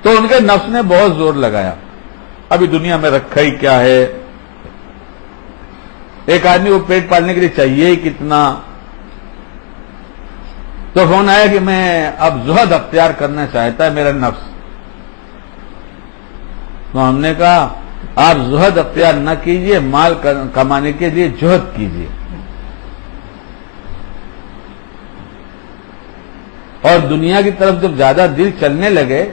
تو ان کے نفس نے بہت زور لگایا. ابھی دنیا میں رکھا ہی کیا ہے، ایک آدمی کو پیٹ پالنے کے لیے چاہیے ہی کتنا. تو فون آیا کہ میں اب زہد اختیار کرنا چاہتا ہے میرا نفس. تو ہم نے کہا آپ زہد اختیار نہ کیجئے، مال کمانے کے لیے جہد کیجئے. اور دنیا کی طرف جب زیادہ دل چلنے لگے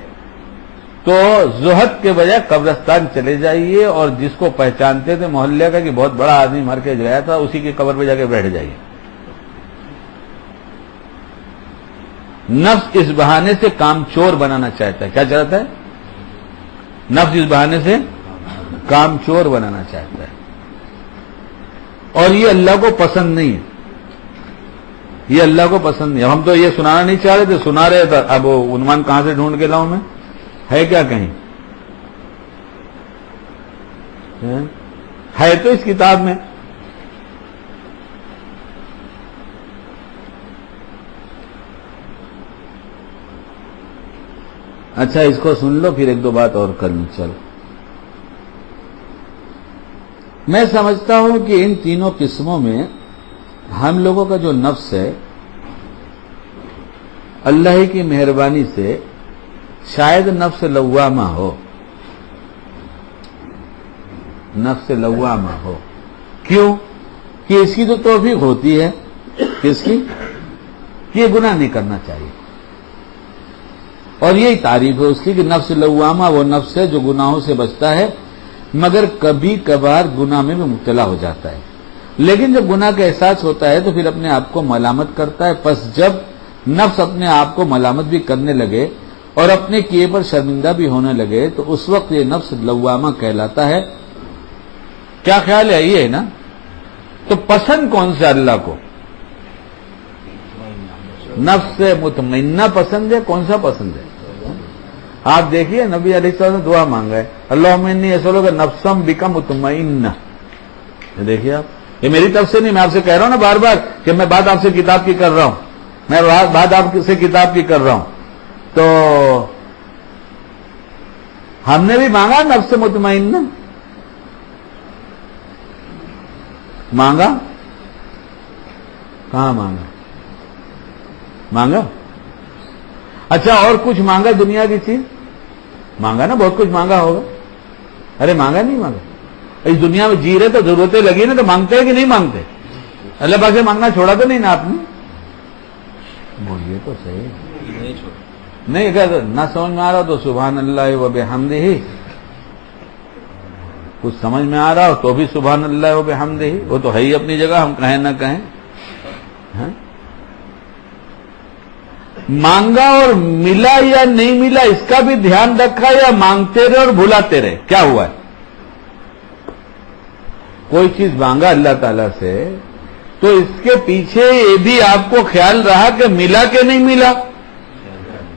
تو زہد کے بجائے قبرستان چلے جائیے، اور جس کو پہچانتے تھے محلے کا کہ بہت بڑا آدمی مر کے گیا تھا اسی کی قبر پہ جا کے بیٹھ جائیے. نفس اس بہانے سے کام چور بنانا چاہتا ہے. کیا چاہتا ہے؟ نفس اس بہانے سے کام چور بنانا چاہتا ہے، اور یہ اللہ کو پسند نہیں ہے. یہ اللہ کو پسند نہیں. ہم تو یہ سنانا نہیں چاہ رہے تھے، سنا رہے تھے. اب وہ عنوان کہاں سے ڈھونڈ کے لاؤں میں؟ ہے کیا کہیں؟ ہے تو اس کتاب میں. اچھا اس کو سن لو پھر ایک دو بات اور کر لوں. چلو میں سمجھتا ہوں کہ ان تینوں قسموں میں ہم لوگوں کا جو نفس ہے اللہ کی مہربانی سے شاید نفس لوامہ ہو. نفس لوامہ ہو کیوں؟ کہ اس کی تو توفیق ہوتی ہے کس کی کہ یہ گناہ نہیں کرنا چاہیے، اور یہی تعریف ہے اس کی کہ نفس لوامہ وہ نفس ہے جو گناہوں سے بچتا ہے مگر کبھی کبھار گناہ میں بھی مبتلا ہو جاتا ہے. لیکن جب گناہ کا احساس ہوتا ہے تو پھر اپنے آپ کو ملامت کرتا ہے. پس جب نفس اپنے آپ کو ملامت بھی کرنے لگے اور اپنے کیے پر شرمندہ بھی ہونے لگے تو اس وقت یہ نفس لوامہ کہلاتا ہے. کیا خیال ہے؟ یہ ہے نا. تو پسند کون سے اللہ کو؟ نفس مطمئنہ پسند ہے. کون سا پسند ہے؟ آپ دیکھیے نبی علیہ السلام نے دعا مانگا ہے اللہم انی اسألک نفسا بک مطمئنہ. دیکھیے آپ، یہ میری طرف سے نہیں، میں آپ سے کہہ رہا ہوں نا بار بار کہ میں بات آپ سے کتاب کی کر رہا ہوں، میں بات آپ سے کتاب کی کر رہا ہوں. تو ہم نے بھی مانگا نفس مطمئنہ، مانگا کہاں مانگا؟ مانگا؟ اچھا اور کچھ مانگا دنیا کی چیز؟ مانگا نا، بہت کچھ مانگا ہوگا. ارے مانگا نہیں مانگا؟ اس دنیا میں جی رہے تو ضرورتیں لگی نا، تو مانگتے ہیں کہ نہیں مانگتے؟ اللہ پاک سے مانگنا چھوڑا تو نہیں نا آپ نے؟ بولیے تو صحیح. نہیں چھوڑ. نہیں اگر نہ سمجھ میں آ رہا تو سبحان اللہ و بحمدہ، کچھ سمجھ میں آ رہا ہو تو بھی سبحان اللہ و بحمدہ، وہ تو ہے ہی اپنی جگہ، ہم کہیں نہ کہیں. ہاں؟ مانگا اور ملا یا نہیں ملا اس کا بھی دھیان رکھا، یا مانگتے رہے اور بھلاتے رہے؟ کیا ہوا ہے؟ کوئی چیز مانگا اللہ تعالیٰ سے تو اس کے پیچھے یہ بھی آپ کو خیال رہا کہ ملا کہ نہیں ملا،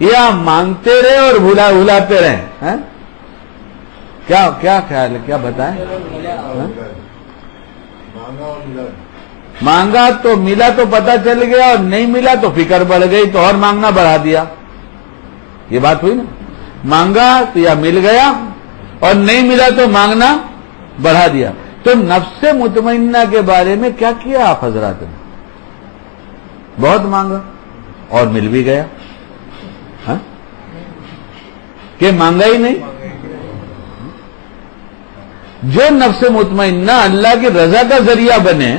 یا مانگتے رہے اور بھلاتے رہے؟ ہاں؟ کیا خیال ہے؟ کیا بتائیں؟ مانگا تو ملا تو پتہ چل گیا، اور نہیں ملا تو فکر بڑھ گئی تو اور مانگنا بڑھا دیا. یہ بات ہوئی نا؟ مانگا تو یا مل گیا، اور نہیں ملا تو مانگنا بڑھا دیا. تو نفس مطمئنہ کے بارے میں کیا کیا آپ حضرات نے؟ بہت مانگا اور مل بھی گیا. ہاں؟ کہ مانگا ہی نہیں. جو نفس مطمئنہ اللہ کی رضا کا ذریعہ بنے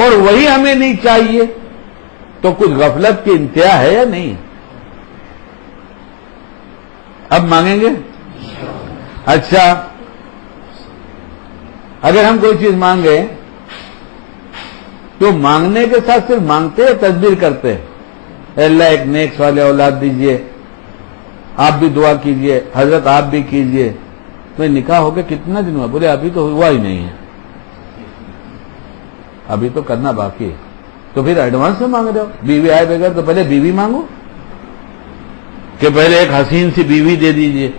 اور وہی ہمیں نہیں چاہیے، تو کچھ غفلت کی انتہا ہے یا نہیں؟ اب مانگیں گے؟ اچھا اگر ہم کوئی چیز مانگے تو مانگنے کے ساتھ صرف مانگتے ہیں، تدبیر کرتے ہیں؟ اے اللہ ایک نیک صالح اولاد دیجئے، آپ بھی دعا کیجئے، حضرت آپ بھی کیجئے. تو نکاح ہو کے کتنا دن ہوا؟ بولے ابھی تو ہوا ہی نہیں ہے، ابھی تو کرنا باقی ہے. تو پھر ایڈوانس میں مانگ رہے ہو؟ بیوی آئے بغیر تو پہلے بیوی مانگو، کہ پہلے ایک حسین سی بیوی دے دیجئے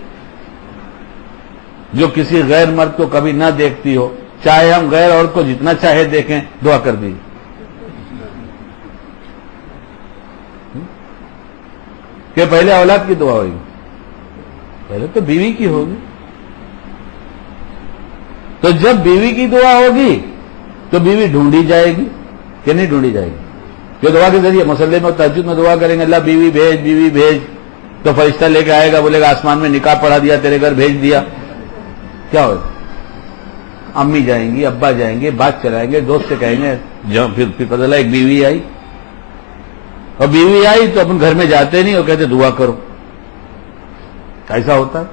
جو کسی غیر مرد کو کبھی نہ دیکھتی ہو. چاہے ہم غیر عورت کو جتنا چاہے دیکھیں، دعا کر دیجیے. کہ پہلے اولاد کی دعا ہوگی؟ پہلے تو بیوی کی ہوگی. تو جب بیوی کی دعا ہوگی تو بیوی ڈھونڈی جائے گی کہ نہیں ڈھونڈی جائے گی؟ جو دعا کے ذریعے مسلح میں تہجد میں دعا کریں گے اللہ بیوی بھیج بیوی بھیج، تو فرشتہ لے کے آئے گا، بولے گا آسمان میں نکاح پڑھا دیا، تیرے گھر بھیج دیا. کیا ہوگا؟ امی جائیں گی، ابا جائیں گے، بات چلائیں گے، دوست سے کہیں گے، پھر پتہ چلا ایک بیوی آئی، اور بیوی آئی تو اپنے گھر میں جاتے نہیں اور کہتے دعا کرو. ایسا ہوتا ہے.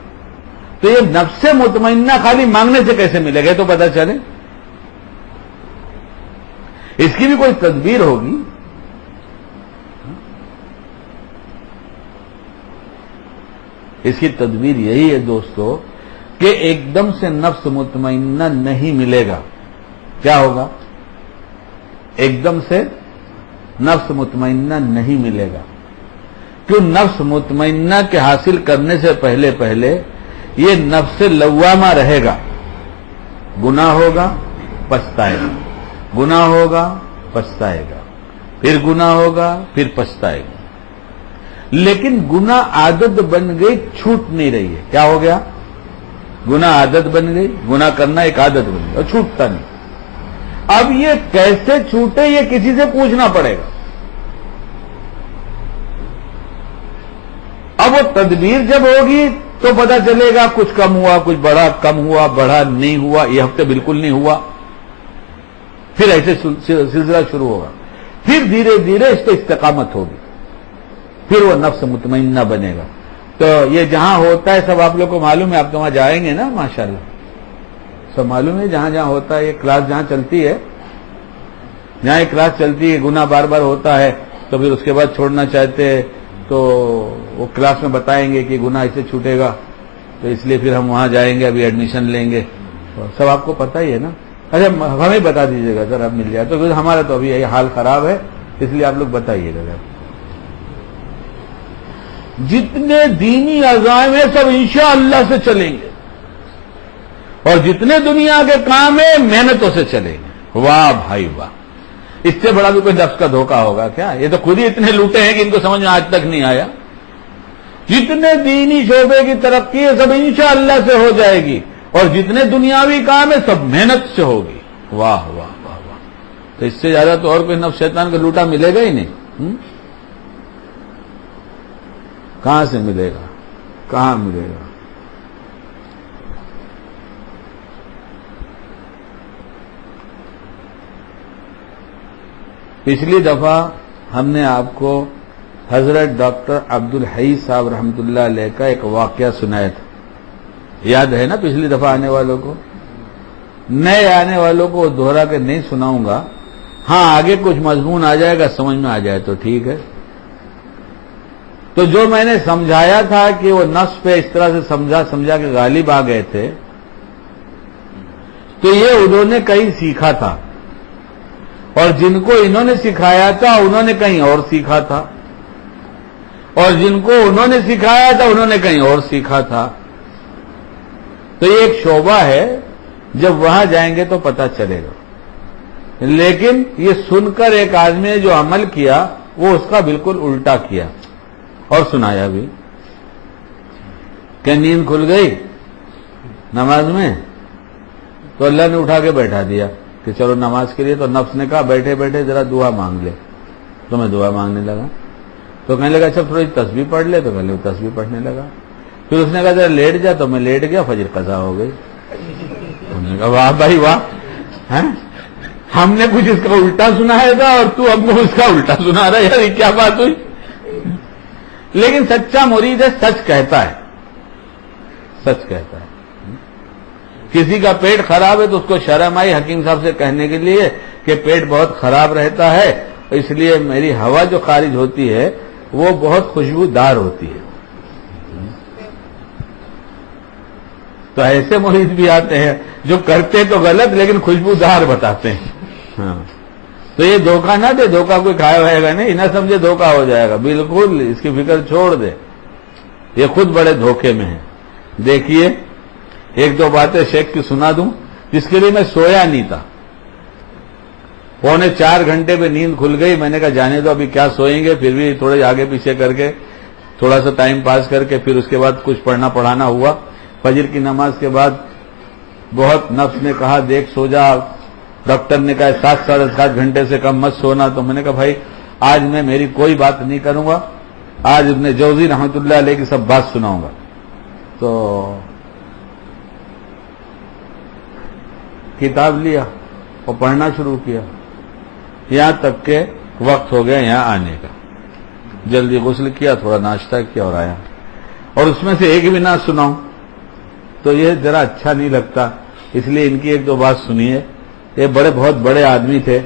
تو یہ نفس مطمئنہ خالی مانگنے سے کیسے ملے گا؟ تو پتہ چلے اس کی بھی کوئی تدبیر ہوگی. اس کی تدبیر یہی ہے دوستو کہ ایک دم سے نفس مطمئنہ نہیں ملے گا. کیا ہوگا؟ ایک دم سے نفس مطمئنہ نہیں ملے گا. کیوں؟ نفس مطمئنہ کے حاصل کرنے سے پہلے یہ نفس لوامہ رہے گا. گناہ ہوگا پچھتائے گا، گناہ ہوگا پچھتائے گا، پھر گناہ ہوگا پھر پچھتائے گا. لیکن گناہ عادت بن گئی، چھوٹ نہیں رہی ہے. کیا ہو گیا؟ گناہ عادت بن گئی، گناہ کرنا ایک عادت بن گئی اور چھوٹتا نہیں. اب یہ کیسے چھوٹے یہ کسی سے پوچھنا پڑے گا. اب وہ تدبیر جب ہوگی تو پتہ چلے گا کچھ کم ہوا، کچھ بڑھا، کم ہوا، بڑھا، نہیں ہوا، یہ ہفتے بالکل نہیں ہوا. پھر ایسے سلسلہ شروع ہوگا. پھر دھیرے دھیرے اس پہ استقامت ہوگی، پھر وہ نفس مطمئنہ بنے گا. تو یہ جہاں ہوتا ہے سب آپ لوگ کو معلوم ہے، آپ تو وہاں جائیں گے نا ماشاءاللہ، سب معلوم ہے جہاں جہاں ہوتا ہے. یہ کلاس جہاں چلتی ہے، جہاں یہ کلاس چلتی ہے، گناہ بار بار ہوتا ہے تو پھر اس کے بعد چھوڑنا چاہتے ہیں تو وہ کلاس میں بتائیں گے کہ گناہ اسے چھوٹے گا، تو اس لیے پھر ہم وہاں جائیں گے، ابھی ایڈمیشن لیں گے. سب آپ کو پتہ ہی ہے نا. اچھا ہمیں بتا دیجیے گا سر، اب مل جائے تو. ہمارا تو ابھی یہ حال خراب ہے، اس لیے آپ لوگ بتائیے گا. جتنے دینی عزائم ہیں سب انشاءاللہ سے چلیں گے، اور جتنے دنیا کے کام ہیں محنتوں سے چلیں گے. واہ بھائی واہ! اس سے بڑا بھی کوئی نفس کا دھوکہ ہوگا کیا؟ یہ تو خود ہی اتنے لوٹے ہیں کہ ان کو سمجھ میں آج تک نہیں آیا. جتنے دینی شعبے کی ترقی ہے سب انشاءاللہ سے ہو جائے گی، اور جتنے دنیاوی کام ہے سب محنت سے ہوگی۔ واہ واہ واہ واہ! تو اس سے زیادہ تو اور کوئی نفس شیطان کا لوٹا ملے گا ہی نہیں۔ کہاں سے ملے گا؟ کہاں ملے گا؟ پچھلی دفعہ ہم نے آپ کو حضرت ڈاکٹر عبدالحی صاحب رحمۃ اللہ علیہ کا ایک واقعہ سنایا تھا، یاد ہے نا؟ پچھلی دفعہ آنے والوں کو، نئے آنے والوں کو دوہرا کے نہیں سناؤں گا، ہاں آگے کچھ مضمون آ جائے گا، سمجھ میں آ جائے تو ٹھیک ہے۔ تو جو میں نے سمجھایا تھا کہ وہ نفس پہ اس طرح سے سمجھا کہ غالب آ گئے تھے، تو یہ انہوں نے کہیں سیکھا تھا، اور جن کو انہوں نے سکھایا تھا انہوں نے کہیں اور سیکھا تھا، اور جن کو انہوں نے سکھایا تھا انہوں نے کہیں اور سیکھا تھا۔ تو یہ ایک شعبہ ہے، جب وہاں جائیں گے تو پتہ چلے گا۔ لیکن یہ سن کر ایک آدمی نے جو عمل کیا وہ اس کا بالکل الٹا کیا، اور سنایا بھی کہ نیند کھل گئی نماز میں تو اللہ نے اٹھا کے بیٹھا دیا کہ چلو نماز کے لیے، تو نفس نے کہا بیٹھے بیٹھے ذرا دعا مانگ لے، تو میں دعا مانگنے لگا، تو کہنے لگا اچھا تھوڑی تسبیح پڑھ لے، تو کہنے لگا تسبیح پڑھنے لگا، پھر اس نے کہا ذرا لیٹ جا، تو میں لیٹ گیا، فجر قضا ہو گئی۔ انہوں نے کہا واہ بھائی واہ، ہم نے کچھ اس کا الٹا سنایا تھا اور تو ہم کو اس کا الٹا سنا رہا ہے، یار یہ کیا بات ہوئی؟ لیکن سچا مرید ہے، سچ کہتا ہے، سچ کہتا ہے۔ کسی کا پیٹ خراب ہے تو اس کو شرم آئی حکیم صاحب سے کہنے کے لیے کہ پیٹ بہت خراب رہتا ہے، اس لیے میری ہوا جو خارج ہوتی ہے وہ بہت خوشبودار ہوتی ہے۔ تو ایسے مرید بھی آتے ہیں جو کرتے تو غلط لیکن خوشبودار بتاتے ہیں۔ ہاں تو یہ دھوکہ نہ دے، دھوکہ کوئی کھایا ہوئے گا نہیں، نہ سمجھے دھوکہ ہو جائے گا، بالکل اس کی فکر چھوڑ دے، یہ خود بڑے دھوکے میں ہے۔ دیکھیے ایک دو باتیں شیخ کی سنا دوں، جس کے لیے میں سویا نہیں تھا، 3.25 گھنٹے پہ نیند کھل گئی، میں نے کہا جانے دو ابھی کیا سوئیں گے، پھر بھی تھوڑے آگے پیچھے کر کے تھوڑا سا ٹائم پاس کر کے پھر اس کے بعد کچھ پڑھنا پڑھانا ہوا۔ فجر کی نماز کے بعد بہت نفس نے کہا دیکھ سو جا، ڈاکٹر نے کہا 7 ساڑھے 7 گھنٹے سے کم مت سونا، تو میں نے کہا بھائی آج میں میری کوئی بات نہیں کروں گا، آج ابن جوزی رحمۃ اللہ علیہ کی سب بات سناؤں گا۔ تو کتاب لیا اور پڑھنا شروع کیا، یہاں تک کہ وقت ہو گیا یہاں آنے کا، جلدی غسل کیا، تھوڑا ناشتہ کیا اور آیا، اور اس میں سے ایک بھی نہ سناؤں تو یہ ذرا اچھا نہیں لگتا، اس لیے ان کی ایک دو بات سنیے۔ یہ بہت بڑے آدمی تھے،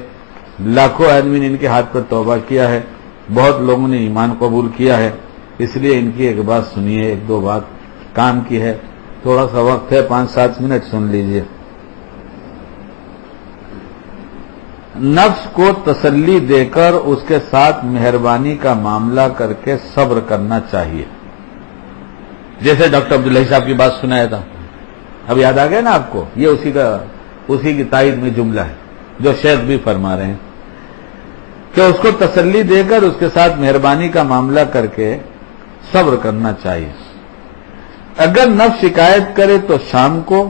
لاکھوں آدمی نے ان کے ہاتھ پر توبہ کیا ہے، بہت لوگوں نے ایمان قبول کیا ہے، اس لیے ان کی ایک بات سنیے، ایک دو بات کام کی ہے، تھوڑا سا وقت ہے 5-7 منٹ سن لیجئے۔ نفس کو تسلی دے کر اس کے ساتھ مہربانی کا معاملہ کر کے صبر کرنا چاہیے، جیسے ڈاکٹر عبداللہ صاحب کی بات سنایا تھا، اب یاد آ گیا نا آپ کو، یہ اسی کی تائید میں جملہ ہے جو شیخ بھی فرما رہے ہیں کہ اس کو تسلی دے کر اس کے ساتھ مہربانی کا معاملہ کر کے صبر کرنا چاہیے۔ اگر نفس شکایت کرے تو شام کو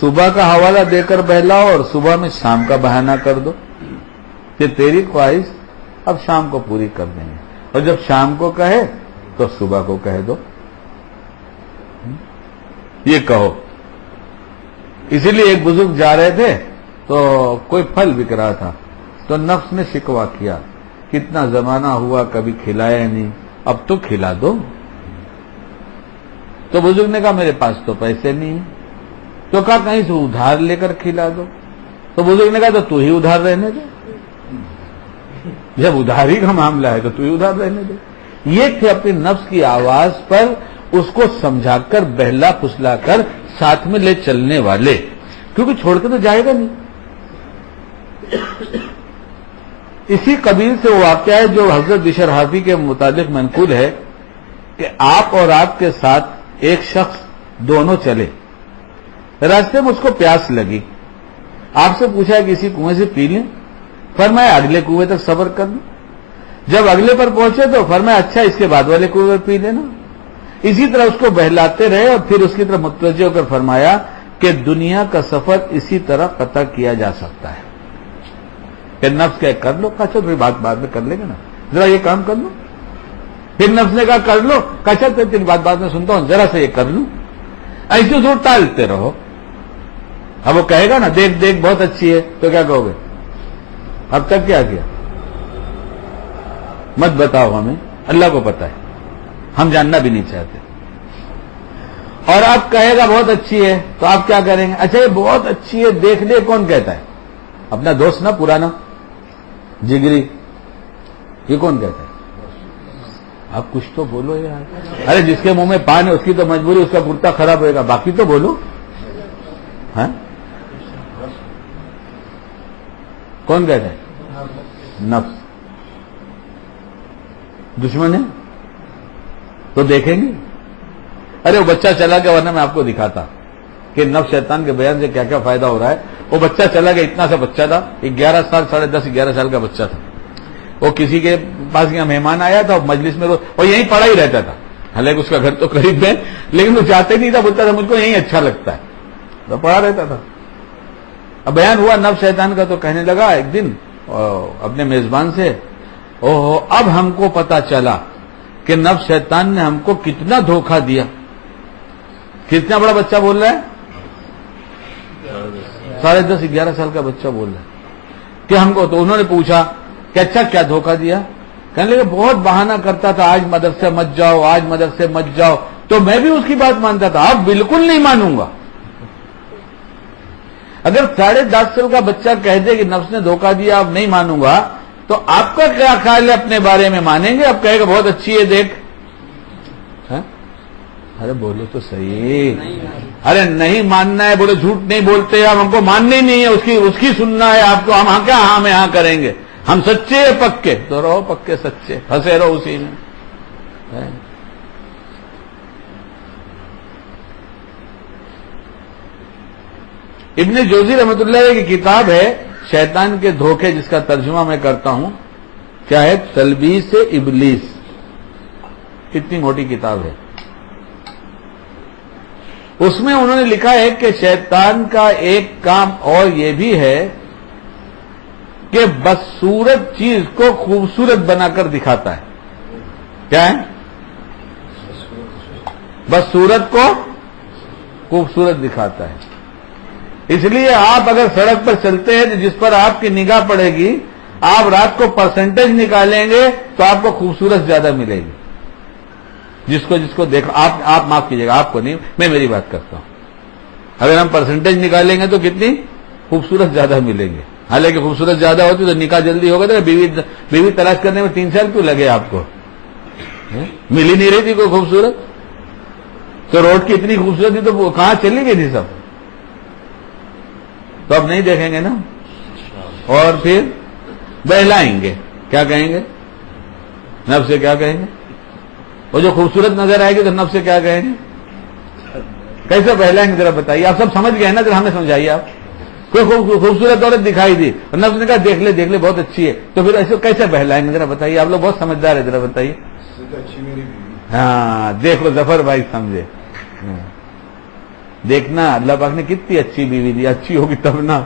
صبح کا حوالہ دے کر بہلاؤ اور صبح میں شام کا بہانہ کر دو کہ تیری خواہش اب شام کو پوری کر دیں گے، اور جب شام کو کہے تو صبح کو کہہ دو، یہ کہو۔ اسی لیے ایک بزرگ جا رہے تھے تو کوئی پھل بک رہا تھا، تو نفس نے شکوہ کیا کتنا زمانہ ہوا کبھی کھلایا نہیں، اب تو کھلا دو۔ تو بزرگ نے کہا میرے پاس تو پیسے نہیں ہیں، تو کہا کہیں سے ادھار لے کر کھلا دو، تو بزرگ نے کہا تو ہی ادھار رہنے دے، جب ادھاری کا معاملہ ہے تو ہی ادھار رہنے دے۔ یہ تھے اپنی نفس کی آواز پر اس کو سمجھا کر بہلا پھسلا کر ساتھ میں لے چلنے والے، کیونکہ چھوڑ کے تو جائے گا نہیں۔ اسی قبیل سے وہ واقعہ ہے جو حضرت بشر حافی کے متعلق منقول ہے کہ آپ اور آپ کے ساتھ ایک شخص دونوں چلے، راستے میں اس کو پیاس لگی، آپ سے پوچھا کہ اسی کنویں سے پی لیں، فرمایا اگلے کنویں تک صبر کر لیں، جب اگلے پر پہنچے تو فرمایا اچھا اس کے بعد والے کنویں پی لینا، اسی طرح اس کو بہلاتے رہے اور پھر اس کی طرف متوجہ ہو کر فرمایا کہ دنیا کا سفر اسی طرح قطع کیا جا سکتا ہے کہ نفس کہ کر لو، کہا چل بات بعد میں کر لیں گے نا، ذرا یہ کام کر لو. پھر نفس نے کہا کر لو، کہا چل تیری بات بعد میں سنتا ہوں، ذرا سے یہ کر لوں. ایسے زور ٹالتے رہو. اب وہ کہے گا نا دیکھ دیکھ بہت اچھی ہے، تو کیا کہو گے؟ اب تک کیا کیا؟ مت بتاؤ ہمیں، اللہ کو پتا ہے، ہم جاننا بھی نہیں چاہتے. اور آپ کہے گا بہت اچھی ہے تو آپ کیا کریں گے؟ اچھا یہ بہت اچھی ہے دیکھ لے، کون کہتا ہے؟ اپنا دوست نا، پرانا جگری، یہ کون کہتا ہے؟ آپ کچھ تو بولو یار. ارے جس کے منہ میں پان ہے اس کی تو مجبوری، اس کا کرتا خراب ہوئے گا، باقی تو بولو. ہاں کون کہتا ہے؟ نفس. دشمن ہے تو دیکھیں گے. ارے وہ بچہ چلا گیا، ورنہ میں آپ کو دکھاتا کہ نفس شیطان کے بیان سے کیا کیا فائدہ ہو رہا ہے. وہ بچہ چلا گیا، اتنا سا بچہ تھا، 11 سال 10.5 11 سال کا بچہ تھا. وہ کسی کے پاس یہاں مہمان آیا تھا، مجلس میں وہ یہیں پڑا ہی رہتا تھا، حالانکہ اس کا گھر تو قریب ہے، لیکن وہ چاہتے نہیں تھا، بولتا تھا مجھ کو یہیں اچھا لگتا ہے، تو پڑا رہتا تھا. اب بیان ہوا نفس شیطان کا، تو کہنے لگا ایک دن اپنے میزبان سے، اوہ اب ہم کو پتا چلا کہ نفس شیطان نے ہم کو کتنا دھوکہ دیا. کتنا بڑا بچہ بول رہا ہے؟ 10.5 11 سال کا بچہ بول رہا ہے کہ ہم کو. تو انہوں نے پوچھا کہ اچھا کیا دھوکہ دیا؟ کہنے لگے بہت بہانہ کرتا تھا، آج مدرسے مت جاؤ، آج مدرسے مت جاؤ، تو میں بھی اس کی بات مانتا تھا. اب بالکل نہیں مانوں گا. اگر 10.5 سال کا بچہ کہہ دے کہ نفس نے دھوکہ دیا اب نہیں مانوں گا، تو آپ کا کیا خیال ہے اپنے بارے میں؟ مانیں گے؟ اب کہے گا بہت اچھی ہے دیکھ. ارے بولو تو صحیح. ارے نہیں ماننا ہے، بولے جھوٹ نہیں بولتے، ہم کو ماننی نہیں ہے، اس کی سننا ہے آپ کو. ہم کیا ہاں میں ہاں کریں گے؟ ہم سچے ہیں پکے، تو رہو پکے سچے، پھنسے رہو اسی میں. ابن جوزی رحمۃ اللہ علیہ کی کتاب ہے شیطان کے دھوکے، جس کا ترجمہ میں کرتا ہوں، کیا ہے؟ تلبیس ابلیس. کتنی موٹی کتاب ہے. اس میں انہوں نے لکھا ہے کہ شیطان کا ایک کام اور یہ بھی ہے کہ بدصورت چیز کو خوبصورت بنا کر دکھاتا ہے. کیا ہے؟ بدصورت کو خوبصورت دکھاتا ہے. اس لیے آپ اگر سڑک پر چلتے ہیں تو جس پر آپ کی نگاہ پڑے گی، آپ رات کو پرسنٹیج نکالیں گے تو آپ کو خوبصورت زیادہ ملے گی. جس کو دیکھو، آپ معاف کیجیے گا، آپ کو نہیں، میں میری بات کرتا ہوں. اگر ہم پرسنٹیج نکالیں گے تو کتنی خوبصورت زیادہ ملیں گے. حالانکہ خوبصورت زیادہ ہوتی تو نکاح جلدی ہوگا. تو بیوی تلاش کرنے میں 3 سال کیوں لگے آپ کو؟ مل ہی نہیں رہی تھی کوئی خوبصورت. تو روڈ کی اتنی خوبصورتی تو وہ کہاں چلی گئی تھی سب. تو اب نہیں دیکھیں گے نا، اور پھر بہلائیں گے. کیا کہیں گے؟ نفس سے کیا کہیں گے؟ وہ جو خوبصورت نظر آئے گی تو نفس سے کیا کہیں گے؟ کیسے بہلائیں گے ذرا بتائیے. آپ سب سمجھ گئے نا، ذرا ہمیں سمجھائیے. آپ کوئی خوبصورت عورت دکھائی دی اور نفس نے کہا دیکھ لے بہت اچھی ہے، تو پھر ایسے کیسے بہلائیں گے ذرا بتائیے. آپ لوگ بہت سمجھدار ہیں، ذرا بتائیے. ہاں دیکھ لو ظفر بھائی سمجھے. دیکھنا اللہ پاک نے کتنی اچھی بیوی دی. اچھی ہوگی تب نا.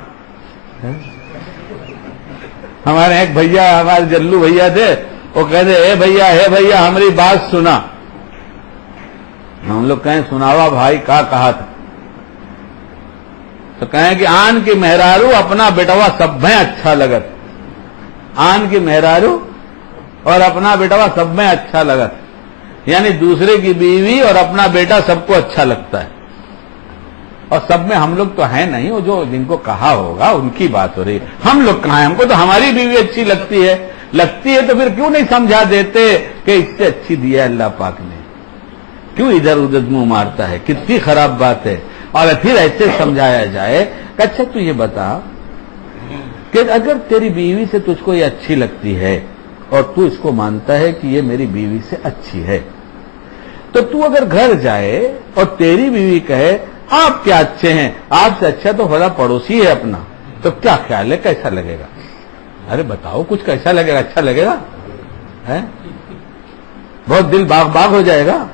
ہمارے ایک بھیا، ہمارے جلو بھیا تھے، وہ کہتے اے بھیا ہماری بات سنا. ہم لوگ کہیں سناوا بھائی کا کہا تھا؟ تو کہیں کہ آن کی مہرارو اپنا بیٹوا سب میں اچھا لگت. آن کی مہرارو اور اپنا بیٹوا سب میں اچھا لگت، یعنی دوسرے کی بیوی اور اپنا بیٹا سب کو اچھا لگتا ہے. اور سب میں ہم لوگ تو ہیں نہیں، وہ جو جن کو کہا ہوگا ان کی بات ہو رہی ہے. ہم لوگ کہاں ہیں؟ ہم کو تو ہماری بیوی اچھی لگتی ہے تو پھر کیوں نہیں سمجھا دیتے کہ اس سے اچھی دیا ہے اللہ پاک نے؟ کیوں ادھر ادھر منہ مارتا ہے؟ کتنی خراب بات ہے. اور پھر ایسے سمجھایا جائے کہ اچھا تو یہ بتا کہ اگر تیری بیوی سے تجھ کو یہ اچھی لگتی ہے اور تو اس کو مانتا ہے کہ یہ میری بیوی سے اچھی ہے، تو اگر گھر جائے اور تیری بیوی کہے آپ کیا اچھے ہیں، آپ سے اچھا تو بڑا پڑوسی ہے اپنا، تو کیا خیال ہے کیسا لگے گا؟ ارے بتاؤ کچھ، کیسا لگے گا؟ اچھا لگے گا؟ بہت دل باغ باغ ہو جائے گا.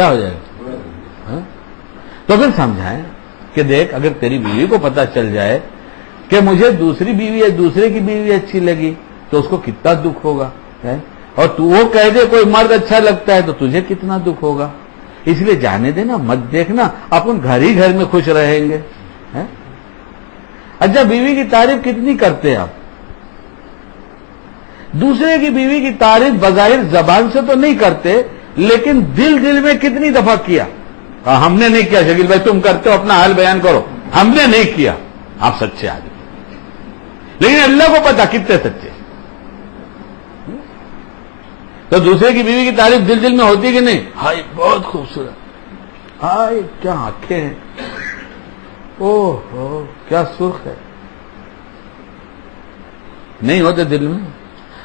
کیا ہو جائے گا؟ ہاں؟ تو پھر سمجھائیں کہ دیکھ اگر تیری بیوی کو پتا چل جائے کہ مجھے دوسری بیوی ہے دوسرے کی بیوی اچھی لگی تو اس کو کتنا دکھ ہوگا، اور تو وہ کہہ دے کوئی مرد اچھا لگتا ہے تو تجھے کتنا دکھ ہوگا. اس لیے جانے دینا، مت دیکھنا، اپن گھر ہی گھر میں خوش رہیں گے. اچھا بیوی کی تعریف کتنی کرتے آپ؟ دوسرے کی بیوی کی تعریف بظاہر زبان سے تو نہیں کرتے، لیکن دل میں کتنی دفعہ کیا؟ ہم نے نہیں کیا شکیل بھائی، تم کرتے ہو اپنا حال بیان کرو. ہم نے نہیں کیا. آپ سچے آدمی، لیکن اللہ کو پتا کتنے سچے. تو دوسرے کی بیوی کی تعریف دل میں ہوتی کہ نہیں؟ ہائے بہت خوبصورت، ہائے کیا آنکھیں ہیں، اوہ ہو کیا سرخ ہے. نہیں ہوتے دل میں؟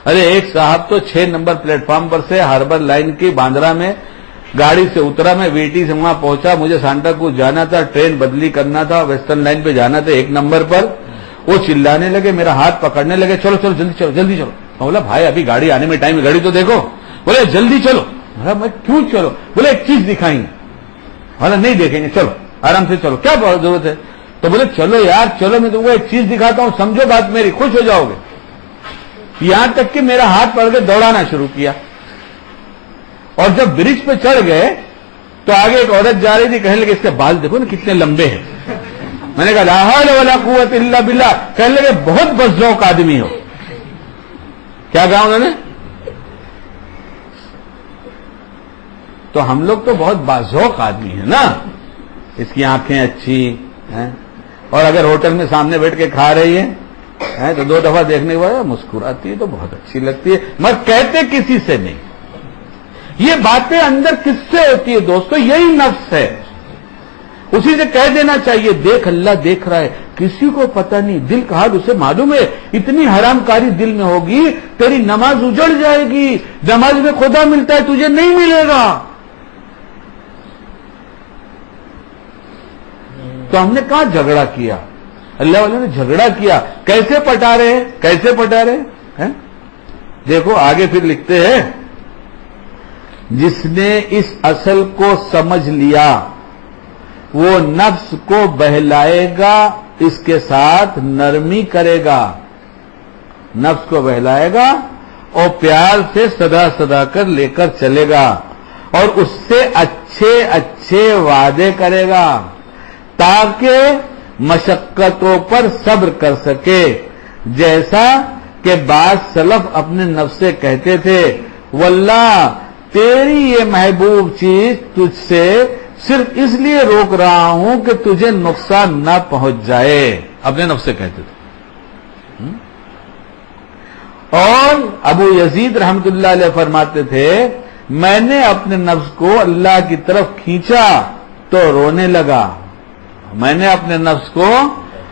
ارے ایک صاحب تو 6 نمبر پلیٹ فارم پر سے ہاربر لائن کی باندرا میں گاڑی سے اترا، میں ویٹی سے وہاں پہنچا، مجھے سانتا کروز جانا تھا، ٹرین بدلی کرنا تھا، ویسٹرن لائن پہ جانا تھا 1 نمبر پر. وہ چلانے لگے، میرا ہاتھ پکڑنے لگے، چلو چلو جلدی چلو جلدی چلو. میں بولا بھائی ابھی گاڑی آنے میں ٹائم ہے، گاڑی تو دیکھو. بولے جلدی چلو. میں کیوں چلو؟ بولے ایک چیز دکھائیں گے. بولا نہیں دیکھیں گے، چلو آرام سے چلو، کیا ضرورت ہے؟ تو بولے چلو یار چلو، میں تم کو ایک چیز دکھاتا ہوں، سمجھو بات میری، خوش ہو جاؤ گے. یہاں تک کہ میرا ہاتھ پکڑ کے دوڑانا شروع کیا. اور جب برج پہ چڑھ گئے تو آگے ایک عورت جا رہی تھی، کہنے لگے اس کے بال دیکھو نا کتنے لمبے ہیں. میں نے کہا لا حول ولا قوت الا باللہ. کہنے لگے بہت بذوق آدمی ہو. کیا کہا انہوں نے؟ تو ہم لوگ تو بہت باذوق آدمی ہیں نا، اس کی آنکھیں اچھی ہیں، اور اگر ہوٹل میں سامنے بیٹھ کے کھا رہی ہے تو 2 دفعہ دیکھنے کے بعد مسکراتی ہے تو بہت اچھی لگتی ہے، مگر کہتے کسی سے نہیں. یہ باتیں اندر کس سے ہوتی ہے دوستو؟ یہی نفس ہے. اسی سے کہہ دینا چاہیے دیکھ اللہ دیکھ رہا ہے، کسی کو پتہ نہیں، دل کا حال اسے معلوم ہے. اتنی حرام کاری دل میں ہوگی تیری نماز اجڑ جائے گی. نماز میں خدا ملتا ہے تجھے نہیں ملے گا. تو ہم نے کہاں جھگڑا کیا؟ اللہ والے نے جھگڑا کیا. کیسے پٹا رہے کیسے پٹا رہے ہیں؟ دیکھو آگے پھر لکھتے ہیں، جس نے اس اصل کو سمجھ لیا وہ نفس کو بہلائے گا، اس کے ساتھ نرمی کرے گا. نفس کو بہلائے گا اور پیار سے صدا کر لے کر چلے گا، اور اس سے اچھے اچھے وعدے کرے گا تاکہ مشقتوں پر صبر کر سکے. جیسا کہ بعض سلف اپنے نفس سے کہتے تھے، واللہ تیری یہ محبوب چیز تجھ سے صرف اس لیے روک رہا ہوں کہ تجھے نقصان نہ پہنچ جائے. اپنے نفس سے کہتے تھے. اور ابو یزید رحمت اللہ علیہ فرماتے تھے، میں نے اپنے نفس کو اللہ کی طرف کھینچا تو رونے لگا. میں نے اپنے نفس کو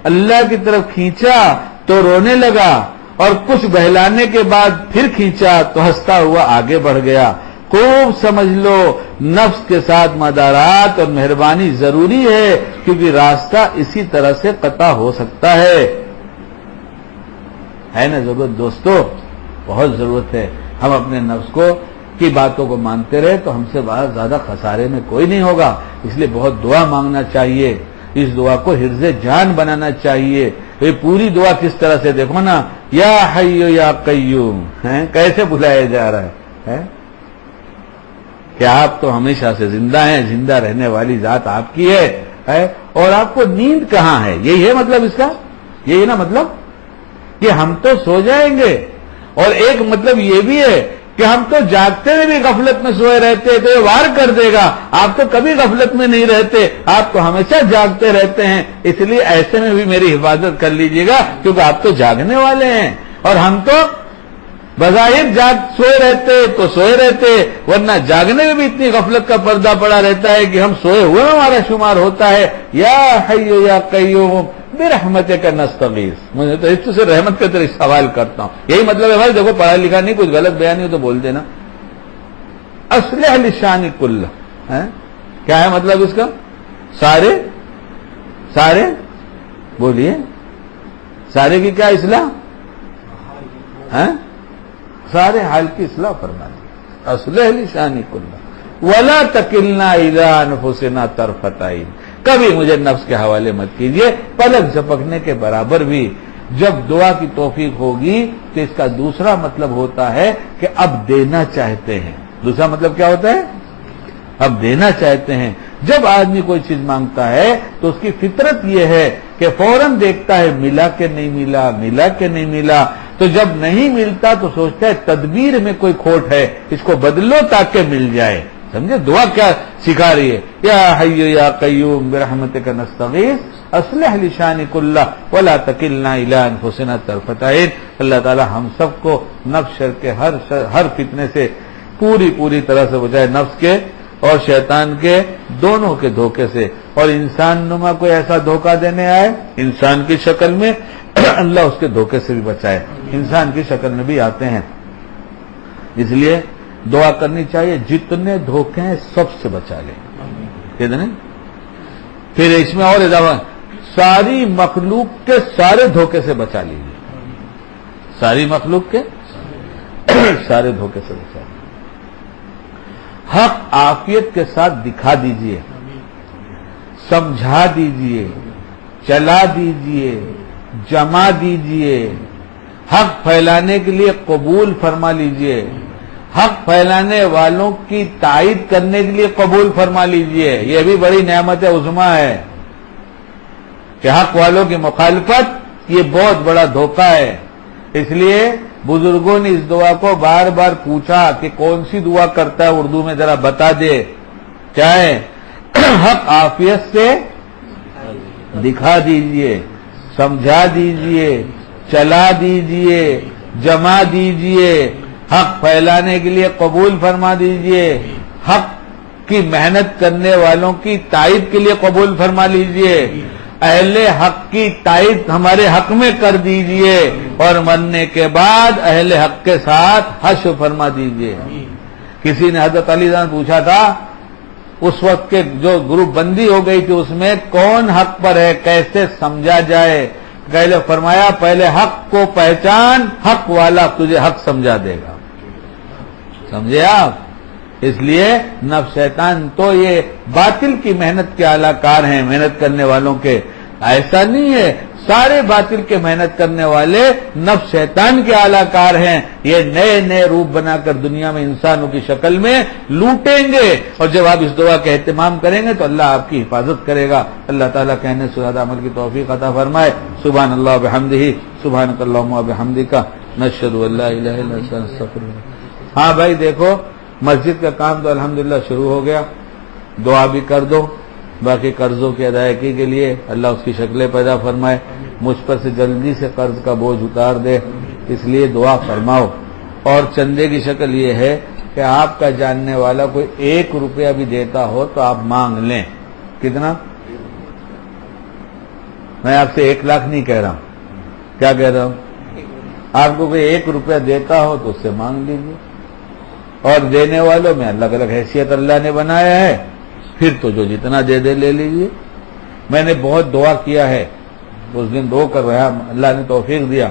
اللہ کی طرف کھینچا تو رونے لگا، اور کچھ بہلانے کے بعد پھر کھینچا تو ہنستا ہوا آگے بڑھ گیا. خوب سمجھ لو نفس کے ساتھ مدارات اور مہربانی ضروری ہے، کیونکہ راستہ اسی طرح سے قطع ہو سکتا ہے نا ضرورت دوستو؟ بہت ضرورت ہے. ہم اپنے نفس کو کی باتوں کو مانتے رہے تو ہم سے بہت زیادہ خسارے میں کوئی نہیں ہوگا. اس لیے بہت دعا مانگنا چاہیے، اس دعا کو حرز جان بنانا چاہیے. یہ پوری دعا کس طرح سے دیکھو نا، یا حی یا قیوم، کیسے بلایا جا رہا ہے کہ آپ تو ہمیشہ سے زندہ ہیں، زندہ رہنے والی ذات آپ کی ہے، اور آپ کو نیند کہاں ہے؟ یہی ہے مطلب اس کا، یہی نا مطلب کہ ہم تو سو جائیں گے، اور ایک مطلب یہ بھی ہے کہ ہم تو جاگتے ہوئے بھی غفلت میں سوئے رہتے تو یہ وار کر دے گا. آپ تو کبھی غفلت میں نہیں رہتے، آپ تو ہمیشہ جاگتے رہتے ہیں. اس لیے ایسے میں بھی میری حفاظت کر لیجئے گا، کیونکہ آپ تو جاگنے والے ہیں، اور ہم تو بظاہر سوئے رہتے، ورنہ جاگنے میں بھی اتنی غفلت کا پردہ پڑا رہتا ہے کہ ہم سوئے ہوئے ہمارا شمار ہوتا ہے. یا حی یا قیوم برحمتک نستغیث. مجھے تو اس سے رحمت کا طرح سوال کرتا ہوں. یہی مطلب ہے بھائی. دیکھو پڑھا لکھا نہیں، کچھ غلط بیان نہیں ہو تو بول دینا. اصلح لشان کل، کیا ہے مطلب اس کا؟ سارے بولیے، سارے کی کیا اصلاح؟ سارے حال کی اصلاح فرما دی. اصلح لشان کل، ولا تکلنا الی انفسنا طرفۃ عین، کبھی مجھے نفس کے حوالے مت کیجیے پلک جھپکنے کے برابر بھی۔ جب دعا کی توفیق ہوگی تو اس کا دوسرا مطلب ہوتا ہے کہ اب دینا چاہتے ہیں۔ دوسرا مطلب کیا ہوتا ہے؟ اب دینا چاہتے ہیں۔ جب آدمی کوئی چیز مانگتا ہے تو اس کی فطرت یہ ہے کہ فوراً دیکھتا ہے ملا کہ نہیں ملا، ملا کہ نہیں ملا۔ تو جب نہیں ملتا تو سوچتا ہے تدبیر میں کوئی کھوٹ ہے، اس کو بدلو تاکہ مل جائے۔ سمجھے دعا کیا سکھا رہی ہے؟ یا حی یا قیوم برحمتک نستغیث اصلح لشانی کلہ ولا تکلنا الی انفسنا طرفۃ عین۔ اللہ تعالی ہم سب کو نفس شر کے ہر فتنے سے پوری طرح سے بچائے، نفس کے اور شیطان کے دونوں کے دھوکے سے، اور انسان نما کوئی ایسا دھوکہ دینے آئے انسان کی شکل میں اللہ اس کے دھوکے سے بھی بچائے۔ انسان کی شکل میں بھی آتے ہیں، اس لیے دعا کرنی چاہیے جتنے دھوکے ہیں سب سے بچا لیں۔ کتنے؟ پھر اس میں اور اضافہ، ساری مخلوق کے سارے دھوکے سے بچا لیجیے، ساری مخلوق کے سارے دھوکے سے بچا لیجیے۔ حق عافیت کے ساتھ دکھا دیجیے، سمجھا دیجیے، چلا دیجیے، جما دیجیے، حق پھیلانے کے لیے قبول فرما لیجیے، حق پھیلانے والوں کی تائید کرنے کے لیے قبول فرما لیجیے۔ یہ بھی بڑی نعمت عظمیٰ ہے کہ حق والوں کی مخالفت یہ بہت بڑا دھوکہ ہے۔ اس لیے بزرگوں نے اس دعا کو بار بار پوچھا کہ کون سی دعا کرتا ہے اردو میں ذرا بتا دے، کیا ہے؟ حق عافیت سے دکھا دیجئے، سمجھا دیجئے، چلا دیجئے، جما دیجئے، حق پھیلانے کے لیے قبول فرما دیجئے، حق کی محنت کرنے والوں کی تائید کے لیے قبول فرما لیجئے، اہل حق کی تائید ہمارے حق میں کر دیجئے، اور مرنے کے بعد اہل حق کے ساتھ حشر فرما دیجئے۔ کسی نے حضرت علی سے پوچھا تھا اس وقت کے جو گروپ بندی ہو گئی تھی اس میں کون حق پر ہے، کیسے سمجھا جائے؟ پہلے فرمایا پہلے حق کو پہچان، حق والا تجھے حق سمجھا دے گا۔ سمجھے آپ؟ اس لیے نفس شیطان تو یہ باطل کی محنت کے اعلی کار ہیں، محنت کرنے والوں کے، ایسا نہیں ہے، سارے باطل کے محنت کرنے والے نفس شیطان کے اعلی کار ہیں۔ یہ نئے نئے روپ بنا کر دنیا میں انسانوں کی شکل میں لوٹیں گے، اور جب آپ اس دعا کا اہتمام کریں گے تو اللہ آپ کی حفاظت کرے گا۔ اللہ تعالیٰ کہنے سے زیادہ عمل کی توفیق عطا فرمائے۔ سبحان اللہ وبحمدہ، سبحانک اللہم وبحمدک، نشہد ان لا الہ الا انت نستغفرک۔ ہاں بھائی دیکھو، مسجد کا کام تو الحمدللہ شروع ہو گیا، دعا بھی کر دو، باقی قرضوں کی ادائیگی کے لیے اللہ اس کی شکلیں پیدا فرمائے، مجھ پر سے جلدی سے قرض کا بوجھ اتار دے، اس لیے دعا فرماؤ۔ اور چندے کی شکل یہ ہے کہ آپ کا جاننے والا کوئی 1 روپیہ بھی دیتا ہو تو آپ مانگ لیں۔ کتنا؟ میں آپ سے 1 لاکھ نہیں کہہ رہا ہوں، کیا کہہ رہا ہوں؟ آپ کو کوئی 1 روپیہ دیتا ہو تو اس سے مانگ لیجیے، اور دینے والوں میں الگ الگ حیثیت اللہ نے بنایا ہے، پھر تو جو جتنا دے دے لے لیجیے۔ میں نے بہت دعا کیا ہے، اس دن رو کر رہا، اللہ نے توفیق دیا،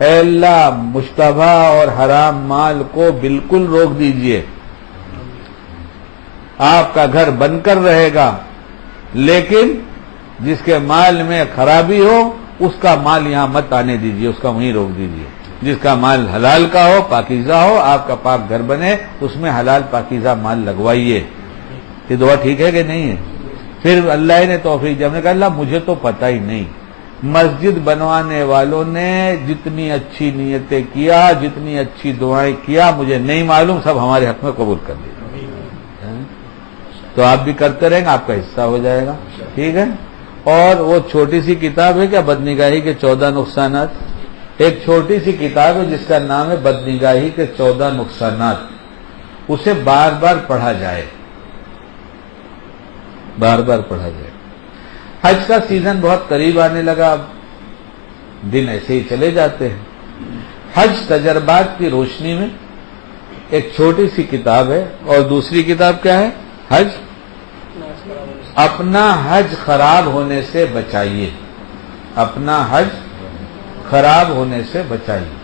اے اللہ مشتبہ اور حرام مال کو بالکل روک دیجئے، آپ کا گھر بن کر رہے گا، لیکن جس کے مال میں خرابی ہو اس کا مال یہاں مت آنے دیجئے، اس کا وہیں روک دیجئے۔ جس کا مال حلال کا ہو، پاکیزہ ہو، آپ کا پاک گھر بنے، اس میں حلال پاکیزہ مال لگوائیے۔ یہ دعا ٹھیک ہے کہ نہیں ہے؟ پھر اللہ نے توفیق، جب نے کہا اللہ مجھے تو پتہ ہی نہیں، مسجد بنوانے والوں نے جتنی اچھی نیتیں کیا، جتنی اچھی دعائیں کیا، مجھے نہیں معلوم، سب ہمارے حق میں قبول کر لیا۔ تو آپ بھی کرتے رہیں گے، آپ کا حصہ ہو جائے گا، ٹھیک ہے؟ اور وہ چھوٹی سی کتاب ہے کیا، بدنگاہی کے 14 نقصانات، ایک چھوٹی سی کتاب ہے جس کا نام ہے بدنگاہی کے 14 نقصانات، اسے بار بار پڑھا جائے، بار بار پڑھا جائے۔ حج کا سیزن بہت قریب آنے لگا، اب دن ایسے ہی چلے جاتے ہیں۔ حج تجربات کی روشنی میں ایک چھوٹی سی کتاب ہے، اور دوسری کتاب کیا ہے؟ حج اپنا حج خراب ہونے سے بچائیے، اپنا حج خراب ہونے سے بچائیے۔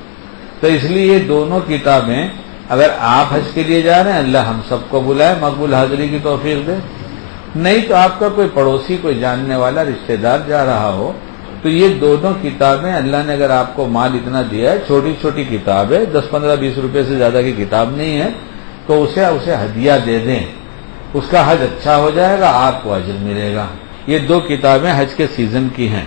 تو اس لیے یہ دونوں کتابیں اگر آپ حج کے لیے جا رہے ہیں اللہ ہم سب کو بلائے، مقبول حاضری کی توفیق دے. نہیں تو آپ کا کوئی پڑوسی، کوئی جاننے والا رشتہ دار جا رہا ہو تو یہ دونوں کتابیں اللہ نے اگر آپ کو مال اتنا دیا ہے، چھوٹی چھوٹی کتاب ہے، 10 15 20 روپے سے زیادہ کی کتاب نہیں ہے، تو اسے ہدیہ دے دیں، اس کا حج اچھا ہو جائے گا، آپ کو اجر ملے گا. یہ 2 کتابیں حج کے سیزن کی ہیں.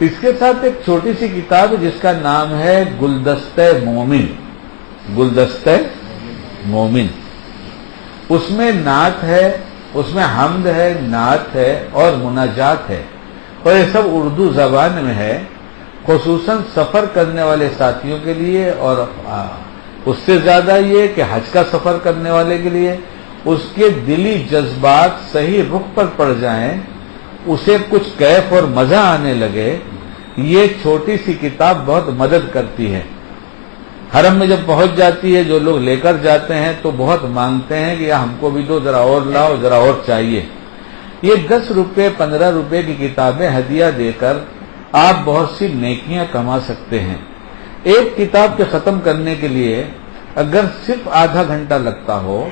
اس کے ساتھ ایک چھوٹی سی کتاب جس کا نام ہے گلدستہ مومن. گلدستہ مومن، اس میں نعت ہے، اس میں حمد ہے، نعت ہے اور مناجات ہے، اور یہ سب اردو زبان میں ہے، خصوصاً سفر کرنے والے ساتھیوں کے لیے، اور اس سے زیادہ یہ کہ حج کا سفر کرنے والے کے لیے اس کے دلی جذبات صحیح رخ پر پڑ جائیں، اسے کچھ کیف اور مزہ آنے لگے. یہ چھوٹی سی کتاب بہت مدد کرتی ہے. حرم میں جب پہنچ جاتی ہے، جو لوگ لے کر جاتے ہیں تو بہت مانگتے ہیں کہ ہم کو بھی دو، ذرا اور لاؤ، ذرا اور چاہیے. یہ 10 روپے 15 روپے کی کتابیں ہدیہ دے کر آپ بہت سی نیکیاں کما سکتے ہیں. ایک کتاب کے ختم کرنے کے لیے اگر صرف آدھا گھنٹہ لگتا ہو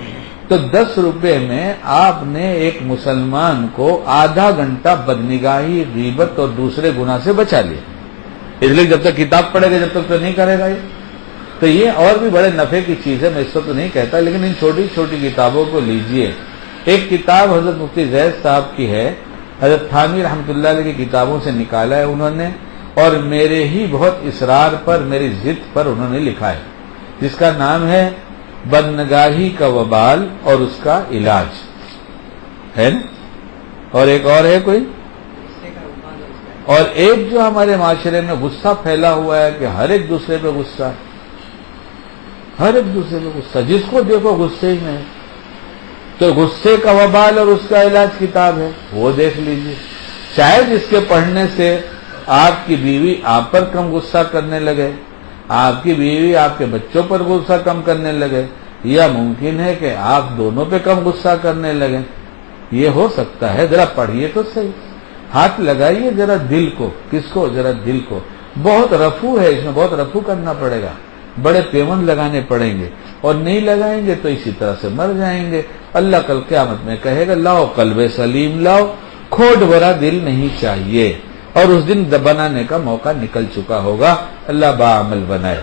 تو 10 روپے میں آپ نے ایک مسلمان کو آدھا گھنٹہ بدنگاہی، غیبت اور دوسرے گناہ سے بچا لیا. اس لیے جب تک کتاب پڑھے گا جب تک تو نہیں کرے گا. تو یہ اور بھی بڑے نفع کی چیز ہے، میں اس وقت تو نہیں کہتا، لیکن ان چھوٹی چھوٹی کتابوں کو لیجئے. ایک کتاب حضرت مفتی زید صاحب کی ہے، حضرت تھانوی رحمۃ اللہ علیہ کی کتابوں سے نکالا ہے انہوں نے، اور میرے ہی بہت اصرار پر، میری ضد پر انہوں نے لکھا ہے، جس کا نام ہے بدنگاہی کا وبال اور اس کا علاج ہے نا. اور ایک اور ہے کوئی، اور ایک جو ہمارے معاشرے میں غصہ پھیلا ہوا ہے کہ ہر ایک دوسرے پہ غصہ، ہر ایک دوسرے پہ غصہ، جس کو دیکھو غصے ہی میں. تو غصے کا وبال اور اس کا علاج کتاب ہے، وہ دیکھ لیجیے. شاید اس کے پڑھنے سے آپ کی بیوی آپ پر کم غصہ کرنے لگے، آپ کی بیوی آپ کے بچوں پر غصہ کم کرنے لگے، یا ممکن ہے کہ آپ دونوں پہ کم غصہ کرنے لگے. یہ ہو سکتا ہے. ذرا پڑھیے تو صحیح، ہاتھ لگائیے ذرا دل کو. کس کو؟ ذرا دل کو. بہت رفو ہے، اس میں بہت رفو کرنا پڑے گا، بڑے پیون لگانے پڑیں گے، اور نہیں لگائیں گے تو اسی طرح سے مر جائیں گے. اللہ کل قیامت میں کہے گا لاؤ قلب سلیم لاؤ، کھوٹ بھرا دل نہیں چاہیے. اور اس دن بنانے کا موقع نکل چکا ہوگا. اللہ باعمل بنائے.